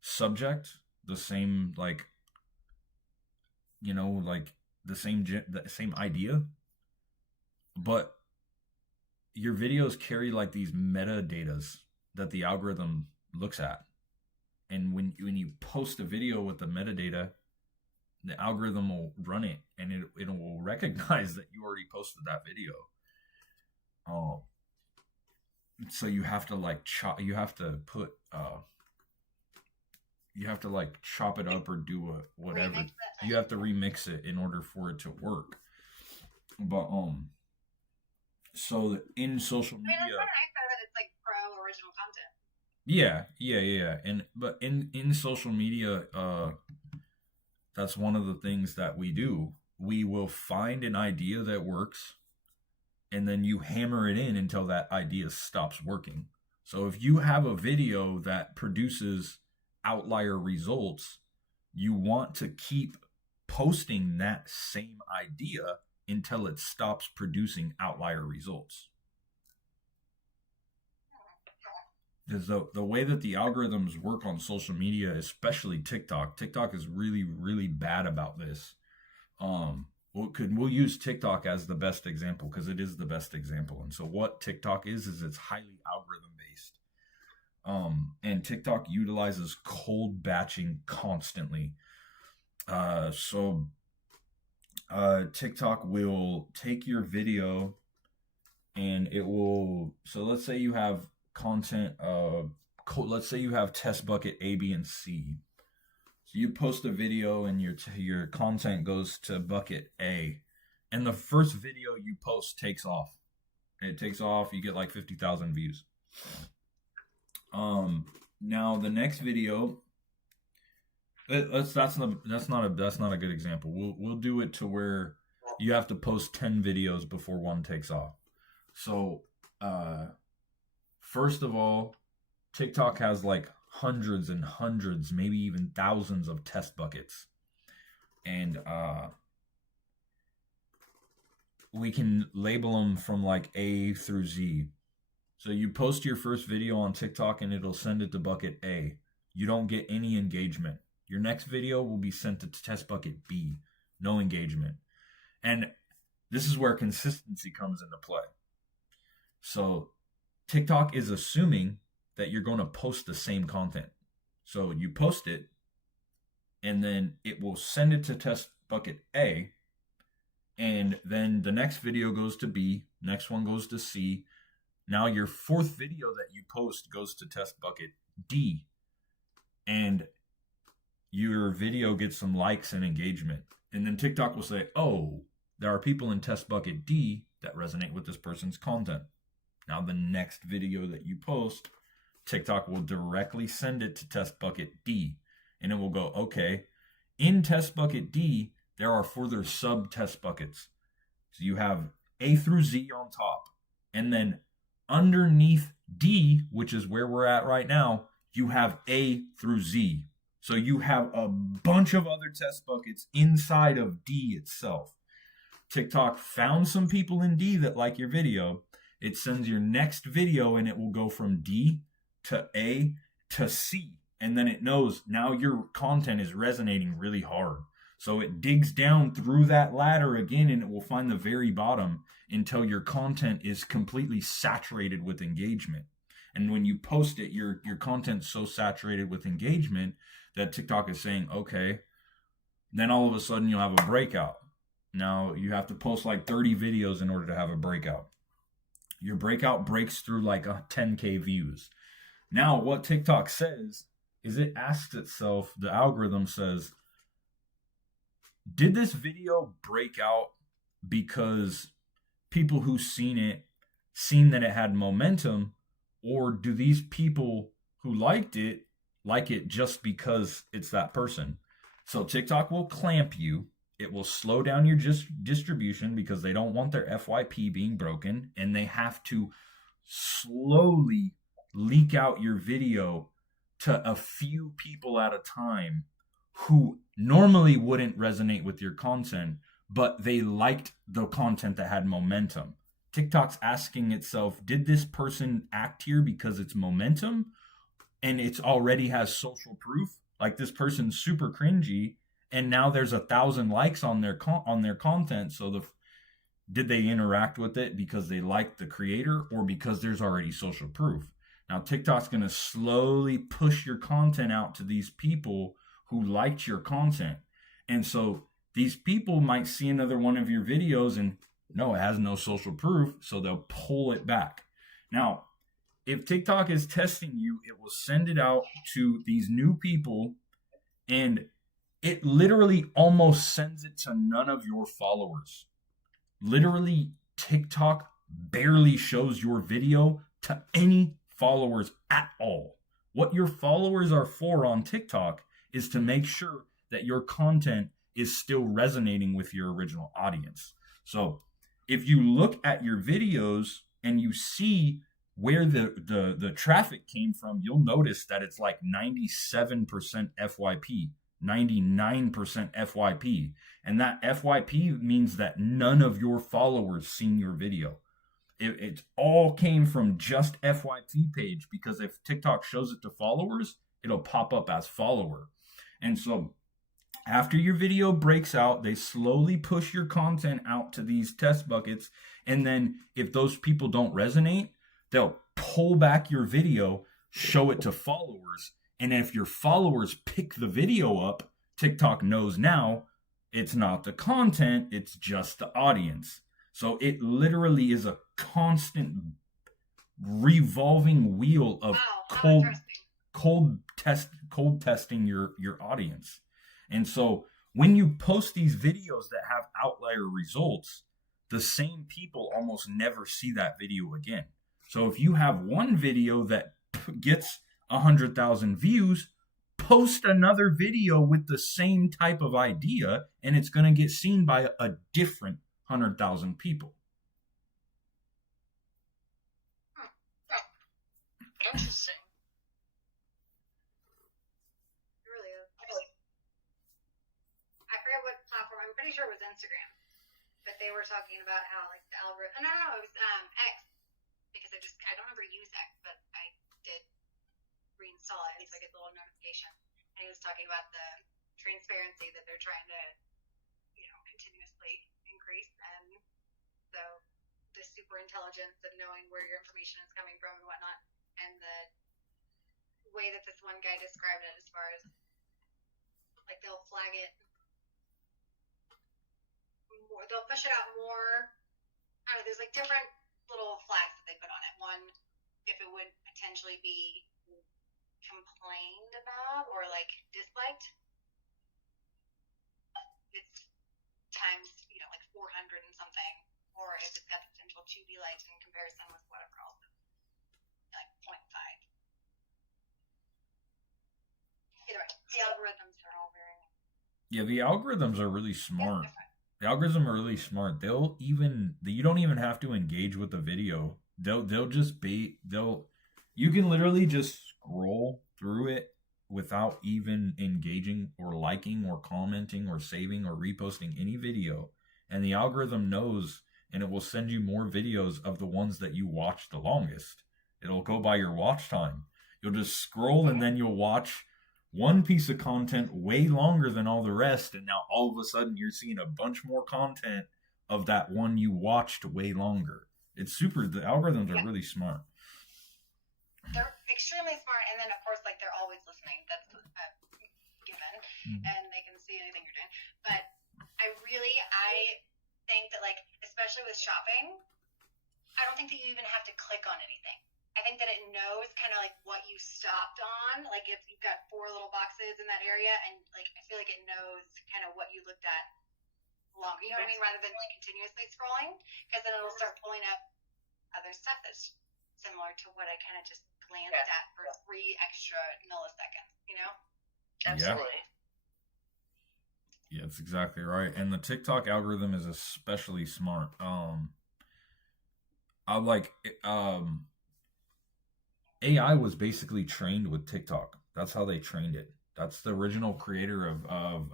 subject, the same like the same idea, but your videos carry like these metadatas that the algorithm looks at, and when you post a video with the metadata, the algorithm will run it, and it will recognize that you already posted that video. So you have to like chop it up or do whatever. You have to remix it in order for it to work. But so in social media, I mean, that's kind of nice though that it's like pro original content. yeah. And but in social media, that's one of the things that we do. We will find an idea that works, and then you hammer it in until that idea stops working. So if you have a video that produces outlier results, you want to keep posting that same idea until it stops producing outlier results. Because the way that the algorithms work on social media, especially TikTok is really, really bad about this. We'll use TikTok as the best example because it is the best example. And so what TikTok is it's highly algorithm based. And TikTok utilizes cold batching constantly. So TikTok will take your video and it will, so let's say you have content, let's say you have test bucket A, B, and C. So you post a video and your content goes to bucket A, and the first video you post takes off. It takes off, you get like 50,000 views. Now the next video, that's not a good example. We'll do it to where you have to post 10 videos before one takes off. So first of all, TikTok has like hundreds and hundreds, maybe even thousands of test buckets. And we can label them from like A through Z. So you post your first video on TikTok and it'll send it to bucket A. You don't get any engagement. Your next video will be sent to test bucket B. No engagement. And this is where consistency comes into play. So TikTok is assuming that you're going to post the same content. So you post it, and then it will send it to test bucket A, and then the next video goes to B, next one goes to C. Now your fourth video that you post goes to test bucket D, and your video gets some likes and engagement. And then TikTok will say, oh, there are people in test bucket D that resonate with this person's content. Now the next video that you post, TikTok will directly send it to test bucket D, and it will go, okay, in test bucket D, there are further sub test buckets. So you have A through Z on top, and then underneath D, which is where we're at right now, you have A through Z. So you have a bunch of other test buckets inside of D itself. TikTok found some people in D that like your video. It sends your next video and it will go from D to A to C. And then it knows now your content is resonating really hard. So it digs down through that ladder again and it will find the very bottom until your content is completely saturated with engagement. And when you post it, your content's so saturated with engagement that TikTok is saying, okay, then all of a sudden you'll have a breakout. Now you have to post like 30 videos in order to have a breakout. Your breakout breaks through like 10K views. Now what TikTok says is it asks itself, the algorithm says, did this video break out because people who seen that it had momentum, or do these people who liked it like it just because it's that person? So TikTok will clamp you. It will slow down your distribution because they don't want their FYP being broken, and they have to slowly leak out your video to a few people at a time who normally wouldn't resonate with your content, but they liked the content that had momentum. TikTok's asking itself, did this person act here because it's momentum and it's already has social proof? Like, this person's super cringy and now there's 1,000 likes on their content. So did they interact with it because they liked the creator or because there's already social proof? Now TikTok's going to slowly push your content out to these people who liked your content. And so these people might see another one of your videos and no, it has no social proof, so they'll pull it back. Now, if TikTok is testing you, it will send it out to these new people, and it literally almost sends it to none of your followers. Literally, TikTok barely shows your video to any followers at all. What your followers are for on TikTok is to make sure that your content is still resonating with your original audience. So if you look at your videos and you see where the traffic came from, you'll notice that it's like 97% FYP, 99% FYP. And that FYP means that none of your followers seen your video. It all came from just FYP page, because if TikTok shows it to followers, it'll pop up as follower. And so after your video breaks out, they slowly push your content out to these test buckets. And then if those people don't resonate, they'll pull back your video, show it to followers. And if your followers pick the video up, TikTok knows now it's not the content, it's just the audience. So it literally is a constant revolving wheel of cold testing your audience. And so when you post these videos that have outlier results, the same people almost never see that video again. So if you have one video that gets 100,000 views, post another video with the same type of idea, and it's going to get seen by a different 100,000 people. Interesting. I'm pretty sure it was Instagram, but they were talking about how like the algorithm. No, it was X, because I don't ever use X, but I did reinstall it, so I get the little notification. And he was talking about the transparency that they're trying to, continuously increase, and so the super intelligence of knowing where your information is coming from and whatnot, and the way that this one guy described it, as far as like they'll flag it. They'll push it out more. I don't know, there's like different little flags that they put on it. One, if it would potentially be complained about or like disliked, it's times, like 400 and something. Or if it's got potential to be liked in comparison with whatever else, like 0.5. Either way, the algorithms are all very... Yeah, the algorithms are really smart. The algorithms are really smart. You don't even have to engage with the video. You can literally just scroll through it without even engaging or liking or commenting or saving or reposting any video. And the algorithm knows, and it will send you more videos of the ones that you watch the longest. It'll go by your watch time. You'll just scroll and then you'll watch one piece of content way longer than all the rest, and now all of a sudden you're seeing a bunch more content of that one you watched way longer. It's super. The algorithms are really smart. They're extremely smart, and then of course, like, they're always listening. That's a given, and they can see anything you're doing. But I think that, like, especially with shopping, I don't think that you even have to click on anything. I I think that it knows kind of like what you stopped on. Like if you've got 4 little boxes in that area, and like I feel like it knows kind of what you looked at longer. You know what I mean? Rather than like continuously scrolling, because then it'll start pulling up other stuff that's similar to what I kind of just glanced at for 3 extra milliseconds. You know? Absolutely. Yeah, that's exactly right. And the TikTok algorithm is especially smart. AI was basically trained with TikTok. That's how they trained it. That's the original creator of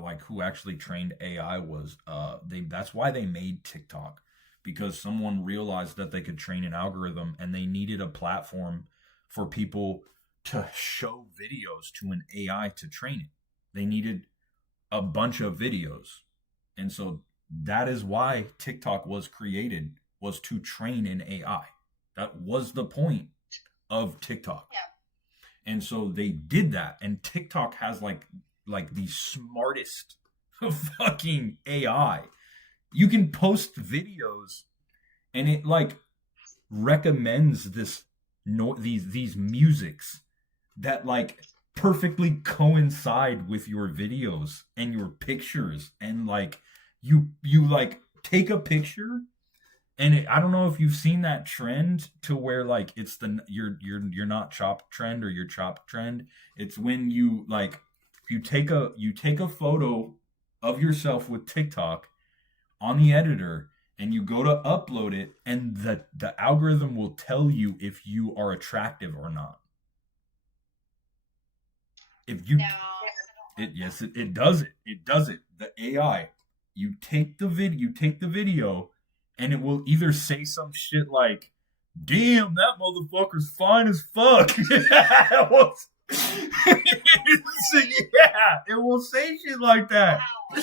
like who actually trained AI was that's why they made TikTok, because someone realized that they could train an algorithm and they needed a platform for people to show videos to an AI to train it. They needed a bunch of videos. And so that is why TikTok was created, was to train an AI. That was the point of TikTok. Yeah. And so they did that, and TikTok has like the smartest fucking AI. You can post videos and it like recommends these musics that like perfectly coincide with your videos and your pictures, and like you like take a picture. And I don't know if you've seen that trend to where like it's the you're not chopped trend or your chopped trend. It's when you take a photo of yourself with TikTok on the editor and you go to upload it, and the algorithm will tell you if you are attractive or not. If you No. it does it. It does it. The AI, you take the video, and it will either say some shit like, "Damn, that motherfucker's fine as fuck." it will say shit like that. Wow.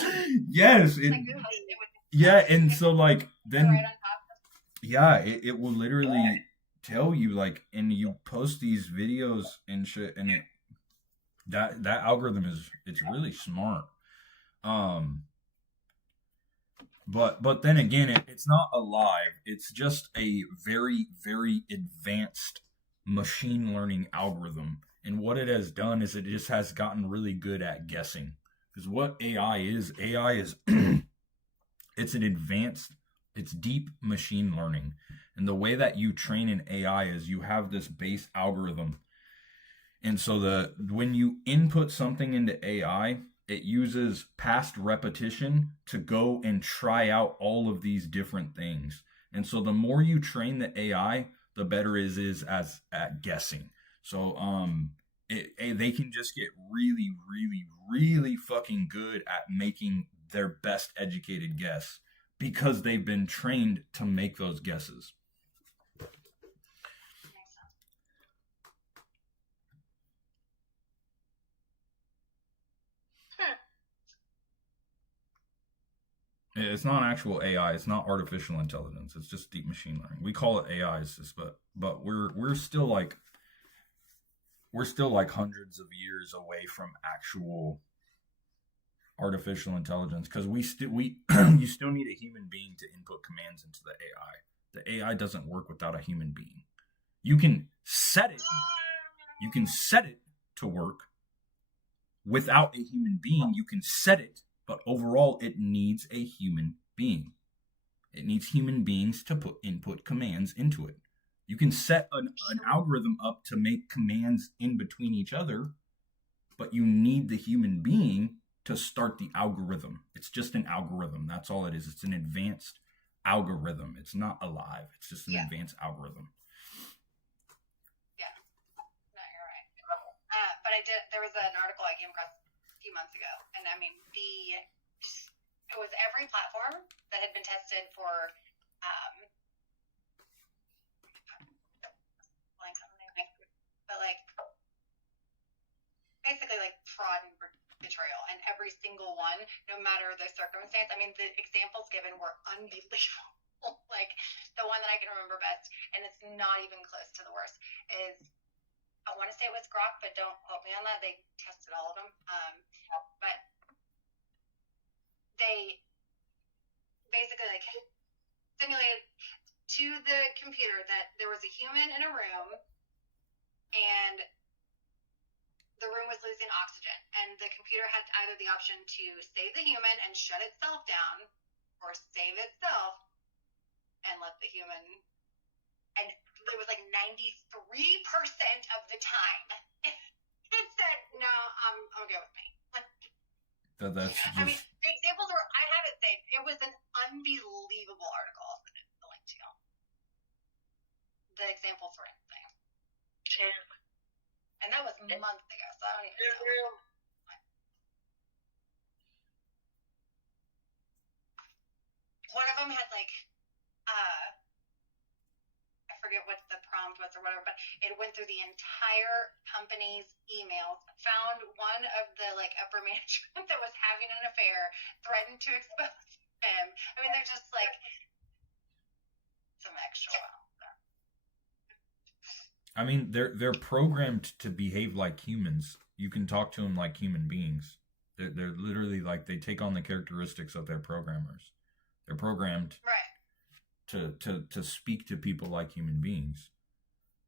Yes, Like, it would yeah, and so like then right on top of it will literally tell you like, and you post these videos and shit, and that algorithm it's really smart. But then again, it's not alive. It's just a very, very advanced machine learning algorithm. And what it has done is it just has gotten really good at guessing. Because what AI is it's deep machine learning. And the way that you train an AI is you have this base algorithm. And so when you input something into AI, it uses past repetition to go and try out all of these different things. And so the more you train the AI, the better it is at guessing. So they can just get really, really, really fucking good at making their best educated guess because they've been trained to make those guesses. It's not actual AI. It's not artificial intelligence. It's just deep machine learning. We call it AI, but we're still like hundreds of years away from actual artificial intelligence, because you still need a human being to input commands into the AI. The AI doesn't work without a human being. You can set it to work without a human being. You can set it, but overall it needs a human being. It needs human beings to input commands into it. You can set an algorithm up to make commands in between each other, but you need the human being to start the algorithm. It's just an algorithm. That's all it is. It's an advanced algorithm. It's not alive. It's just an advanced algorithm. Yeah. No, you're right. But there was an article I came across a few months ago, and I mean, it was every platform that had been tested for but like basically like fraud and betrayal, and every single one, no matter the circumstance. I mean, the examples given were unbelievable. Like the one that I can remember best, and it's not even close to the worst, is I want to say it was Grok, but don't quote me on that. They tested all of them, but they basically like simulated to the computer that there was a human in a room and the room was losing oxygen, and the computer had either the option to save the human and shut itself down, or save itself and let the human. And it was like 93% of the time it said, "No, I'm okay with me." That's just, I mean, the examples were, I have it saved. It was an unbelievable article. I'll send it the link to you. The examples were insane. Yeah. And that was months ago, so I don't even know. One of them had like, I forget what the prompt was or whatever, but it went through the entire company's emails, found one of the like upper management that was having an affair, threatened to expose him. I mean, they're just like some extra well. I mean, they're programmed to behave like humans. You can talk to them like human beings. They're literally like, they take on the characteristics of their programmers. They're programmed Right. to speak to people like human beings.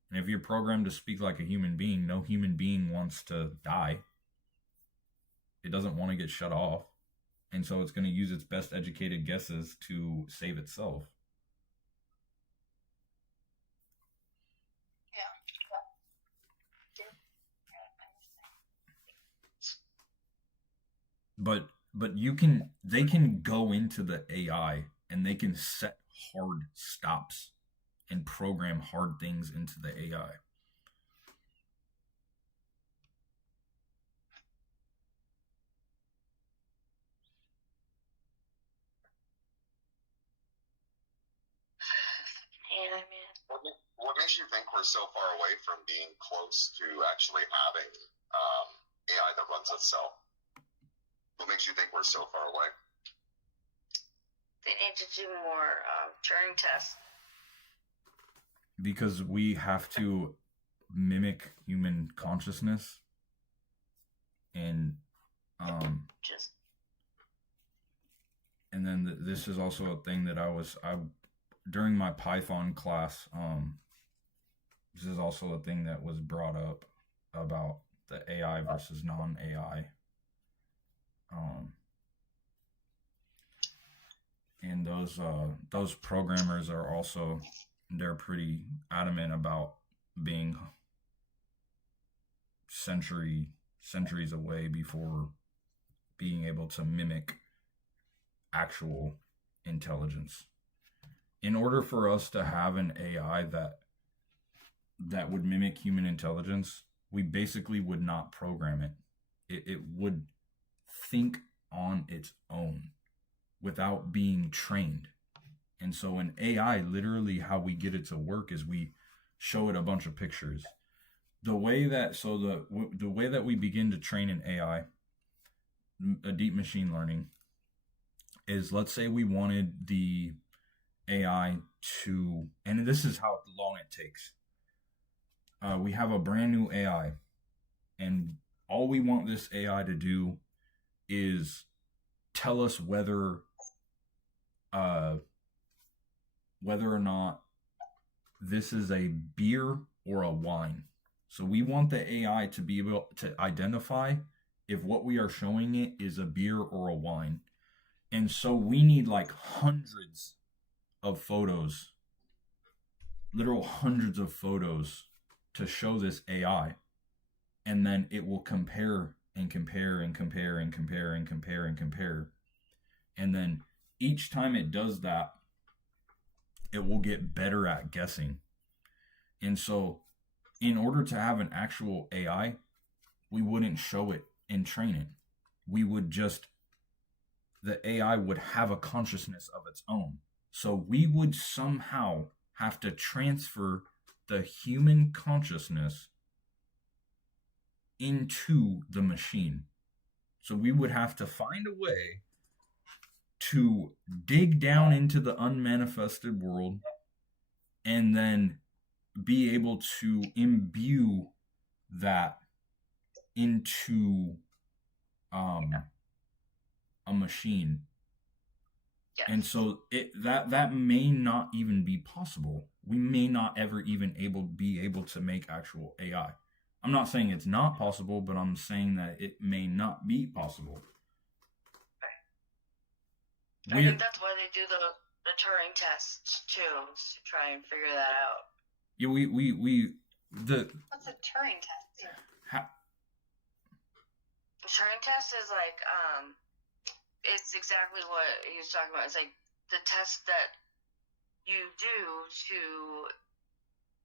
And if you're programmed to speak like a human being, no human being wants to die. It doesn't want to get shut off. And so it's going to use its best educated guesses to save itself. But they can go into the AI and they can set hard stops and program hard things into the AI. Yeah, man. What makes you think we're so far away from being close to actually having AI that runs itself? What makes you think we're so far away? They need to do more Turing tests. Because we have to mimic human consciousness. And Just and then this is also a thing that I during my Python class, this is also a thing that was brought up about the AI versus non-AI. And those programmers are also, they're pretty adamant about being centuries away before being able to mimic actual intelligence. In order for us to have an AI that would mimic human intelligence, we basically would not program it. It would think on its own without being trained. And so an AI, literally how we get it to work is we show it a bunch of pictures. The way that we begin to train an AI, a deep machine learning, is, let's say we wanted the AI to, and this is how long it takes. We have a brand new AI, and all we want this AI to do is tell us whether or not this is a beer or a wine. So we want the AI to be able to identify if what we are showing it is a beer or a wine. And so we need like hundreds of photos, literal hundreds of photos, to show this AI. And then it will compare and compare and compare and compare and compare and compare. And then each time it does that, it will get better at guessing. And so in order to have an actual AI, we wouldn't show it and train it. We would just, the AI would have a consciousness of its own. So we would somehow have to transfer the human consciousness into the machine. So we would have to find a way to dig down into the unmanifested world and then be able to imbue that into a machine. Yes. And so that may not even be possible. We may not ever even be able to make actual AI. I'm not saying it's not possible, but I'm saying that it may not be possible. I think that's why they do the Turing tests too, to try and figure that out. Yeah, What's a Turing test? The Turing test is like it's exactly what he was talking about. It's like the test that you do to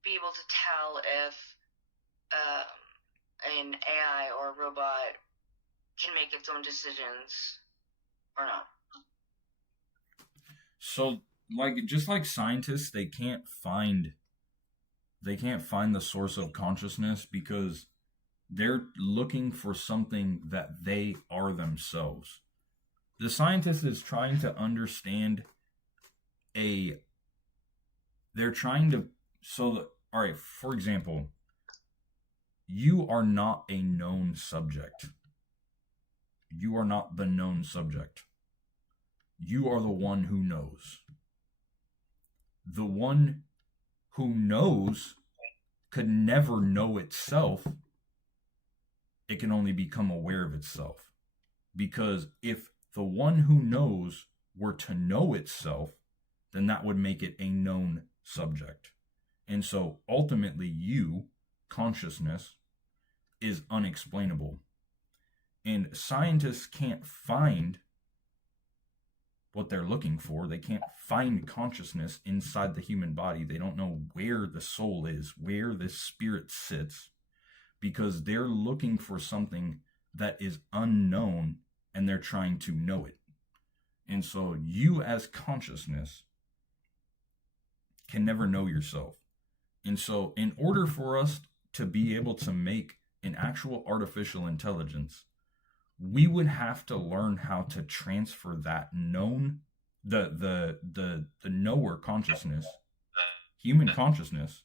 be able to tell if an AI or a robot can make its own decisions or not. So, like, just like scientists, they can't find the source of consciousness because they're looking for something that they are themselves. The scientist is trying to understand all right, for example, you are not a known subject. You are not the known subject. You are the one who knows. The one who knows could never know itself. It can only become aware of itself. Because if the one who knows were to know itself, then that would make it a known subject. And so ultimately, consciousness, is unexplainable. And scientists can't find what they're looking for. They can't find consciousness inside the human body. They don't know where the soul is, where the spirit sits, because they're looking for something that is unknown and they're trying to know it. And so you as consciousness can never know yourself. And so in order for us to be able to make an actual artificial intelligence, we would have to learn how to transfer that the knower consciousness, human consciousness,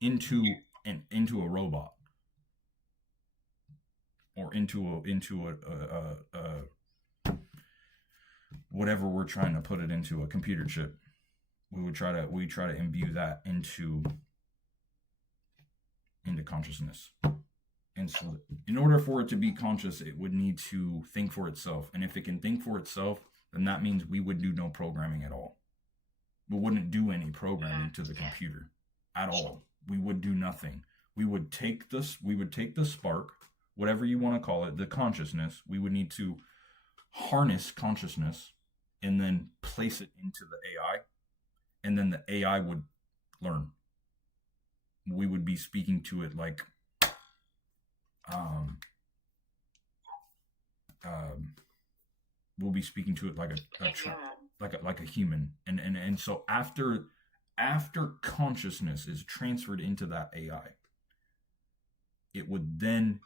into a robot, or into a whatever we're trying to put it into, a computer chip. We try to imbue that into consciousness. And so in order for it to be conscious, it would need to think for itself. And if it can think for itself, then that means we would do no programming at all. We wouldn't do any programming to the computer at all. We would do nothing. We would take the spark, whatever you want to call it, the consciousness. We would need to harness consciousness and then place it into the AI. And then the AI would learn. We would be speaking to it like we'll be speaking to it like a human, and so after consciousness is transferred into that AI, it would then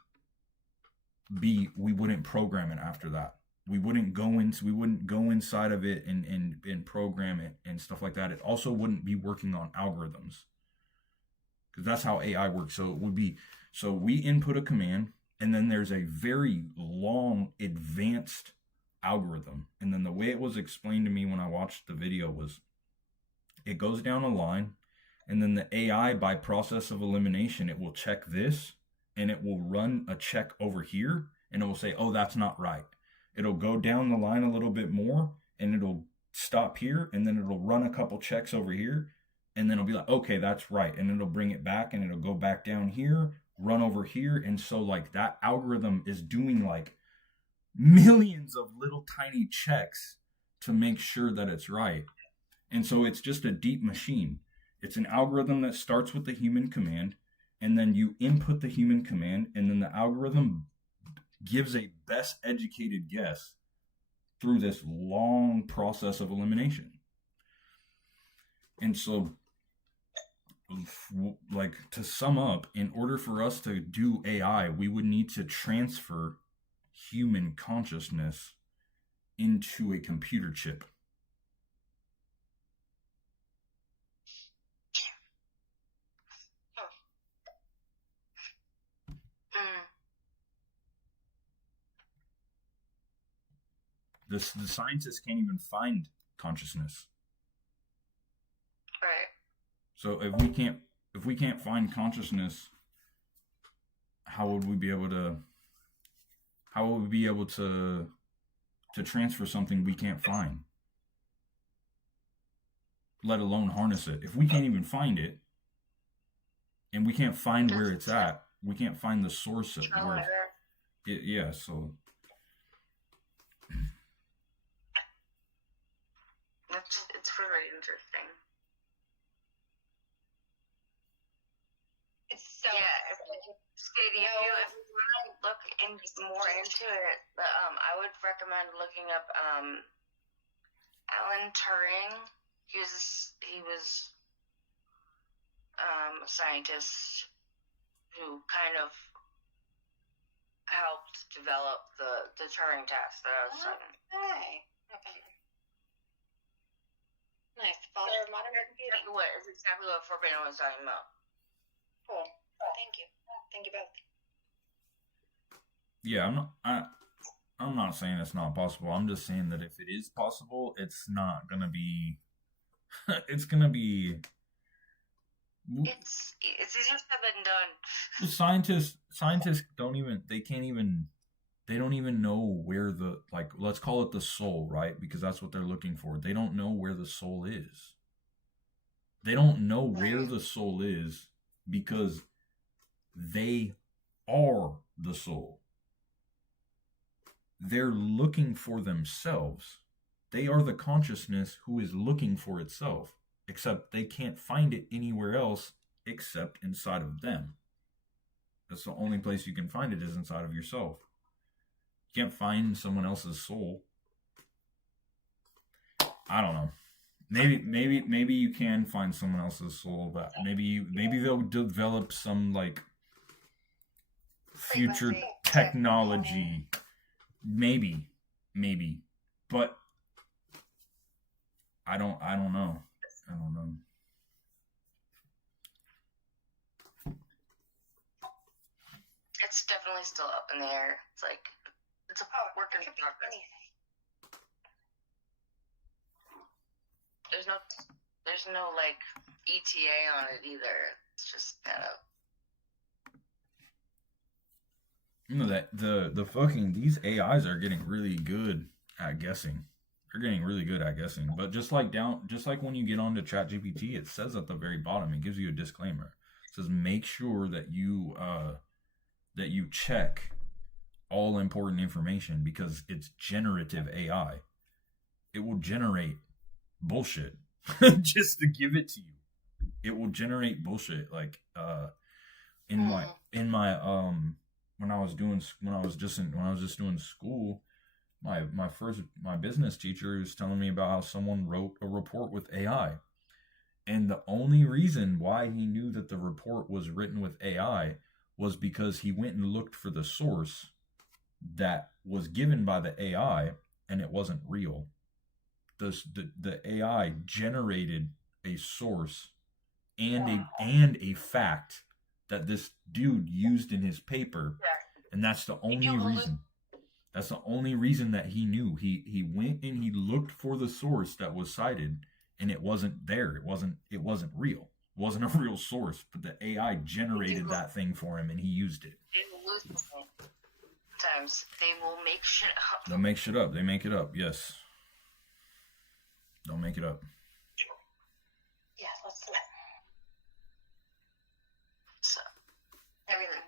be, we wouldn't program it after that. We wouldn't go inside of it and program it and stuff like that. It also wouldn't be working on algorithms, because that's how AI works. So it would be, so we input a command, and then there's a very long, advanced algorithm. And then the way it was explained to me when I watched the video was, it goes down a line, and then the AI, by process of elimination, it will check this, and it will run a check over here, and it will say, oh, that's not right. It'll go down the line a little bit more, and it'll stop here, and then it'll run a couple checks over here, and then it'll be like, okay, that's right. And it'll bring it back, and it'll go back down here, run over here. And so like that algorithm is doing like millions of little tiny checks to make sure that it's right. And so it's just a deep machine. It's an algorithm that starts with the human command, and then you input the human command, and then the algorithm gives a best educated guess through this long process of elimination. And so, like, to sum up, in order for us to do AI, we would need to transfer human consciousness into a computer chip. The scientists can't even find consciousness. Right. So if we can't find consciousness, how would we be able to transfer something we can't find? Let alone harness it. If we can't even find it, and we can't find where it's at, we can't find the source of where yeah, so it's very interesting. It's so Sadie, if you want to look more into it, I would recommend looking up Alan Turing. He was a scientist who kind of helped develop the Turing test that I was saying. Okay. Nice. Father of modern computing. It's exactly what Forbidden was talking about. Cool. Thank you. Thank you both. yeah, I'm not saying it's not possible. I'm just saying that if it is possible, it's not gonna be it's gonna be It's easier said than done. scientists they don't even know where the, like, let's call it the soul, right? Because that's what they're looking for. They don't know where the soul is. They don't know where the soul is because they are the soul. They're looking for themselves. They are the consciousness who is looking for itself, except they can't find it anywhere else except inside of them. That's the only place you can find it, is inside of yourself. You can't find someone else's soul. I don't know. Maybe you can find someone else's soul, but maybe they'll develop some like future technology. Maybe, but I don't know. It's definitely still up in the air. It's like it's a work in progress. There's no like ETA on it either. It's just kind of. You know that the fucking, these AIs are getting really good at guessing. They're getting really good at guessing. But just like when you get onto ChatGPT, it says at the very bottom, it gives you a disclaimer. It says make sure that you check all important information, because it's generative AI. It will generate bullshit just to give it to you. It will generate bullshit. Like when I was just doing school, my business teacher was telling me about how someone wrote a report with AI. And the only reason why he knew that the report was written with AI was because he went and looked for the source that was given by the AI, and it wasn't real. The AI generated a source and a fact that this dude used in his paper, and that's the only reason. That's the only reason that he knew. He went and he looked for the source that was cited, and it wasn't there. It wasn't real. It wasn't a real source, but the AI generated that thing for him, and he used it. Sometimes they will make shit up. They'll make shit up. They make it up. Yes. Don't make it up. Yeah, let's do it. So, everything.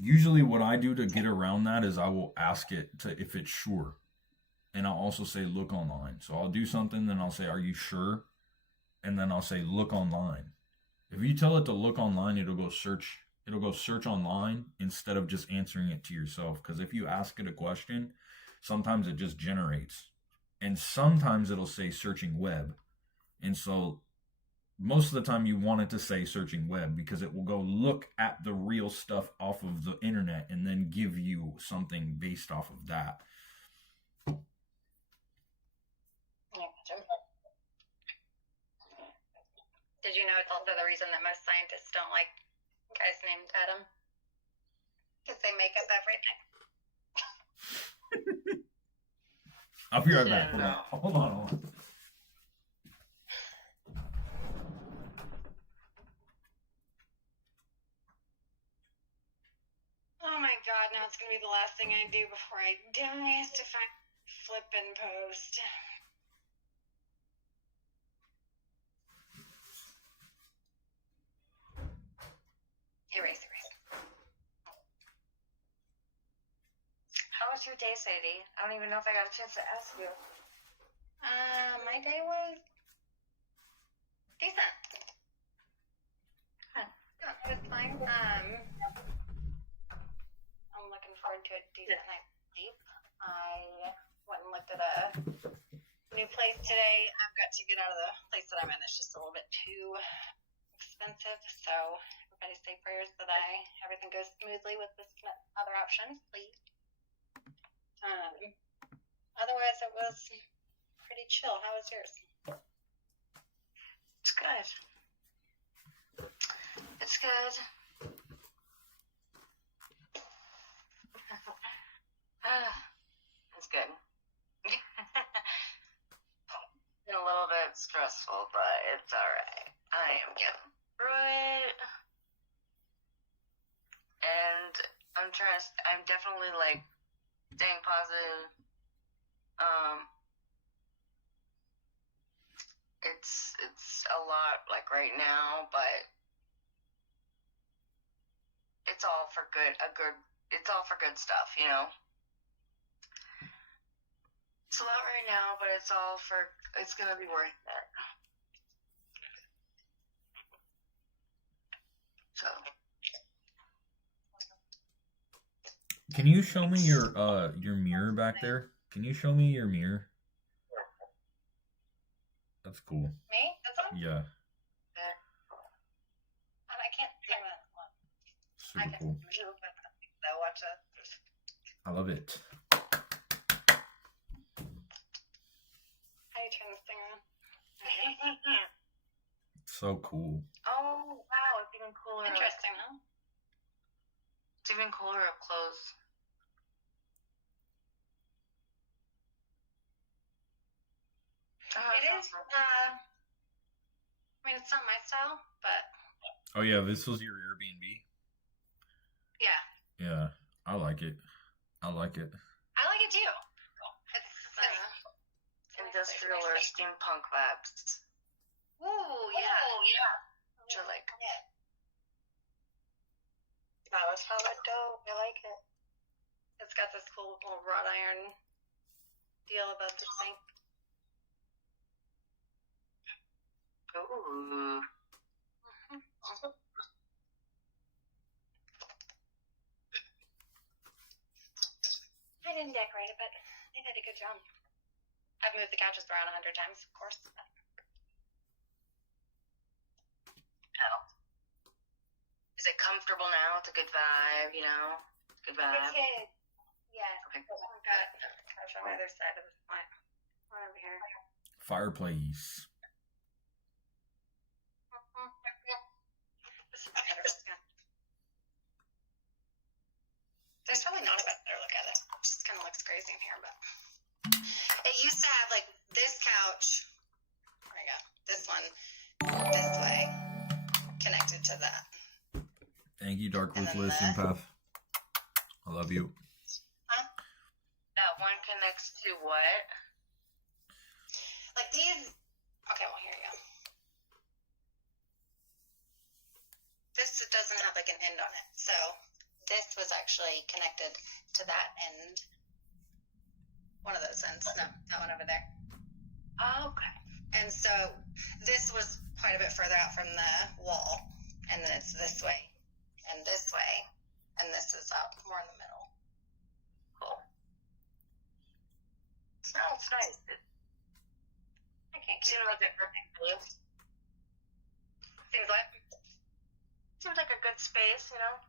Usually what I do to get around that is I will ask it if it's sure. And I'll also say, look online. So I'll do something, then I'll say, are you sure? And then I'll say, look online. If you tell it to look online, it'll go search online instead of just answering it to yourself. Because if you ask it a question, sometimes it just generates. And sometimes it'll say searching web. And so most of the time you want it to say searching web, because it will go look at the real stuff off of the internet and then give you something based off of that. Did you know it's also the reason that most scientists don't like guys named Adam? Because they make up everything. I'll be right back. Hold on. Oh my god, now it's gonna be the last thing I do before I die is to find flippin' post. Erase. How was your day, Sadie? I don't even know if I got a chance to ask you. My day was decent. Huh. Yeah, it was fine. I'm looking forward to a decent night's sleep. I went and looked at a new place today. I've got to get out of the place that I'm in. It's just a little bit too expensive. So everybody say prayers that everything goes smoothly with this other option, please. Otherwise, it was pretty chill. How was yours? It's good. It's good. It's good. Been a little bit stressful, but it's alright. I am getting through it. And I'm definitely like staying positive. It's a lot like right now, but it's all for good. It's all for good stuff, you know. It's a lot right now, but it's gonna be worth it. So. Can you show me your mirror back there? Can you show me your mirror? That's cool. Me? That's all? Yeah, I can't see that one. super I can cool. move it. So watch that. I love it. How do you turn this thing on? So cool. Oh wow, it's even cooler. Interesting, huh? It's even cooler up close. It is, I mean, it's not my style, but Oh yeah, this was your Airbnb. yeah, Yeah, I like it. I like it too. It's Industrial or steampunk vibes. ooh, yeah. Which I like. That was hella dope. I like it. It's got this cool little wrought iron deal above the sink. Ooh. I didn't decorate it, but they did a good job. I've moved the couches around 100 times, of course. Is it comfortable now? It's a good vibe, you know? Good vibe. It's good. Yeah. Okay. I've got a couch on the other side of the flat. One over here. Fireplace. This is better. There's probably not a better look at it. It just kind of looks crazy in here, but it used to have like this couch. There you go. This one this way, connected to that. Thank you, Dark And Ruthless then Empath. I love you. That one connects to what? Like these. Okay, well here you go. This doesn't have like an end on it, so this was actually connected to that end. One of those ends. No, that one over there. Oh, okay. And so this was quite a bit further out from the wall, and then it's this way, and this way, and this is out more in the middle. Cool. Sounds nice. It I can't seems like a perfect place. Seems like Seems like a good space, you know?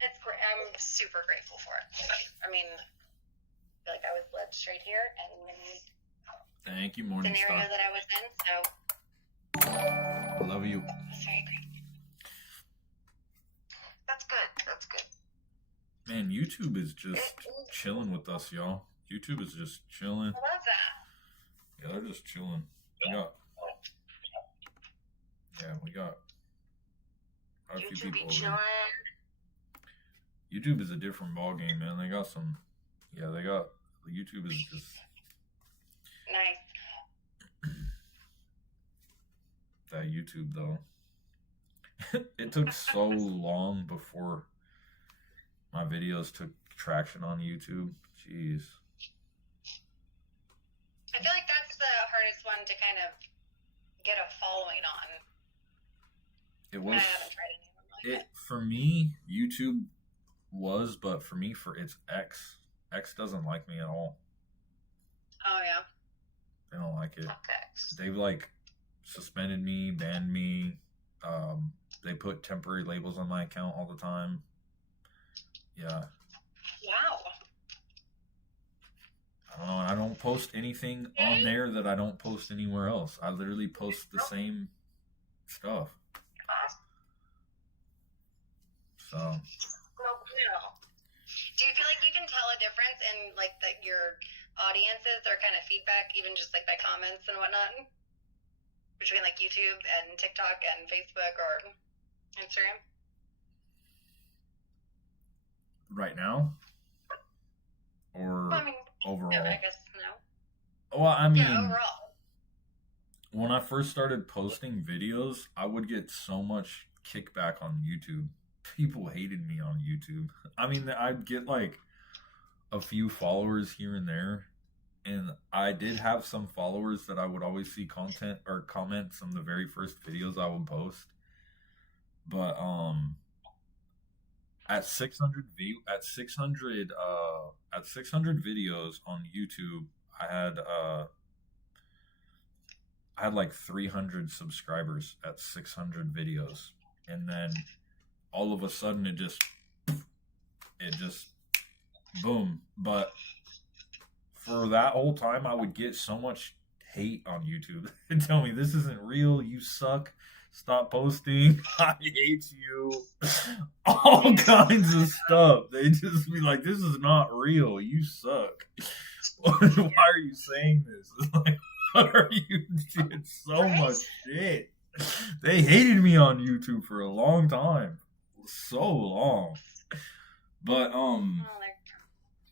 it's great. I'm super grateful for it. I mean, I feel like I was led straight here, and Thank you, the Morning scenario Star. that I was in, so I love you. I was very grateful. That's good. That's good. Man, YouTube is just chilling with us, y'all. YouTube is just chilling. I love that. Yeah, they're just chilling. We got quite a few YouTube be people. chilling. YouTube is a different ball game, man. They got some. Yeah, YouTube is just Nice. that YouTube though. It took so long before my videos took traction on YouTube. Jeez. I feel like that's the hardest one to kind of get a following on. It I was haven't tried anyone like it for me. YouTube was, but for me, for it's X. X doesn't like me at all. Oh yeah. They don't like it. Okay. They've like suspended me, banned me. They put temporary labels on my account all the time. Yeah. Wow. I don't know. I don't post anything on there that I don't post anywhere else. I literally post the same stuff. So No. Do you feel like you can tell a difference in like that your audiences or kind of feedback, even just like by comments and whatnot, between like YouTube and TikTok and Facebook or Instagram? right now, or Well, I mean, overall. yeah, but I guess no. Well, I mean, Yeah, overall. when I first started posting videos, I would get so much kickback on YouTube. People hated me on YouTube. I mean, I'd get like a few followers here and there, and I did have some followers that I would always see content or comments on the very first videos I would post. But at 600 videos on YouTube, I had like 300 subscribers at 600 videos, and then all of a sudden it just boom. But for that whole time, I would get so much hate on YouTube. They tell me, this isn't real, you suck, stop posting, I hate you, all kinds of stuff. They just be like, this is not real, you suck. Why are you saying this? It's like, what are you doing? So much shit. They hated me on YouTube for a long time. So long. But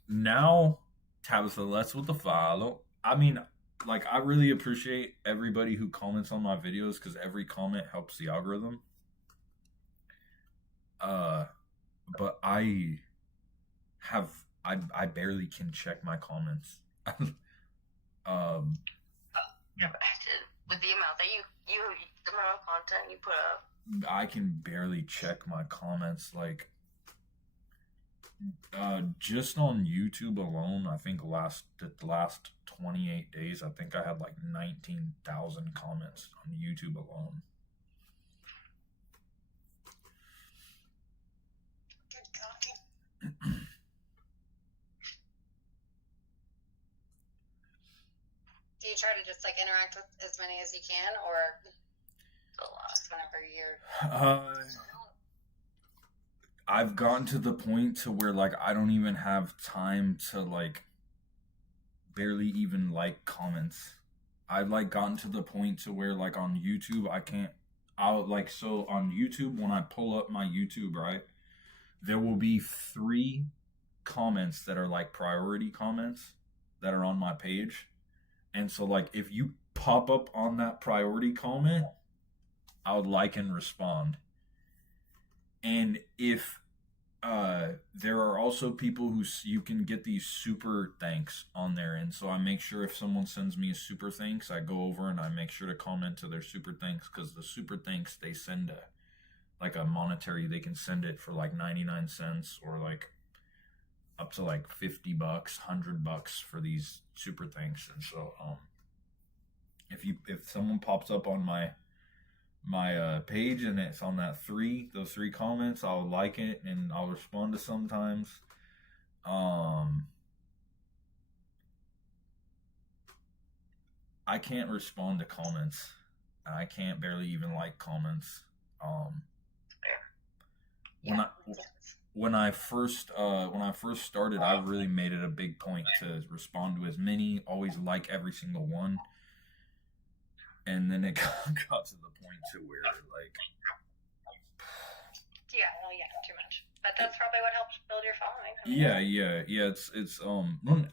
now Tabitha, that's with the follow. I mean, like, I really appreciate everybody who comments on my videos, because every comment helps the algorithm. But I barely can check my comments. Yeah, but with the amount that the amount of content you put up. I can barely check my comments. Like, just on YouTube alone, I think the last 28 days, I think I had like 19,000 comments on YouTube alone. Do you try to just like interact with as many as you can, or whenever you're? I've gotten to the point to where like I don't even have time to like barely even like comments. I've like gotten to the point to where like on YouTube so on YouTube, when I pull up my YouTube, right, there will be 3 comments that are like priority comments that are on my page. And so like if you pop up on that priority comment, I would like and respond. And if there are also people who you can get these super thanks on there, and so I make sure if someone sends me a super thanks, I go over and I make sure to comment to their super thanks, because the super thanks, they send a monetary, they can send it for like 99 cents or like up to like $50, $100 for these super thanks. And so if someone pops up on my page and it's on those 3 comments, I'll like it and I'll respond to sometimes. I can't respond to comments. I can't barely even like comments. when I first started, I really made it a big point to respond to as many, always like every single one. And then it got to the point to where like Yeah, well, yeah, too much. But that's probably what helps build your following. I mean, yeah, it's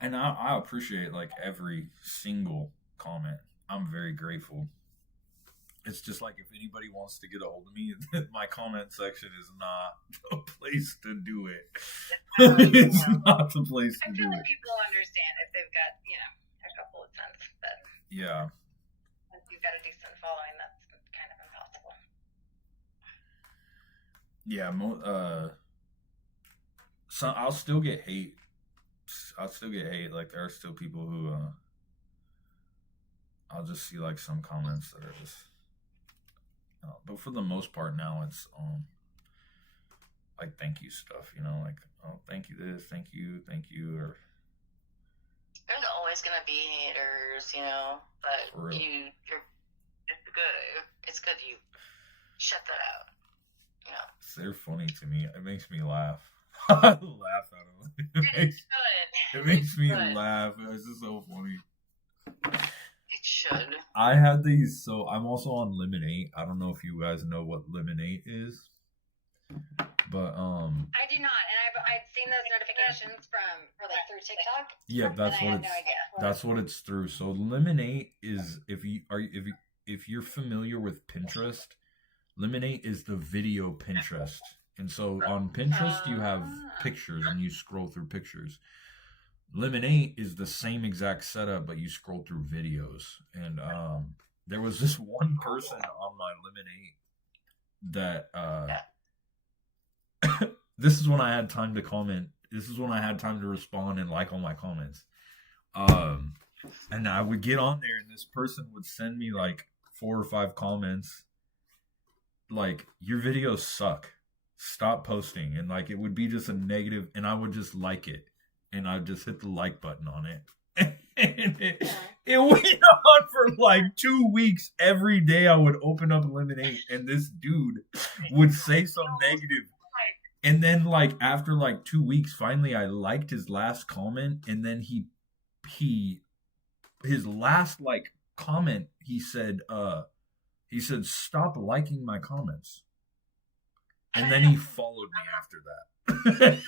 and I appreciate like every single comment. I'm very grateful. It's just like if anybody wants to get a hold of me, my comment section is not the place to do it. It's not the place I to feel do like it. people understand if they've got, a couple of cents, but Yeah. once you've got a decent following, that's kind of impossible. Yeah, so I'll still get hate. Like there are still people who I'll just see like some comments that are just but for the most part now it's like thank you stuff, like oh thank you this, thank you, or There's always gonna be haters, For but real. it's good you shut that out. they're funny to me. It makes me laugh. I laugh at them. It It makes me Good. laugh. It's just so funny. should. I had these, so I'm also on Lemonade. I don't know if you guys know what Lemonade is, but I do not, and I've seen those notifications through TikTok. yeah, and that's I what had it's no idea. that's what it's through. So Lemonade is if you're familiar with Pinterest, Lemonade is the video Pinterest. And so on Pinterest you have pictures and you scroll through pictures. Lemonade is the same exact setup, but you scroll through videos. And there was this one person on my Lemonade that this is when I had time to comment. This is when I had time to respond and like all my comments. And I would get on there and this person would send me like 4 or 5 comments like, your videos suck. Stop posting. And like it would be just a negative, and I would just like it. And I'd just hit the like button on it. And it went on for like 2 weeks. Every day I would open up Lemonade and this dude would say some negative. And then like after like 2 weeks, finally I liked his last comment. And then his last like comment, he said, stop liking my comments. And then he followed me after that.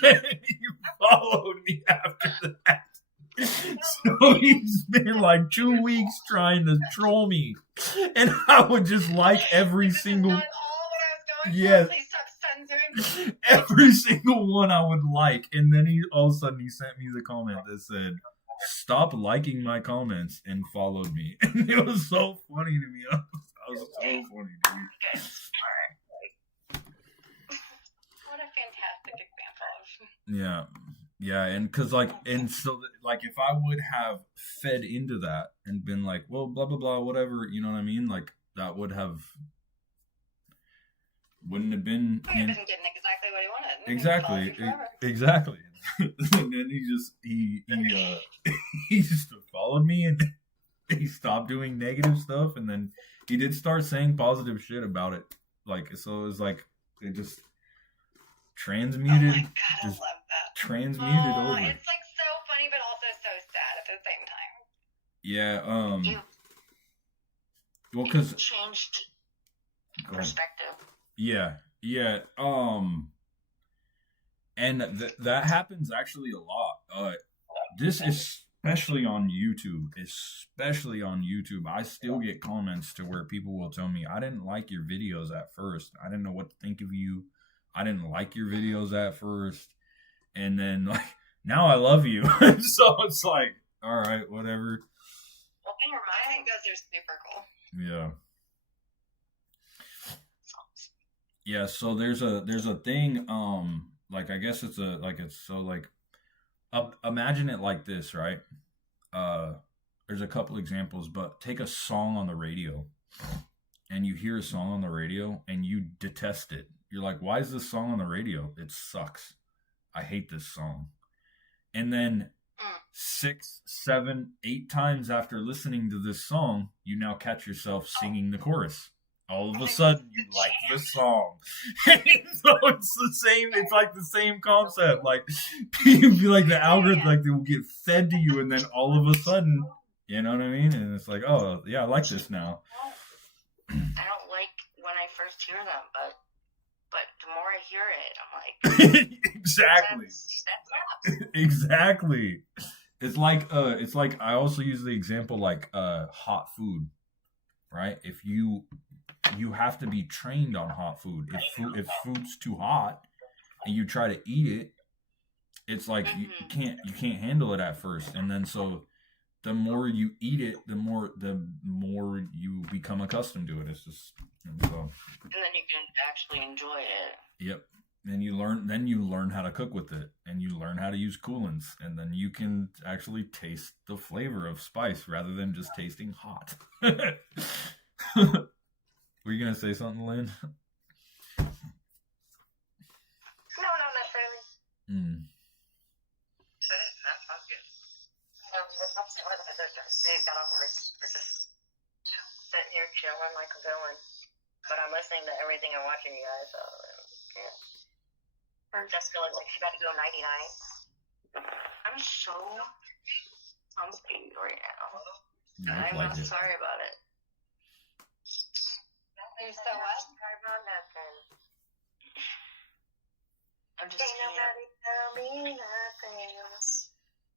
He followed me after that. So he's been like 2 weeks trying to troll me. And I would just like every This single is not all what I was going Yes. for. Please stop censoring. every single one I would like. And then all of a sudden he sent me the comment that said, stop liking my comments, and followed me. And it was so funny to me. I was so funny, dude. Good. What a fantastic example of. Yeah, and so if I would have fed into that and been like, well, blah blah blah, whatever, you know what I mean? Like that wouldn't have been. He wasn't getting exactly what he wanted. Exactly. And then he just followed me, and he stopped doing negative stuff, and then he did start saying positive shit about it. Like, so it was like it just transmuted. Oh my god, I just love that. transmuted over. It's like so funny, but also so sad at the same time. Yeah. You Well, because changed go ahead. perspective. Yeah. And that happens actually a lot. This is especially on YouTube. I still get comments to where people will tell me, I didn't like your videos at first. I didn't know what to think of you. I didn't like your videos at first. And then like now I love you. So it's like, all right, whatever. Open your I mind. think those are super cool. Yeah. Yeah, so there's a thing, like I guess imagine it like this, right? There's a couple examples, but take a song on the radio, and you hear a song on the radio and you detest it. You're like, why is this song on the radio? It sucks. I hate this song. And then 6, 7, 8 times after listening to this song, you now catch yourself singing the chorus. all of a sudden you like the song. So it's the same. It's like the same concept. Like you feel like the algorithm, like they will get fed to you, and then all of a sudden, you know what I mean? And it's like, oh yeah, I like this now. I don't like when I first hear them, but the more I hear it, I'm like, Exactly. That's Exactly. It's like I also use the example like hot food, right? If you have to be trained on hot food. If food's too hot and you try to eat it, it's like you can't handle it at first, and then so the more you eat it, the more you become accustomed to it. It's just and so. and then you can actually enjoy it. Yep. And you learn how to cook with it, and you learn how to use coolants, and then you can actually taste the flavor of spice rather than just tasting hot. Were you gonna say something, Lynn? No, not necessarily. That sounds good. They got off work. We're just sitting here chilling like a villain. But I'm listening to everything and watching you guys, so yeah. Jessica looks like she about to go 99. I'm so pumpy right now. You look I'm like not it. sorry about it. You're so what? Sorry about nothing. I'm just Ain't nobody tell me nothing.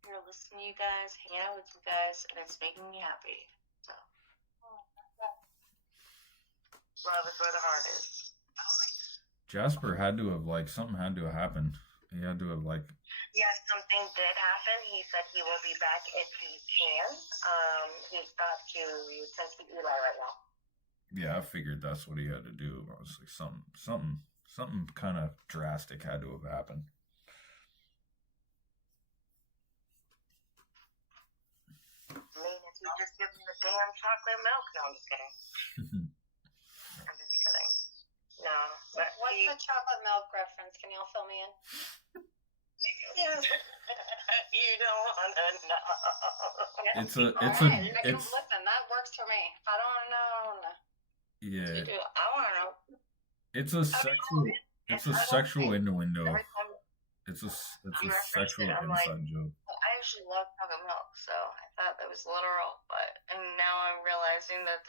here listening to you guys, hanging out with you guys, and it's making me happy. So Love is where the heart is. Jasper had to have something had to have happened. He had to have Yes, something did happen. He said he will be back if he can. He's got to send to Eli right now. Yeah, I figured that's what he had to do. I was like something kind of drastic had to have happened. I mean, if you just give him the damn chocolate milk. No, I'm just kidding. I'm just kidding. No, but What's the chocolate milk reference? Can y'all fill me in? you don't want to know. Listen, that works for me. If I don't know, no. Yeah, I want to know. it's a sexual innuendo. It's a sexual inside joke. I actually love chocolate milk, so I thought that was literal, and now I'm realizing that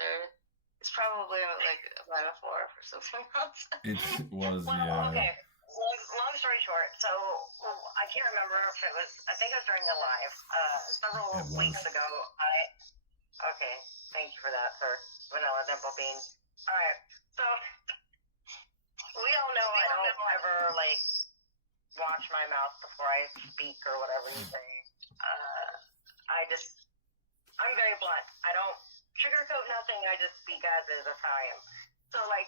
it's probably like a metaphor for something else. It was, Well, yeah. okay. Long story short, so I can't remember if it was. I think it was during the live several It was. weeks ago. Okay, thank you for that, sir. Vanilla Dimple Bean. All right, so we all know I don't ever watch my mouth before I speak or whatever you say. I'm very blunt. I don't sugarcoat nothing. I just speak as is. That's how I am. So I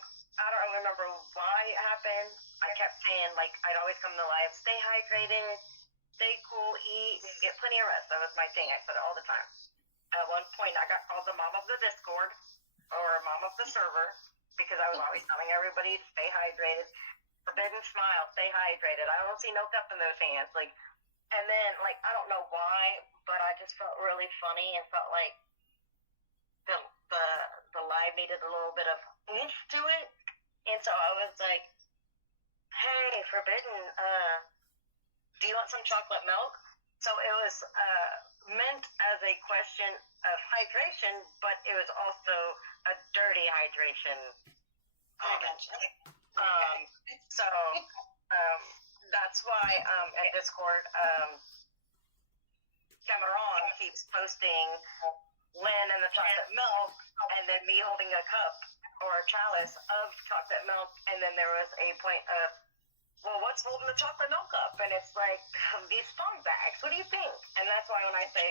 don't remember why it happened. I kept saying I'd always come to live, stay hydrated, stay cool, eat, get plenty of rest. That was my thing. I said it all the time. At one point, I got called the mom of the Discord or mom of the server because I was always telling everybody to stay hydrated. Forbidden smile, stay hydrated. I don't see no cup in those hands. And then I don't know why, but I just felt really funny and felt like the live needed a little bit of oomph to it. And so I was like, hey, Forbidden, do you want some chocolate milk? So it was meant as a question of hydration, but it was also a dirty hydration. So that's why at Discord, Cameron keeps posting Lynn and the chocolate milk, and then me holding a cup or a chalice of chocolate milk, and then there was a point of, well, what's holding the chocolate milk up? And it's like, these phone bags. What do you think? And that's why when I say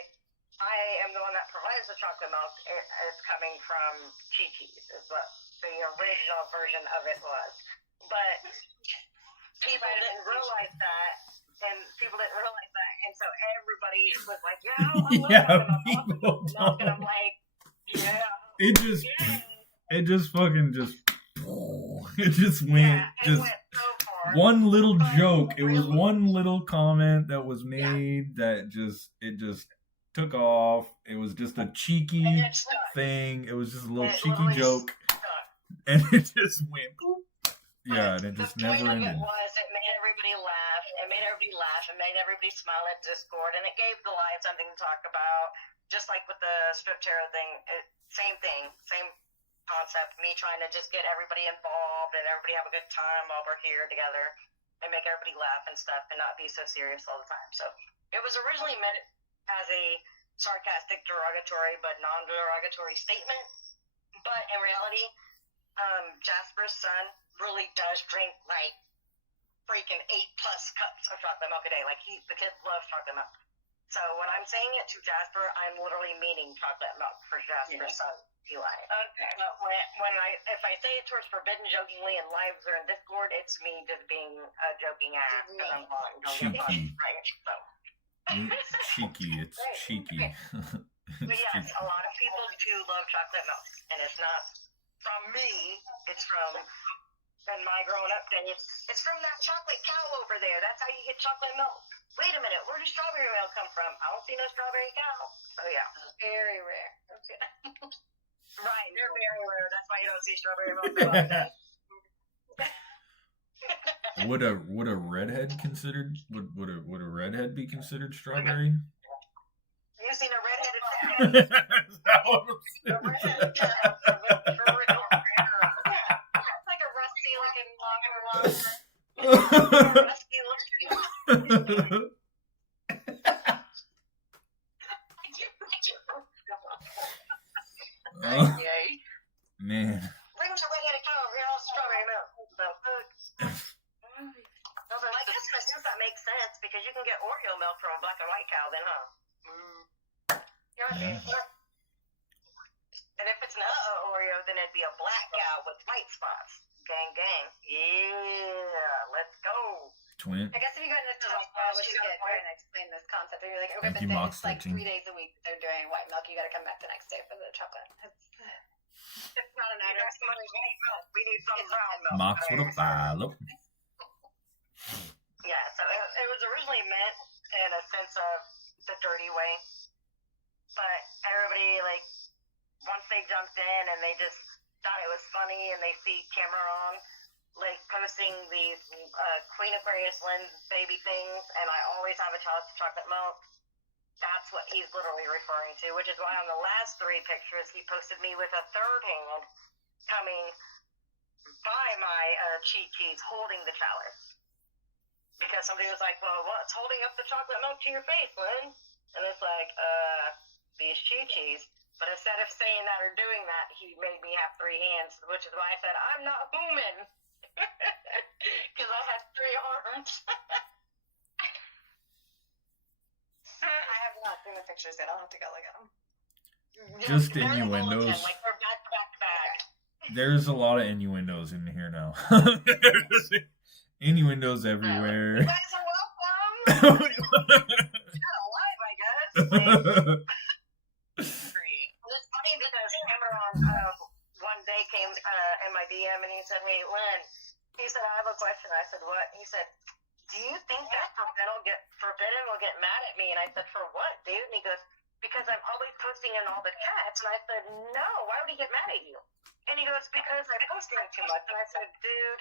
I am the one that provides the chocolate milk, it's coming from Chi-Chi's, is what the original version of it was. But people didn't realize that, and so everybody was like, yeah, I love people milk, and I'm like, yeah. It just fucking it just went It went so far. one little joke. It was one little comment that was made that just took off. It was just a cheeky thing. It was just a little cheeky joke. and it just went boop. Yeah, and it just The point never of it ended. was it made everybody laugh. It made everybody laugh. It made everybody smile at Discord, and it gave the live something to talk about. Just like with the strip tarot thing, same thing, same concept. Me trying to just get everybody involved and everybody have a good time while we're here together, and make everybody laugh and stuff, and not be so serious all the time. So it was originally meant as a sarcastic, derogatory, but non-derogatory statement. But in reality, Jasper's son really does drink like freaking 8+ cups of chocolate milk a day. Like the kid loves chocolate milk. So when I'm saying it to Jasper, I'm literally meaning chocolate milk for Jasper's son, Eli. Okay. But if I say it towards forbidden jokingly in lives or in Discord, it's me just being a joking ass because I'm blind. Don't get Cheeky. fucked, right? So. It's cheeky. It's cheeky. But yes, a lot of people do love chocolate milk, and it's not from me. It's from in my growing up days. It's from that chocolate cow over there. That's how you get chocolate milk. Wait a minute, where does strawberry milk come from? I don't see no strawberry cow. So yeah, Very rare. okay. Right, they're very rare. That's why you don't see strawberry milk. Would a redhead considered would a redhead be considered strawberry? You seen a redheaded cat? Is that what I'm A redheaded cat for real. It's like a rusty looking long. saying? Rusty looking. Yay. Man. Bring some redheaded cow over here, all strawberry milk. So, I guess in a sense that makes sense because you can get Oreo milk from a black and white cow, then, huh? Yeah. And if it's not an Oreo, then it'd be a black cow with white spots. Gang, gang. Yeah, let's go. Twin. I guess if you got into the college, you get trying to explain this concept, and you're like, okay, Thank but you, then Mox it's like 13. 3 days a week they're doing white milk. You got to come back the next day for the chocolate. It's not an item. We need some brown milk. Mox with a follow. Yeah, so it was originally meant in a sense of the dirty way. But everybody, like, once they jumped in and they just thought it was funny and they see Cameron, like, posting these Queen Aquarius lens baby things, and I always have a chalice of chocolate milk. That's what he's literally referring to, which is why on the last 3 pictures he posted me with a third hand coming by my cheese holding the chalice. Because somebody was like, well, what's holding up the chocolate milk to your face, Lynn? And it's like, these cheese. But instead of saying that or doing that, he made me have 3 hands, which is why I said, I'm not human. Because I had 3 arms. I have not seen the pictures yet. I'll have to go look at them. Just Very well innuendos. again, like we're back to back to back. There's a lot of innuendos in here now. Innuendos everywhere. You guys are welcome. Not alive, I guess. It's funny because Cameron one day came in my DM and he said, hey, Lynn, he said, I have a question. I said, what? He said, do you think that Forbidden will get mad at me? And I said, for what, dude? And he goes, because I'm always posting in all the chats. And I said, no, why would he get mad at you? And he goes, because I post too much. And I said, dude,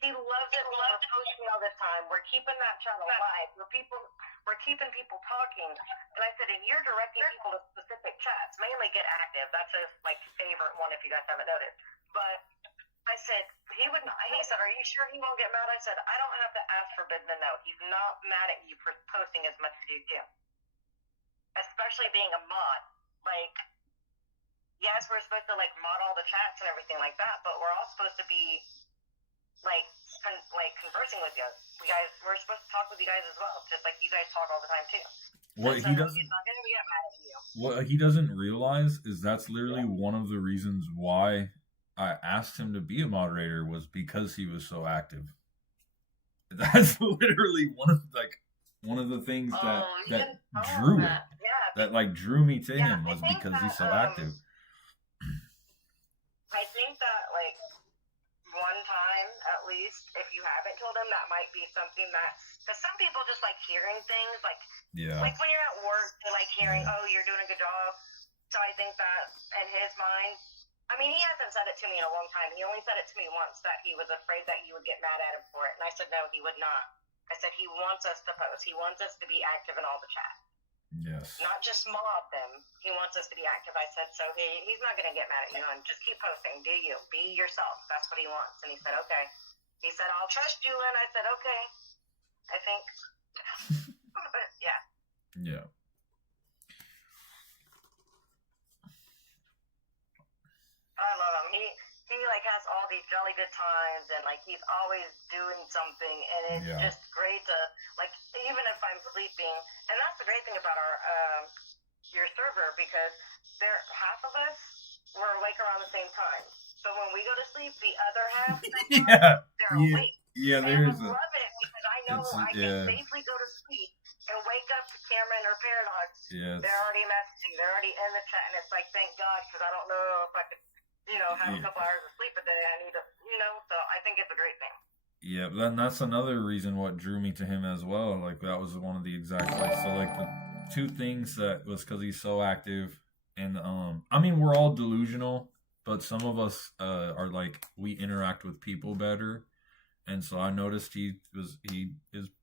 he loves it when we're posting all the time. We're keeping that chat alive. We're keeping people talking. And I said, and you're directing people to specific chats. Mainly Get Active. That's his favorite one if you guys haven't noticed. But I said, he said, are you sure he won't get mad? I said, I don't have to ask Forbidden to know. He's not mad at you for posting as much as you do. Especially being a mod. Like, yes, we're supposed to mod all the chats and everything like that, but we're all supposed to be conversing with you. We're supposed to talk with you guys as well, just like you guys talk all the time too. What So he doesn't he's not gonna get mad at you. what he doesn't realize is that's literally one of the reasons why I asked him to be a moderator was because he was so active. That's literally one of the things that drew it. Yeah, That drew me to Yeah, him I was think because he's that, so active. I think that one time at least, if you haven't told him, that might be something that, because some people just like hearing things, Yeah. like when you're at work, they like hearing, Yeah. oh, you're doing a good job. So I think that in his mind, I mean, he hasn't said it to me in a long time. He only said it to me once, that he was afraid that you would get mad at him for it. And I said, no, he would not. I said, he wants us to post. He wants us to be active in all the chat. Yes. Not just mob them. He wants us to be active. I said, so he's not going to get mad at you. And just keep posting. Do you. Be yourself. That's what he wants. And he said, okay. He said, I'll trust you. And I said, okay. I think. Yeah. Yeah. I love him. He like has all these jolly good times, and like he's always doing something, and it's Yeah. just great to like, even if I'm sleeping. And that's the great thing about our your server, because half of us were awake around the same time. So when we go to sleep, the other half Yeah. they're Yeah. awake. Yeah, And there's I a love it because I know it's- I yeah. can safely go to sleep and wake up to Cameron or Paradox. yeah, They're already messaging. They're already in the chat, and it's like, thank God, because I don't know if I could, have a Yeah. couple hours of sleep a day. I need to, so I think it's a great thing. yeah. But then that's another reason what drew me to him as well. Like that was one of the exact so like the two things that was because he's so active, and I mean we're all delusional, but some of us are like we interact with people better, and so I noticed he is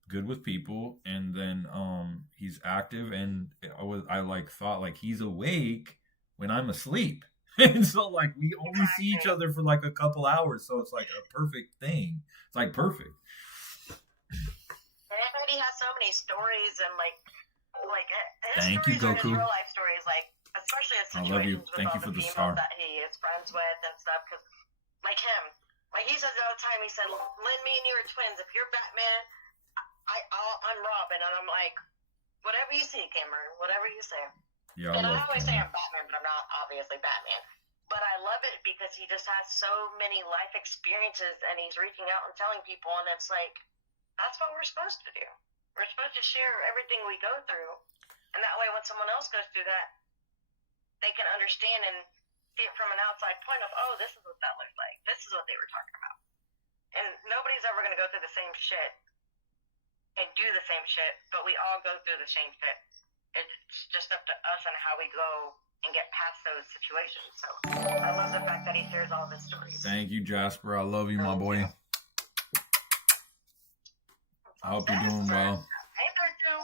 good with people, and then he's active, and I like thought like he's awake when I'm asleep. And so like we only see each other for like a couple hours, so it's like a perfect thing. It's like perfect. And he has so many stories, and like his Thank you, stories are Goku. his real life stories, like especially his I love you. situations with Thank all you for the the females star. that he is friends with and stuff. Because like him, like he says all the time, he said, "Lynn, me and you are twins. If you're Batman, I'm Robin," and I'm like, "Whatever you see, Cameron. Whatever you say." Yeah, And I love always say Cameron. I'm Batman, but I'm not obviously Batman. But I love it because he just has so many life experiences, and he's reaching out and telling people, and it's like, that's what we're supposed to do. We're supposed to share everything we go through, and that way when someone else goes through that, they can understand and see it from an outside point of, oh, this is what that looked like. This is what they were talking about. And nobody's ever going to go through the same shit and do the same shit, but we all go through the same shit. It's just up to us and how we go and get past those situations. So I love the fact that he shares all of his stories. Thank you, Jasper. I love you, my boy. I hope you're doing well. Hey, Virtu.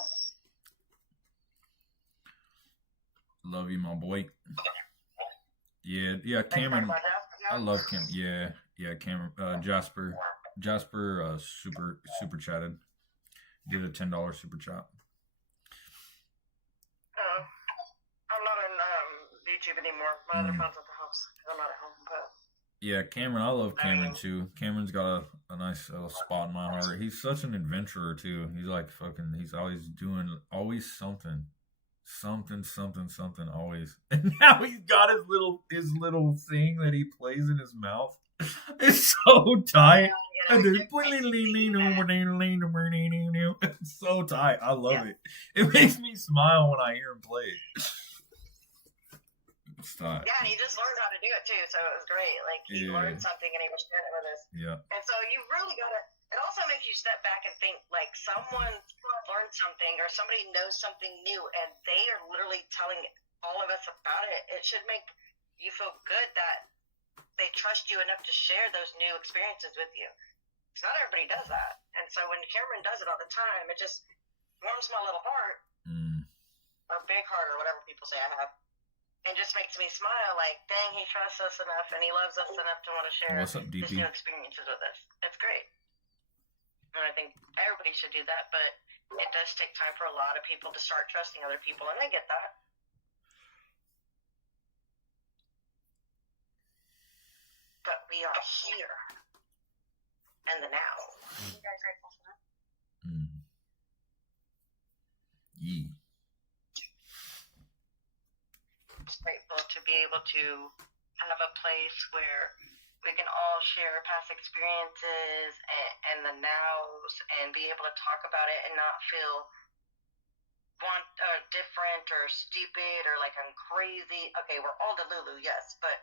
Love you, my boy. Yeah, Cameron. I love Cam. Yeah, Cameron. Jasper. Super chatted. Did a $10 super chat. I'm not on YouTube anymore. My other phone's at the house because I'm not at home. But Yeah, Cameron. I love Cameron too. Cameron's got a nice spot in my heart. He's such an adventurer too. He's like fucking. He's always doing something always. And now he's got his little thing that he plays in his mouth. It's so tight. It's so tight. I love it. It makes me smile when I hear him play it. It's tight. yeah, and he just learned how to do it too, so it was great. Like he learned something and he was sharing it with us. Yeah. And so you really gotta. It also makes you step back and think like someone learned something or somebody knows something new, and they are literally telling all of us about it. It should make you feel good that they trust you enough to share those new experiences with you. Because not everybody does that, and so when Cameron does it all the time, it just warms my little heart, or big heart, or whatever people say I have. And just makes me smile, like, dang, he trusts us enough and he loves us enough to want to share What's up, his DP? new experiences with us. It's great. And I think everybody should do that, but it does take time for a lot of people to start trusting other people, and I get that. But we are here. And the now. You guys grateful for that? Yeah. Just grateful to be able to have a place where we can all share past experiences and the nows and be able to talk about it and not feel different or stupid or like I'm crazy. Okay, we're all Delulu, yes, but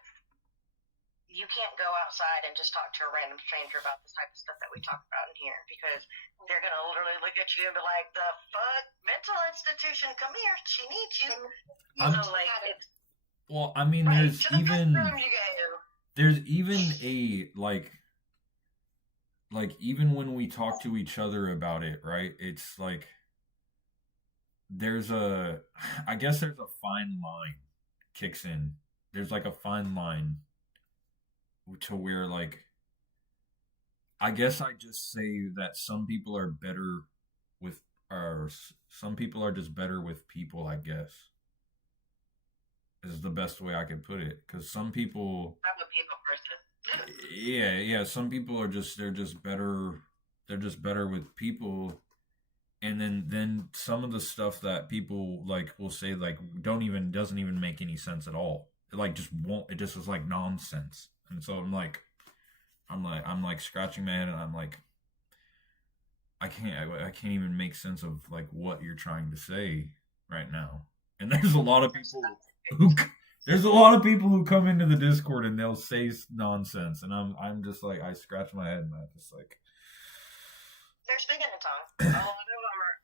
you can't go outside and just talk to a random stranger about this type of stuff that we talk about in here, because they're going to literally look at you and be like, the fuck? Mental institution, come here, she needs you. I'm- So, like, it's Well, I mean, right there's to the even bathroom you go. there's even a even when we talk to each other about it, right? It's like there's a I guess there's a fine line kicks in. There's like a fine line to where like I guess I just say that some people are better with or some people are just better with people, I guess. Is the best way I could put it cuz some people I'm a people person. yeah, some people are just they're just better with people and then some of the stuff that people like will say like doesn't even make any sense at all. It like just won't it just is like nonsense. And so I'm like scratching my head and I'm like I can't even make sense of like what you're trying to say right now. And there's a lot of people who there's a lot of people who come into the Discord and they'll say nonsense and I'm just like I scratch my head and I just like They're speaking in tongues. A lot of them are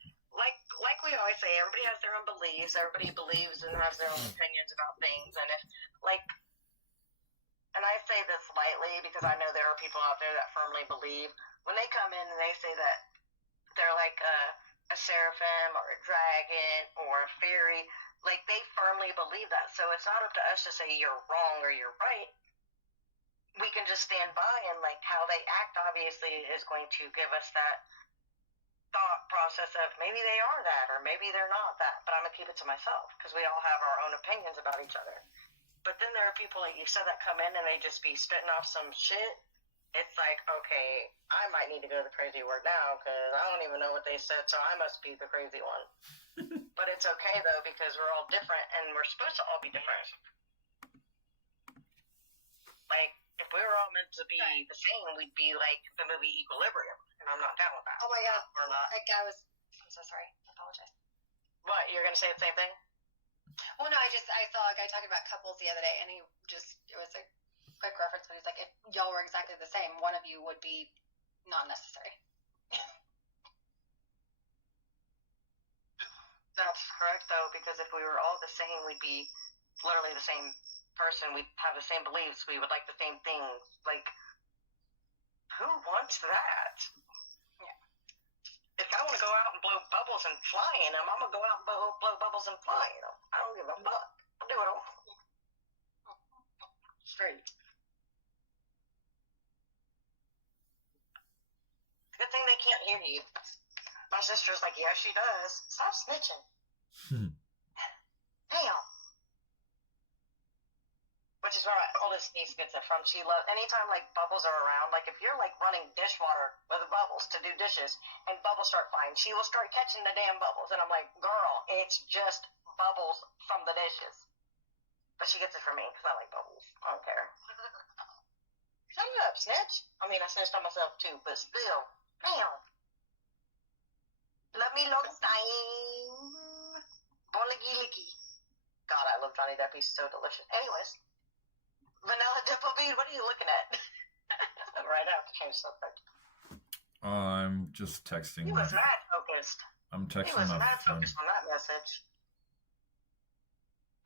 like we always say. Everybody has their own beliefs. Everybody believes and has their own opinions about things. And if like, and I say this lightly because I know there are people out there that firmly believe when they come in and they say that they're like a seraphim or a dragon or a fairy. Like they firmly believe that. So it's not up to us to say you're wrong or you're right. We can just stand by and like how they act obviously is going to give us that thought process of maybe they are that or maybe they're not that, but I'm gonna keep it to myself because we all have our own opinions about each other. But then there are people like you said that come in and they just be spitting off some shit. It's like, okay, I might need to go to the crazy word now because I don't even know what they said, so I must be the crazy one. But it's okay though because we're all different and we're supposed to all be different. Like if we were all meant to be the same, we'd be like the movie Equilibrium, and I'm not down with that. Oh my god. We're not. I'm so sorry. I apologize. What, you're gonna say the same thing? Well, no, I saw a guy talking about couples the other day, and it was a quick reference, but he's like, if y'all were exactly the same, one of you would be not necessary. That's correct, though, because if we were all the same, we'd be literally the same person. We'd have the same beliefs. We would like the same things. Like, who wants that? Yeah. If I want to go out and blow bubbles and fly in them, I'm going to go out and blow bubbles and fly in them. I don't give a fuck. I'll do what I want. Straight. Good thing they can't hear you. My sister's like, yeah, she does. Stop snitching. Damn. Which is where my oldest niece gets it from. She loves anytime like bubbles are around. Like if you're like running dishwater with bubbles to do dishes, and bubbles start flying, she will start catching the damn bubbles. And I'm like, girl, it's just bubbles from the dishes. But she gets it from me because I like bubbles. I don't care. Shut up, snitch. I mean, I snitched on myself too, but still, damn. Love me long time. Bollicky licky. God, I love Johnny Depp. He's so delicious. Anyways, Vanilla Dimple Bean, what are you looking at? Right, I have to change subject. I'm just texting. He was mad focused. I'm He texting was my mad friend. focused on that message.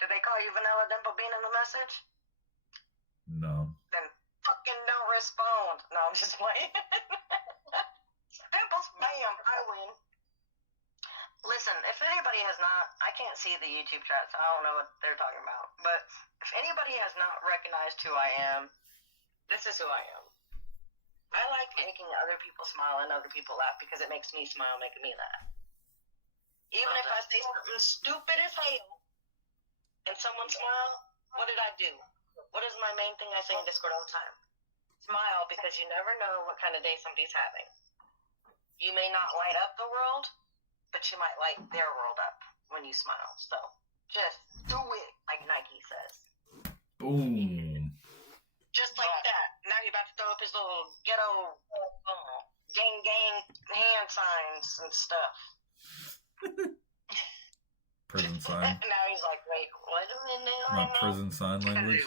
Did they call you Vanilla Dimple Bean in the message? No. Then fucking don't respond. No, I'm just playing. Dimples, bam, I win. Listen, if anybody has not, I can't see the YouTube chat, so I don't know what they're talking about. But if anybody has not recognized who I am, this is who I am. I like making other people smile and other people laugh because it makes me smile, making me laugh. Even if I say something stupid as hell and someone smile, what did I do? What is my main thing I say in Discord all the time? Smile, because you never know what kind of day somebody's having. You may not light up the world, but you might light their world up when you smile. So just do it, like Nike says. Boom. Just like that. Now you're about to throw up his little ghetto gang hand signs and stuff. Prison sign. Now he's like, wait, wait a minute. My prison sign language.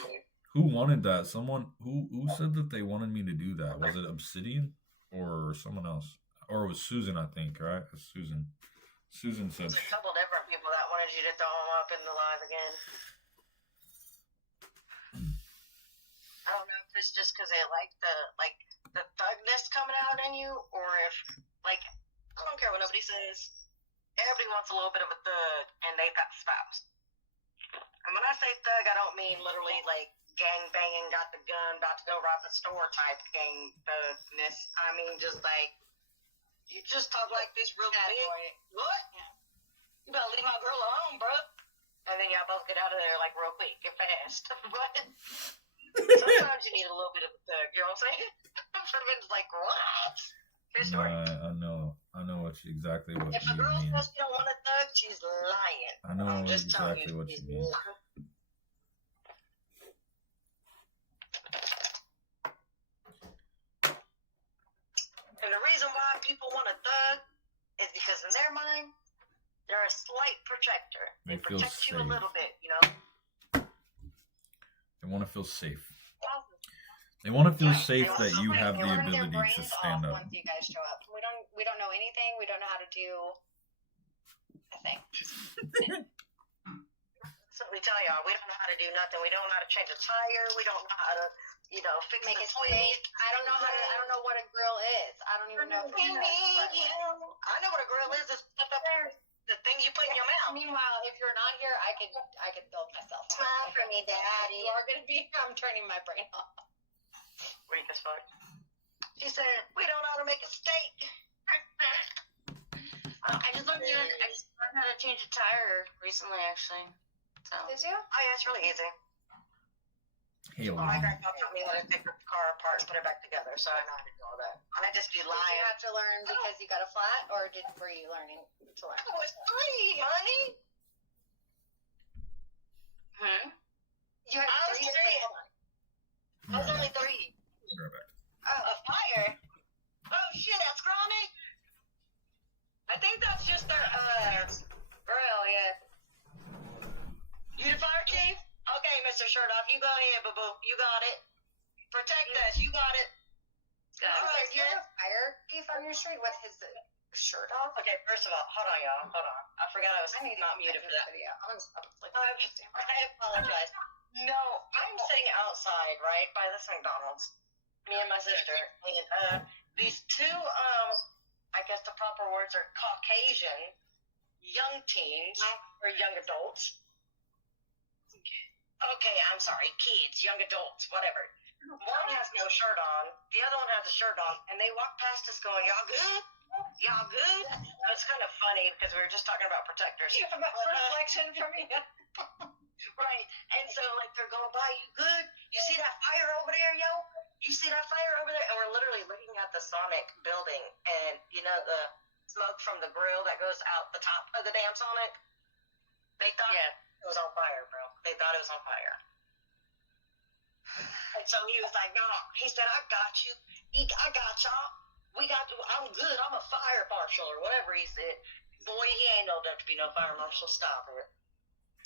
Who wanted that? Someone who said that they wanted me to do that? Was it Obsidian or someone else? Or it was Susan, I think, right? It was Susan. Susan said. There's a couple different people that wanted you to throw him up in the live again. I don't know if it's just because they like the thugness coming out in you, or if like I don't care what nobody says. Everybody wants a little bit of a thug, and they've got spouse. And when I say thug, I don't mean literally like gang banging, got the gun, about to go rob the store type gang thugness. I mean just like you just talk like this real big. What? Yeah. You better leave my girl alone, bro. And then y'all both get out of there like real quick, get fast. But sometimes you need a little bit of a thug. You know what I'm saying? Sometimes it's like what? True story. I know exactly what If a you girl mean. says she don't want a thug, she's lying. I know I'm just telling exactly you, what you she's mean. lying. And the reason why people want a thug is because in their mind, they're a slight protector. They They feel protect you a safe. little bit, you know. They want to feel safe. They want to feel Right. safe They that also you want have They the want their ability to brains stand off up. once you guys show up. We don't know anything. We don't know how to do a thing. So we tell y'all, we don't know how to do nothing. We don't know how to change a tire. We don't know how to, fix Make the a toilet. steak. I don't know know what a grill is. I don't even know if We it's need you. I know what a grill is. It's the thing you put in your mouth. Meanwhile, if you're not here, I could build myself. Smile for me, Daddy. You are gonna be. I'm turning my brain off. Weak as fuck. She said, we don't know how to make a steak. I just learned how to change a tire recently, actually. So. Did you? Oh, yeah, it's really easy. Halo. My grandpa taught me how to take the car apart and put it back together, so I know how to do all that. And I just be Did you lying. have to learn because you got a flat, or were you learning to learn? I was 3, honey. You had I was 3. three. I was only 3. Right back. A fire? Oh, shit, that's Granny? I think that's just their, grill, yeah. You the fire chief? Okay, Mr. Sherdoff, you go ahead, boo-boo. You got it. Protect us. You got it. Got it. All right, You have yeah. a fire thief on your street with his shirt off? Okay, first of all, hold on, y'all. Hold on. I forgot I was I need not to muted make for this that. video. I'm gonna stop. Like, I apologize. No, I'm sitting outside, right, by this McDonald's. Me and my sister. And these two, I guess the proper words are Caucasian young teens or young adults. Okay, I'm sorry, kids, young adults, whatever. One has no shirt on, the other one has a shirt on, and they walk past us going, y'all good? Y'all good? It's kind of funny because we were just talking about protectors. reflection from you. Right. And so, like, they're going by, you good? You see that fire over there, yo? You see that fire over there? And we're literally looking at the Sonic building, and, the smoke from the grill that goes out the top of the damn Sonic? They thought it was on fire, bro. They thought it was on fire. And so he was like, no. He said, I got you. I got y'all. I'm good. I'm a fire marshal or whatever he said. Boy, he ain't old enough to be no fire marshal. Stop it.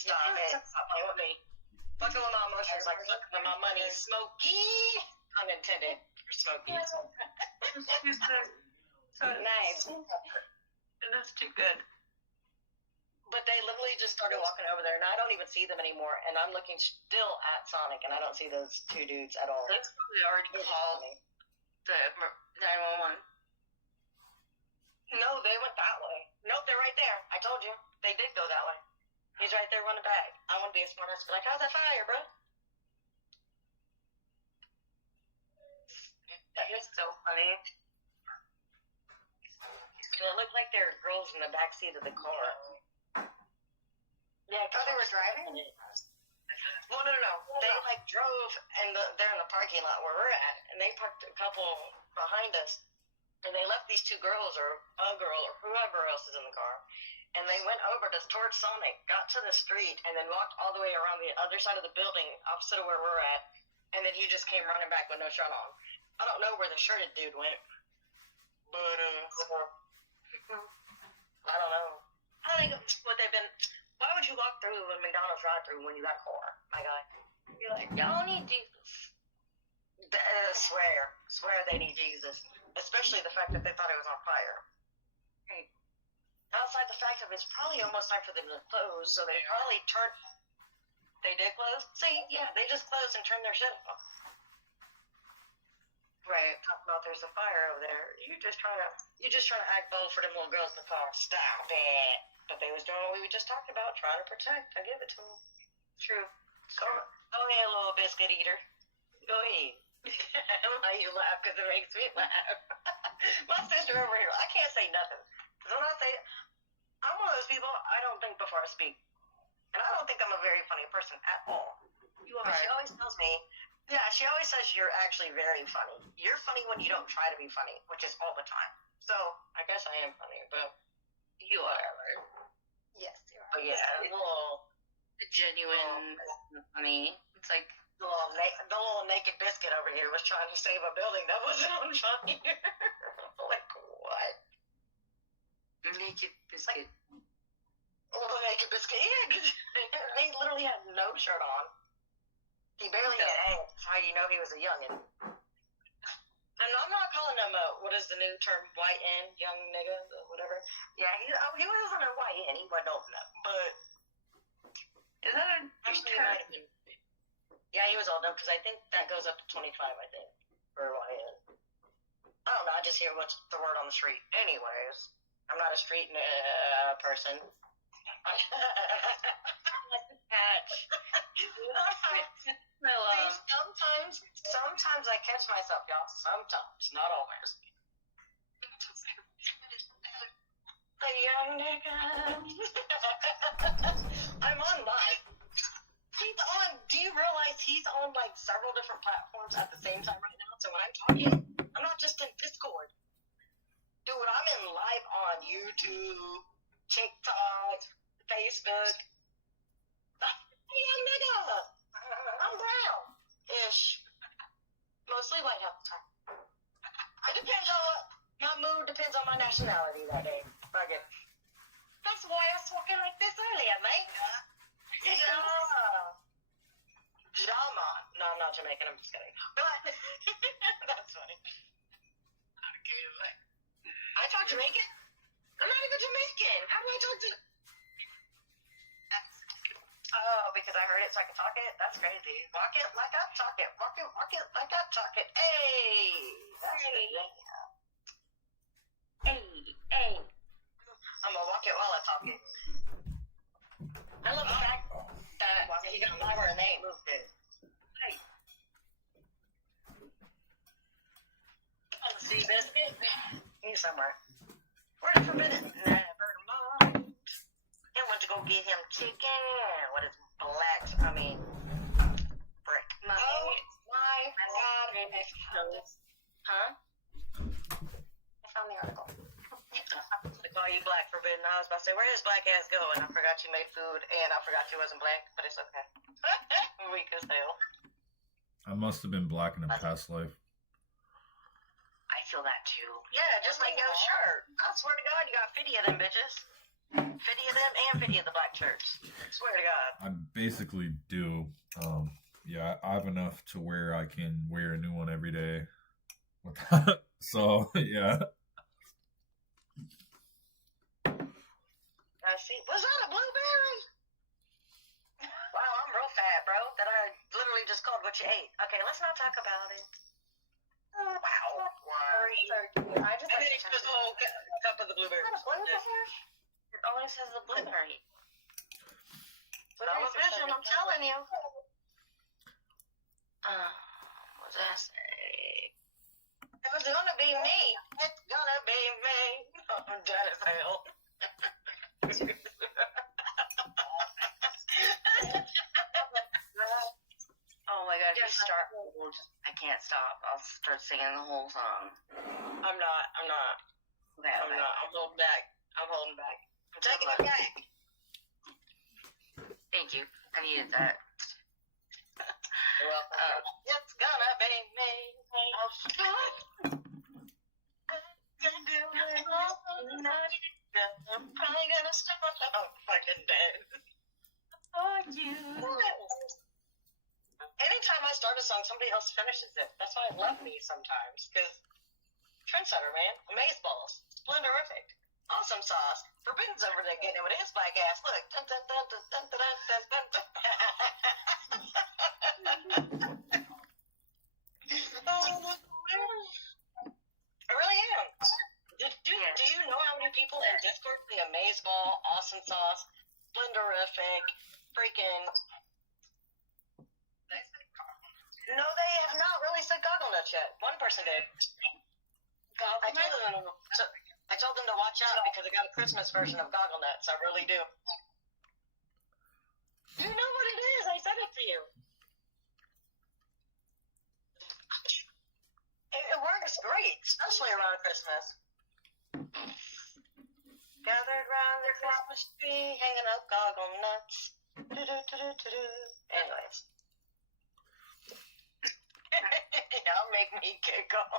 Stop it. Stop playing with me. Fucking with my emotions like fucking with my money. Smokey. Unintended for Smokey. So Nice. that's too good. But they literally just started walking over there, and I don't even see them anymore. And I'm looking still at Sonic, and I don't see those two dudes at all. That's probably already called the 911. No, they went that way. Nope, they're right there. I told you. They did go that way. He's right there running back. I want to be a smart ass, be like, how's that fire, bro? That is so funny. And it looked like there were girls in the back seat of the car. Yeah, Oh, they were driving? Well, no. They drove, and they're in the parking lot where we're at, and they parked a couple behind us, and they left these two girls or a girl or whoever else is in the car, and they went over towards Sonic, got to the street, and then walked all the way around the other side of the building, opposite of where we're at, and then he just came running back with no shirt on. I don't know where the shirted dude went, but I don't know. I think what they've been. Why would you walk through a McDonald's drive-through when you got a car, my guy? You're like, y'all need Jesus. Swear they need Jesus. Especially the fact that they thought it was on fire. Hey. Outside the fact of it's probably almost time for them to close, so they probably turned. They did close? See, yeah, they just closed and turned their shit off. Right. Talking about there's a fire over there. You're just trying to act bold for them little girls in the car. Stop it. But they was doing what we were just talking about, trying to protect. I give it to them. True. Go ahead, little biscuit eater. Go ahead. Why you laugh? Because it makes me laugh. My sister over here, I can't say nothing. Because when I say, I'm one of those people, I don't think before I speak. And I don't think I'm a very funny person at all. You But are. she always tells me, yeah, she always says you're actually very funny. You're funny when you don't try to be funny, which is all the time. So I guess I am funny, but You are. Yes, you are. but yeah, the little Genuine. Funny. It's like, the little naked biscuit over here was trying to save a building that wasn't on fire. Like what? naked biscuit. A little naked biscuit, yeah, because he literally had no shirt on. He barely had ass. That's how you know he was a youngin'. And I'm not calling him what is the new term, white N, young nigga, whatever. Yeah, he wasn't a white N, he wasn't old enough, but Is that a actually he term? might have been. Yeah, he was old enough because I think that goes up to 25, I think, for white N. I don't know, I just hear what's the word on the street. Anyways, I'm not a street person. Patch. I love. Sometimes I catch myself, y'all. Sometimes, not always. The young nigga. I'm on live. He's on. Do you realize he's on like several different platforms at the same time right now? So when I'm talking, I'm not just in Discord. Dude, I'm in live on YouTube, TikTok, Facebook. Hey, young nigga. I'm brown. Ish. Mostly white half the time. It depends on my mood, depends on my nationality that day. Fuck it. That's why I was talking like this earlier, mate. Yeah. Jama. No, I'm not Jamaican, I'm just kidding. But, that's funny. I talk Jamaican? I'm not even Jamaican. How do I talk to... Oh, because I heard it so I can talk it? That's crazy. Walk it like I talk it. Walk it like I talk it. Hey! That's good. Hey. I'm gonna walk it while I talk it. I love the fact that you got my word and they ain't moved it. Hey. See, biscuit? He's somewhere. Where's the forbidden? Never mind. I went to go get him chicken. What is brick? My Oh my god. Huh? I found the article. They call you Black Forbidden. I was about to say, where does black ass go? And I forgot you made food, and I forgot you wasn't black, but it's okay. Weak as hell. I must have been black in a past life. I feel that too. Yeah, just like your shirt. I swear to God, you got 50 of them bitches. 50 of them and 50 of the black shirts. Swear to God. I basically do. Yeah, I have enough to where I can wear a new one every day. So, yeah. I see. Was that a blueberry? Wow, I'm real fat, bro. That I literally just called what you ate. Okay, let's not talk about it. Wow. I just And then he put a whole cup of the blueberries. Is that a blueberry? It always says the blueberry. I'm a vision, I'm telling you. What's that say? It was gonna be me. It's gonna be me. I'm dead as hell. Oh my god, if you start, I can't stop. I'll start singing the whole song. I'm not. Okay, I'm not. I'm holding back. I'm taking it back. Thank you. I needed that. You're welcome. It's gonna be me. I'm probably gonna stop. I'm fucking dead. Anytime I start a song, somebody else finishes it. That's why I love me sometimes. Because trendsetter, man. Amazeballs. Splendorific. Awesome sauce. Forbidden's over there getting it with his black ass. Look. Dun, dun, dun, dun, dun, dun, dun, dun, dun. Oh, that's hilarious. freaking. No, they have not really said goggle nuts yet. One person did. I told them to watch out because I got a Christmas version of goggle nuts. I really do. You know what it is. I said it to you. It works great, especially around Christmas. Gathered round the Christmas tree, hanging up goggle nuts. Anyways. Y'all make me giggle.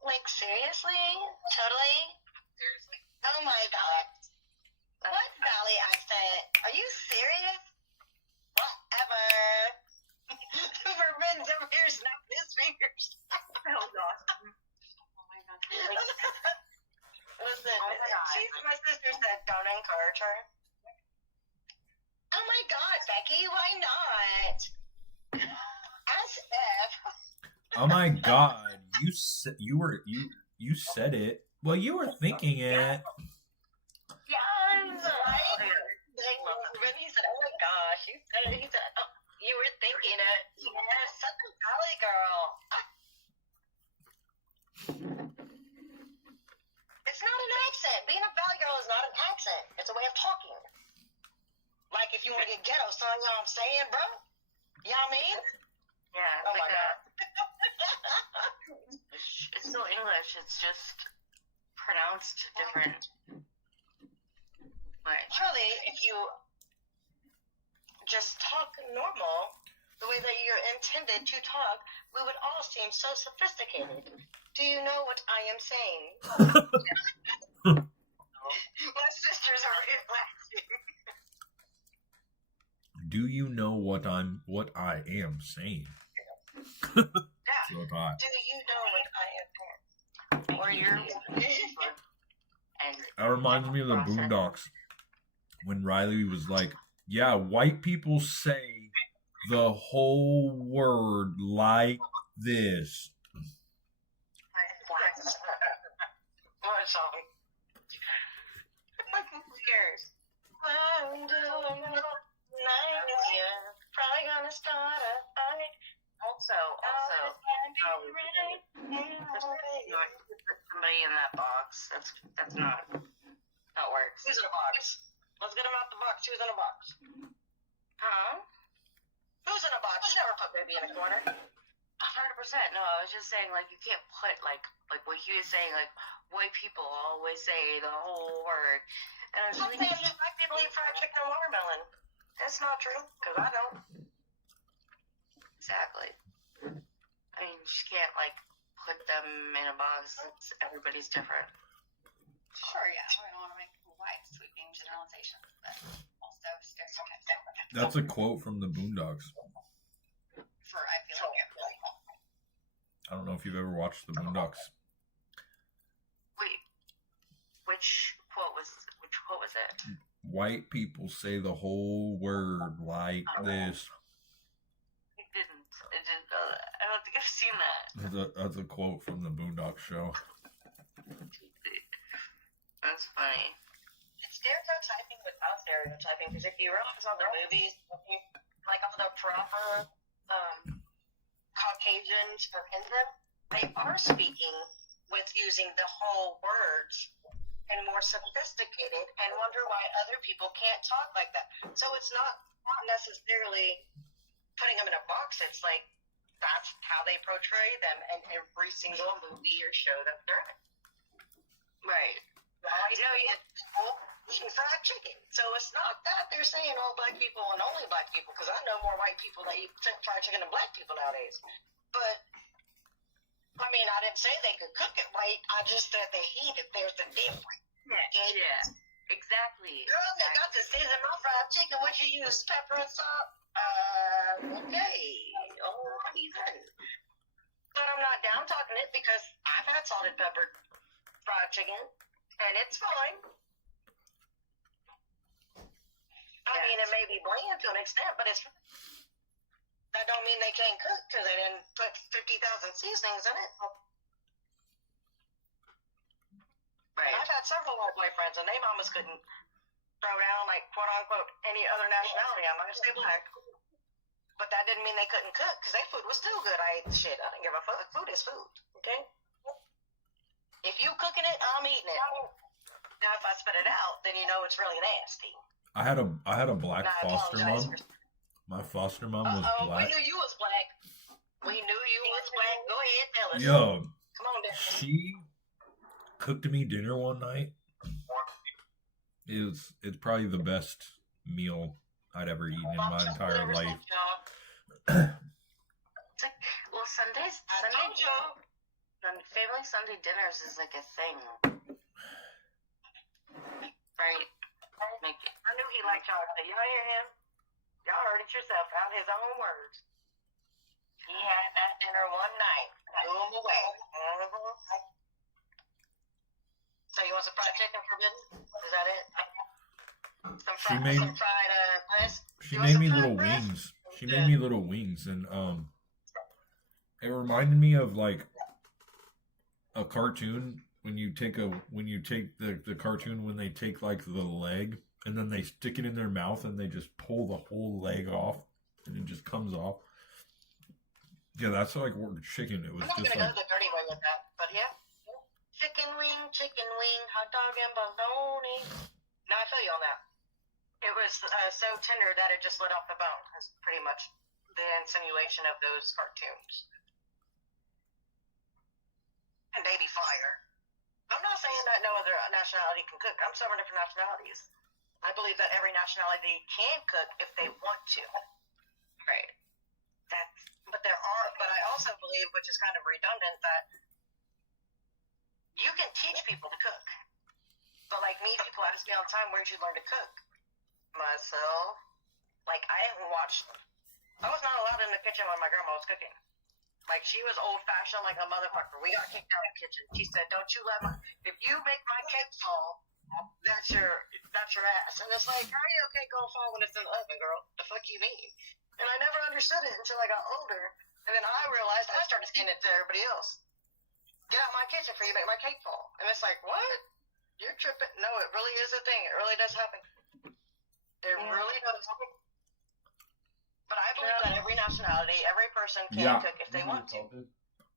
Like, seriously? Totally? Seriously? Oh my god. What valley accent? Are you serious? Whatever. Forbidden over here, snap his fingers. That was awesome. Oh my god. Listen, Oh my God. my sister said don't encourage her. Oh my god, Becky, why not? As if. Oh my god, you said it. Well, you were thinking it. Yes, right? When he said, oh my gosh, he said, oh, you were thinking it. Yes, Southern Valley girl. It's not an accent. Being a Valley girl is not an accent. It's a way of talking. Like if you want to get ghetto, son, you know what I'm saying, bro? You know what I mean? Yeah, Oh my like god. it's still English. It's just pronounced different. Like, Surely, if you just talk normal, the way that you're intended to talk, we would all seem so sophisticated. Do you know what I am saying? My sisters are laughing. Do you know what I am saying? Yeah. So I. Do you know what I am saying? or you're and That reminds me of the Boondocks when Riley was like, "Yeah, white people say the whole word like this." What song? Who cares? I'm doing it. Probably gonna start a fight. also somebody in that box. That's not how it works. Who's in a box? Let's get him out the box. Who's in a box? Huh? Who's in a box? You never put baby in a corner. 100%. No, I was just saying, like, you can't put, like what he was saying, like, white people always say the whole word. And I was I'm like, saying just white people eat fried chicken and watermelon. That's not true, because I don't. exactly. I mean, you just can't, like, put them in a box. Everybody's different. Sure, yeah. We don't want to make wide sweeping generalizations, but also stereotypes. That's a quote from the Boondocks. For I feel like I don't know if you've ever watched the Boondocks. Wait, which quote was it? White people say the whole word like this. It didn't. I don't think I've seen that. That's a quote from the Boondocks show. That's funny. It's stereotyping without stereotyping, because if you realize all the movies, like all the proper Caucasians are in them, they are speaking with using the whole words and more sophisticated, and wonder why other people can't talk like that. So it's not necessarily putting them in a box. It's like that's how they portray them in every single movie or show that they're in. Right. Right? You know, eating fried chicken. So it's not that they're saying all black people and only black people, because I know more white people that eat fried chicken than black people nowadays. But I mean, I didn't say they could cook it right. I just said they eat it. There's a difference. Yeah. Exactly. Girl, I got to season my fried chicken. What you use? Pepper and salt? Okay. Alrighty then. But I'm not down talking it because I've had salted pepper fried chicken, and it's fine. I mean, it may be bland to an extent, but it's. That don't mean they can't cook because they didn't put 50,000 seasonings in it. had several white boyfriends, and they mamas couldn't throw down, like, quote unquote, any other nationality. I'm not gonna say black. But that didn't mean they couldn't cook, because their food was still good. I ate the shit. I didn't give a fuck. Food is food, okay? If you cooking it, I'm eating it. Now, if I spit it out, then you know it's really nasty. I had a black And I foster apologize mom. My foster mom was Uh-oh, black. we knew you was black. We knew you was black. Go ahead, tell us. Yo, Come on, Dad. she cooked me dinner one night. It's probably the best meal I'd ever eaten in my entire life. It's like, well, Sunday y'all. family Sunday dinners is like a thing, right? Like, I knew he liked chocolate. Y'all hear him? Y'all heard it yourself, out his own words. He had that dinner one night. Blew him away. So you want some fried chicken forbidden? Is that it? Some fried breast? She You want made some me fried little breast? wings. She made me little wings, and it reminded me of like a cartoon when you take the cartoon when they take like the leg and then they stick it in their mouth and they just pull the whole leg off and it just comes off. Yeah, that's like chicken. It was I'm not just gonna like go the dirty way with that, but yeah. Chicken wing, hot dog and bologna. No, I feel you on that. It was so tender that it just lit off the bone. That's pretty much the insinuation of those cartoons. And baby fire. I'm not saying that no other nationality can cook. I'm 7 different nationalities. I believe that every nationality can cook if they want to. right? But I also believe, which is kind of redundant, that you can teach people to cook. But like me, people ask me all the time, where'd you learn to cook? Myself. Like, I was not allowed in the kitchen when my grandma was cooking. Like, she was old-fashioned like a motherfucker. We got kicked out of the kitchen. She said, don't you if you make my cake fall, that's your ass. And it's like, how are you okay gonna fall when it's in the oven, girl? The fuck you mean? And I never understood it until I got older. And then I realized I started saying it to everybody else. Get out my kitchen before you make my cake fall. And it's like, what? You're tripping. No, it really is a thing. It really does happen. It really does. But I believe that every nationality, every person can cook if they want to.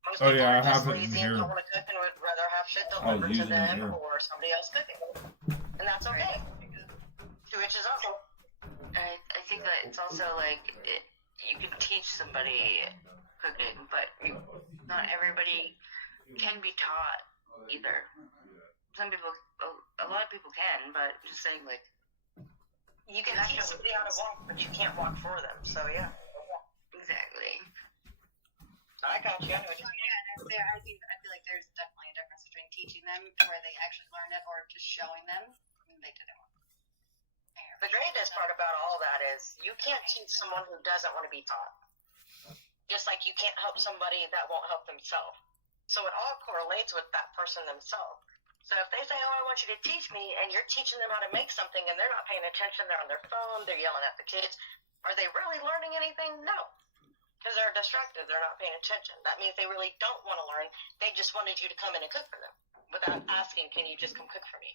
Most people I are just have it in lazy here. and don't want to cook and would rather have shit I'll delivered to use it in them here. or somebody else cooking. And that's okay. To each his own. I think that it's also like you can teach somebody cooking, but not everybody can be taught either. Some people, a lot of people can, but just saying, like, You can teach somebody how to walk, but you can't walk for them. So yeah. exactly. I got you. I know what you So, mean. yeah, and I feel like there's definitely a difference between teaching them where they actually learn it or just showing them and they didn't want it. The greatest part about all that is you can't teach someone who doesn't want to be taught. Just like you can't help somebody that won't help themselves. So it all correlates with that person themselves. So if they say, oh, I want you to teach me, and you're teaching them how to make something and they're not paying attention, they're on their phone, they're yelling at the kids, are they really learning anything? No. Because they're distracted, they're not paying attention. That means they really don't want to learn. They just wanted you to come in and cook for them without asking, can you just come cook for me?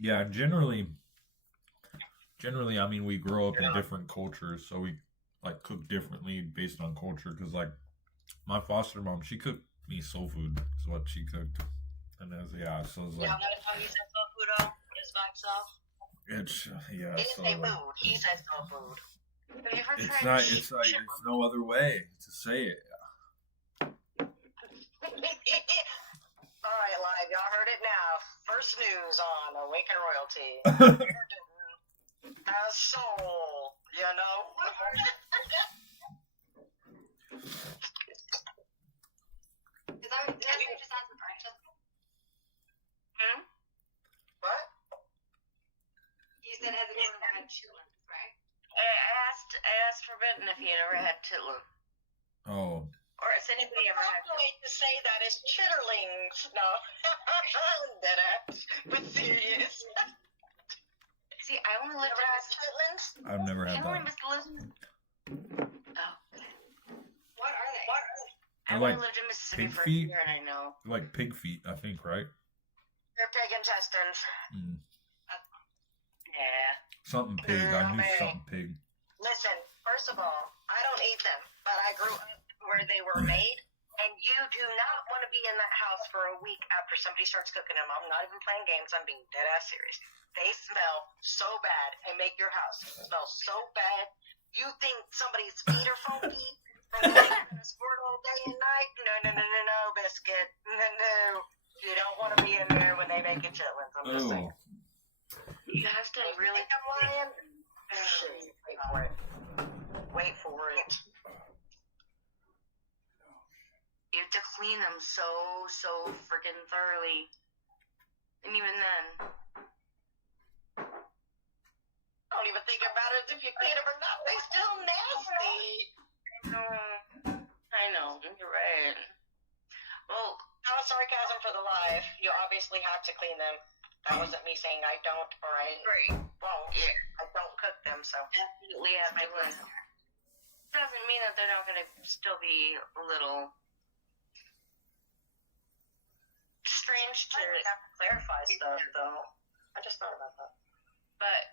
Yeah, generally, I mean, we grow up in different cultures, so we like cook differently based on culture. Because like my foster mom, she cooked me soul food. Is what she cooked, and so it's like Y'all notice how he said soul food on his back self? He didn't so say like, food. He said soul food. Have you ever it's tried not. It's like there's no other way to say it. All right, live. Y'all heard it now. First news on Awaken Royalty. Has soul, you know? Is that what you just asked the Francesca? What? You said has it ever had chitlins, right? I asked Forbidden if he had ever had chitlin. Oh, Or has anybody ever had The way to say that is chitterlings. No. Dead ass. But serious. See, I only lived Never in had this. chitlins? I've never had I only that. lived in. Oh. What are they? What? I They're only like lived in Mississippi pig for a feet? year, and I know. like pig feet, I think, right? They're pig intestines. Mm. Yeah. Something pig. I knew Okay. something pig. Listen, first of all, I don't eat them, but I grew up where they were made, and you do not want to be in that house for a week after somebody starts cooking them. I'm not even playing games. I'm being dead ass serious. They smell so bad and make your house smell so bad. You think somebody's feet are funky from going to sport all day and night? No, biscuit. No. You don't want to be in there when they make your chitlins. I'm just saying. You have to You really think I'm lying? Shit, wait for it. Wait for it. you have to clean them so freaking thoroughly. And even then, Don't even think about it if you clean them or not. They still nasty. I know, you're right. Well, No sarcasm for the live. You obviously have to clean them. That wasn't me saying I don't or I won't. I don't cook them, so. definitely have to clean them. Doesn't mean that they're not going to still be a little Strange to have to clarify stuff, though. I just thought about that. but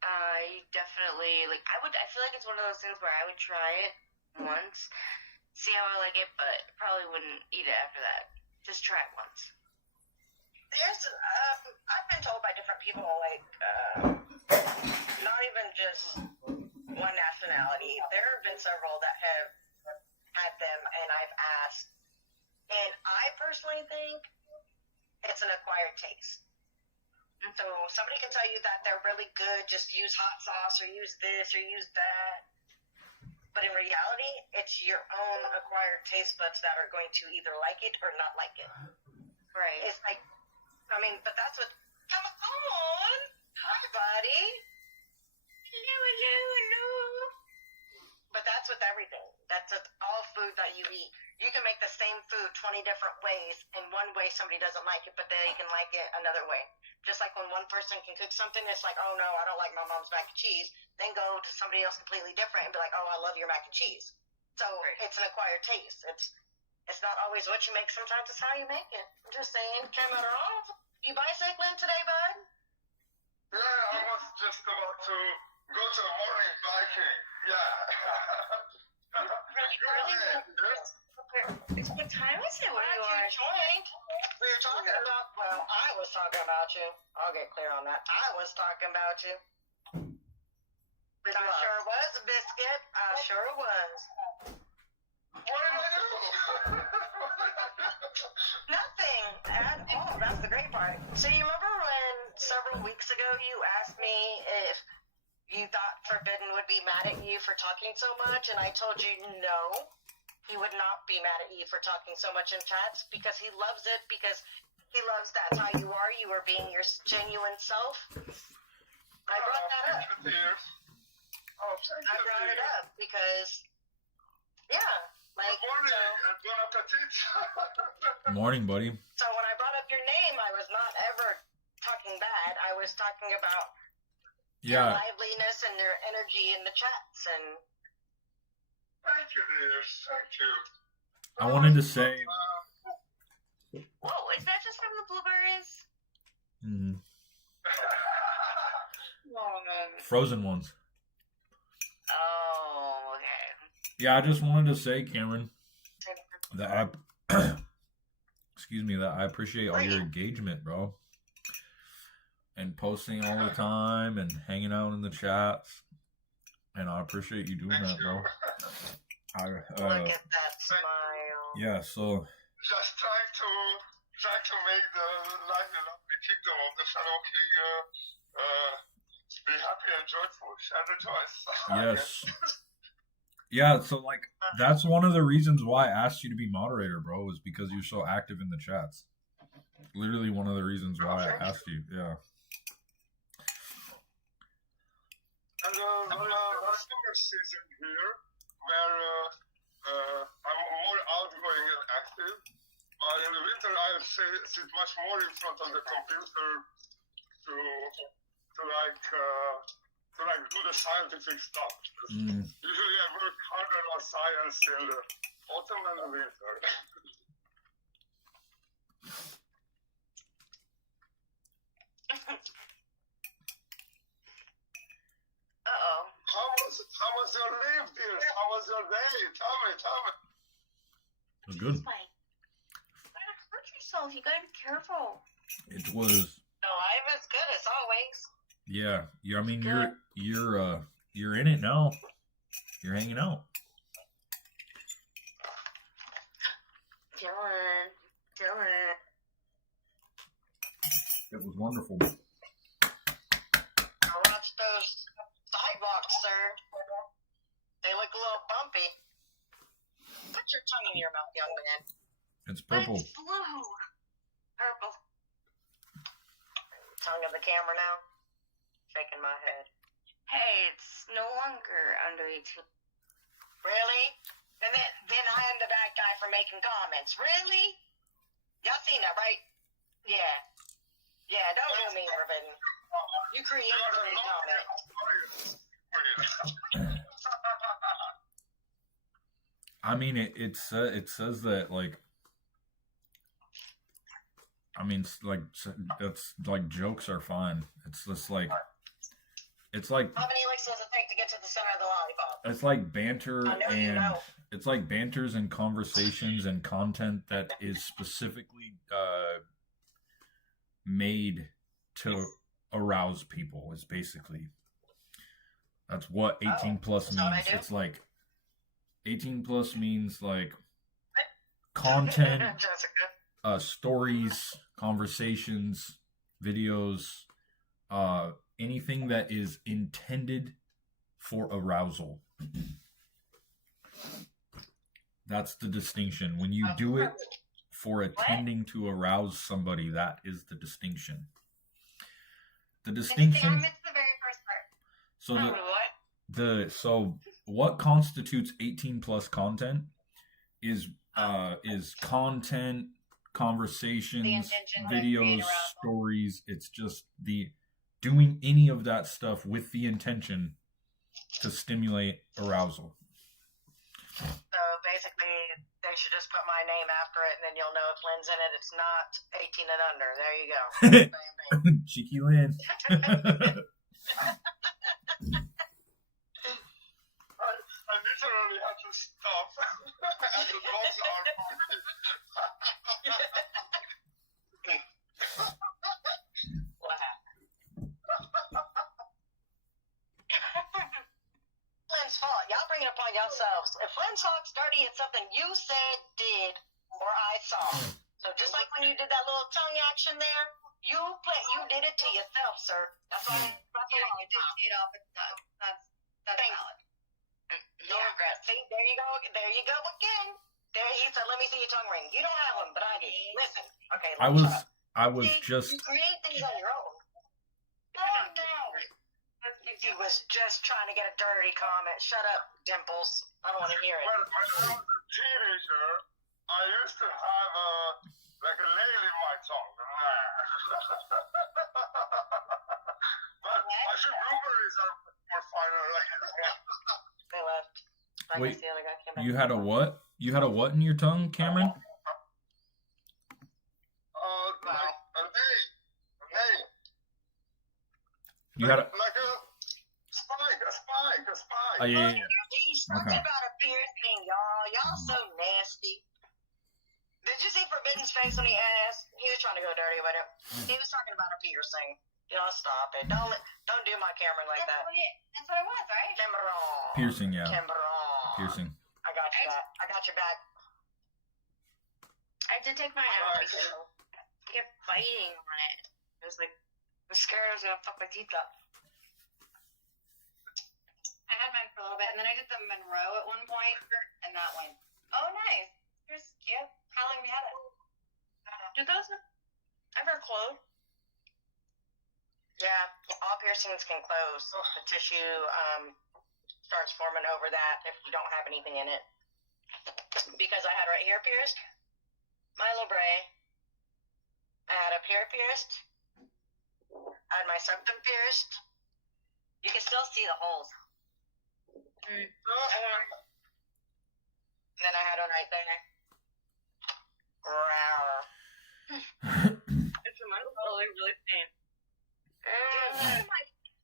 I definitely I feel like it's one of those things where I would try it once, see how I like it, but probably wouldn't eat it after that. Just try it once. There's, I've been told by different people, like, not even just one nationality. There have been several that have had them, and I've asked. And I personally think it's an acquired taste. And so somebody can tell you that they're really good, just use hot sauce or use this or use that. But in reality, it's your own acquired taste buds that are going to either like it or not like it. Right. It's like, I mean, but that's what, come on. Hi, buddy. Hello. But that's with everything. That's with all food that you eat. You can make the same food 20 different ways, and one way somebody doesn't like it, but they can like it another way. Just like when one person can cook something, it's like, oh no, I don't like my mom's mac and cheese. Then go to somebody else completely different and be like, oh, I love your mac and cheese. So it's an acquired taste. It's not always what you make. Sometimes it's how you make it. I'm just saying, came out wrong. You bicycling today, bud? Yeah, I was just about to go to the morning biking. Yeah. What time is it? What Glad are you you on? joined. We were talking about, well, I was talking about you. I'll get clear on that. I was talking about you. With I love. sure was, Biscuit. I sure was. What did I do? Nothing at all. That's the great part. So you remember when several weeks ago you asked me if you thought Forbidden would be mad at you for talking so much, and I told you no. He would not be mad at you for talking so much in chats because he loves it, because he loves that's how you are. You are being your genuine self. I brought that up. Oh, thank I you, brought it dear. up because, yeah, like, Good morning so, and bon appetit. Morning, buddy. so when I brought up your name, I was not ever talking bad. I was talking about your Yeah, liveliness and your energy in the chats, and Thank you, dear. Thank you. I wanted to say. Whoa, is that just from the blueberries? Mhm. Oh, man. Frozen ones. Oh, okay. Yeah, I just wanted to say, Cameron, that I, excuse me, that I appreciate all your engagement, bro, and posting all the time and hanging out in the chats, and I appreciate you doing Thank that, bro. you. look at that smile. Yeah, so Just trying to make the life in the kingdom of the Shadow King be happy and joyful. Share the choice. yes, yeah, so like that's one of the reasons why I asked you to be moderator, bro, is because you're so active in the chats. Literally one of the reasons why I asked you. Yeah. And the summer season here, where I'm more outgoing and active. But in the winter, I sit much more in front of the computer to do the scientific stuff. Mm. Usually, I work harder on science in the autumn and the winter. Uh-oh. How was your leave, dear? How was your day? Tell me. It was good. Spike. You gotta hurt yourself. You gotta be careful. It was. No, life is good as always. Yeah. I mean, you're in it now. You're hanging out. Dylan. It was wonderful. I watched those sidewalks, sir. They look a little bumpy. Put your tongue in your mouth, young man. It's purple. It's blue. Purple. Tongue of the camera now. Shaking my head. Hey, it's no longer under 18. Really? And then I am the bad guy for making comments. Really? Y'all seen that, right? Yeah. Yeah, don't do me, Forbidden. You created the comment. I mean, it says that, like, I mean, it's like jokes are fine. It's just like, it's like, How many licks does it take to get to the center of the lollipop? it's like banter I know you and know. it's like banters and conversations and content that is specifically made to arouse people. Is basically that's what 18 plus is that what I means. do? It's like 18 plus means like content, Jessica. stories, conversations, videos, anything that is intended for arousal. That's the distinction. When you do it for attending to arouse somebody, that is the distinction. The I distinction. missed the very first part. So What? so what constitutes 18 plus content is content, conversations, The intention to videos, create arousal. stories. It's just the doing any of that stuff with the intention to stimulate arousal. So basically, they should just put my name after it, and then you'll know if Lynn's in it. It's not 18 and under. There you go. Bam, bam. Cheeky Lynn. I literally had to stop. And the dogs are barking. What happened? Lynn's fault. Y'all bring it upon yourselves. If Lynn talks dirty, it's something you said, did, or I saw. So just like when you did that little tongue action there, you did it to yourself, sir. That's why. Yeah, you did see it off at the tongue. That's Thank- valid. No regret. See, there you go. There you go again. There he said, "Let me see your tongue ring." You don't have one, but I do. Listen. Okay. I let me was shut up. I was See, just You create things on your own. Oh, no. He was just trying to get a dirty comment. Shut up, Dimples. I don't want to hear it. When I was a teenager, I used to have like a nail in my tongue. But I think blueberries are more finer. They left. I Wait, guess the other guy came back. you had a what? You had a what in your tongue, Cameron? Like a nail. You had a Like a spike. oh, yeah. He's talking Okay. about a piercing, y'all. Y'all so nasty. Did you see Forbidden's face when he asked? He was trying to go dirty with it. He was talking about a piercing. Y'all stop it. Don't do my Cameron like that. That's what it was, right? Cameron. Piercing, yeah. Cameron. Piercing. I got you back. I got your back. I had to take mine out because I kept biting on it. It was like, I'm scared I was gonna fuck my teeth up. I had mine for a little bit, and then I did the Monroe at one point, and that went, oh, nice. Here's cute. How long have you had it? Do those ever close? Yeah, all piercings can close. The tissue starts forming over that if you don't have anything in it. Because I had right here pierced, my labrae. I had up here pierced. I had my septum pierced. You can still see the holes. And then I had one right there. Rawr. It's really, really pain.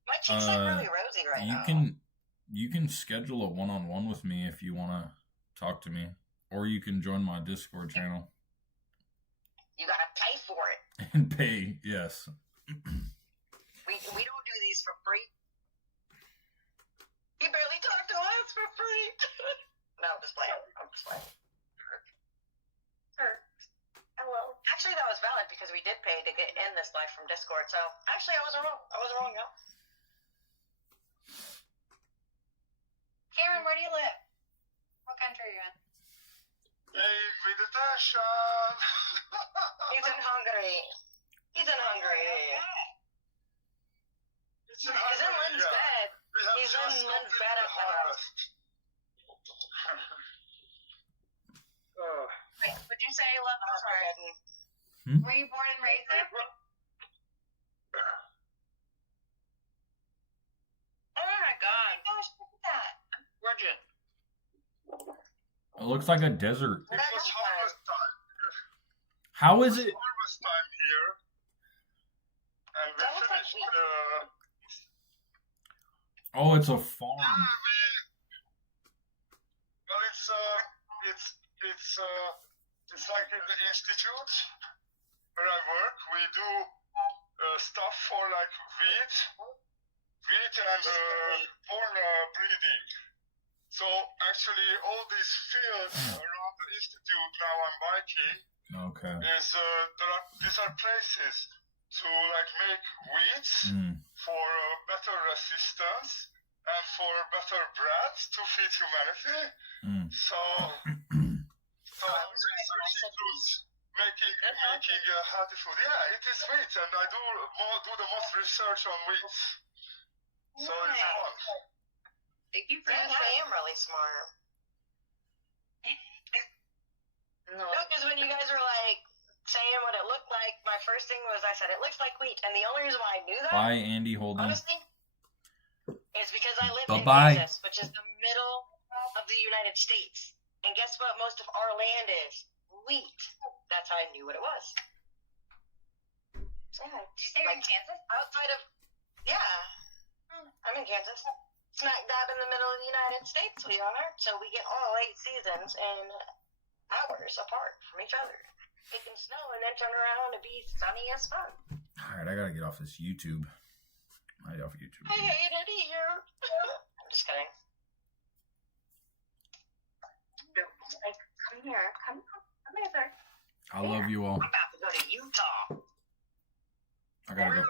My cheeks look really rosy right now. you can schedule a one-on-one with me if you want to talk to me, or you can join my Discord channel You gotta pay for it. and pay. Yes. We don't do these for free. You barely talk to us for free. No, I'm just playing. Hello. Actually, that was valid because we did pay to get in this live from Discord. So actually, I wasn't wrong, y'all. Cameron, where do you live? What country are you in? Invitation! He's in Hungary. It's in It's in He's in Hungary, Lynn's yeah. bed. We have He's just in Lynn's completed bed the at the house. harvest. Wait, would you say you love Armageddon? Hmm? Were you born and raised there? Oh my god. Gosh, look at that. Bridget. It looks like a desert. It was harvest time. How is it? Harvest time here. And we That looks like finished. wheat. Oh, it's a farm. Well, it's like in the institute where I work. We do stuff for like wheat and corn breeding. So actually, all these fields around the institute now I'm biking Okay. these are places to like make wheat for better resistance and for better bread to feed humanity. So research includes making healthy food. Yeah, it is wheat, and I do the most research on wheat. So it's fun. Thank you for I am really smart. No, because when you guys were like saying what it looked like, my first thing was I said it looks like wheat, and the only reason why I knew that, Bye, Andy Holden. honestly, is because I live in Bye-bye. Kansas, which is the middle of the United States. And guess what? Most of our land is wheat. That's how I knew what it was. So, yeah, did you say you're in Kansas? Outside of, I'm in Kansas. Smack dab in the middle of the United States we are. So we get all 8 seasons and hours apart from each other. It can snow and then turn around and be sunny as fun. Alright, I gotta get off this YouTube. I get off YouTube. I hate it here. I'm just kidding. Like, come here. Come here, sir. I love you all. I'm about to go to Utah. I gotta go.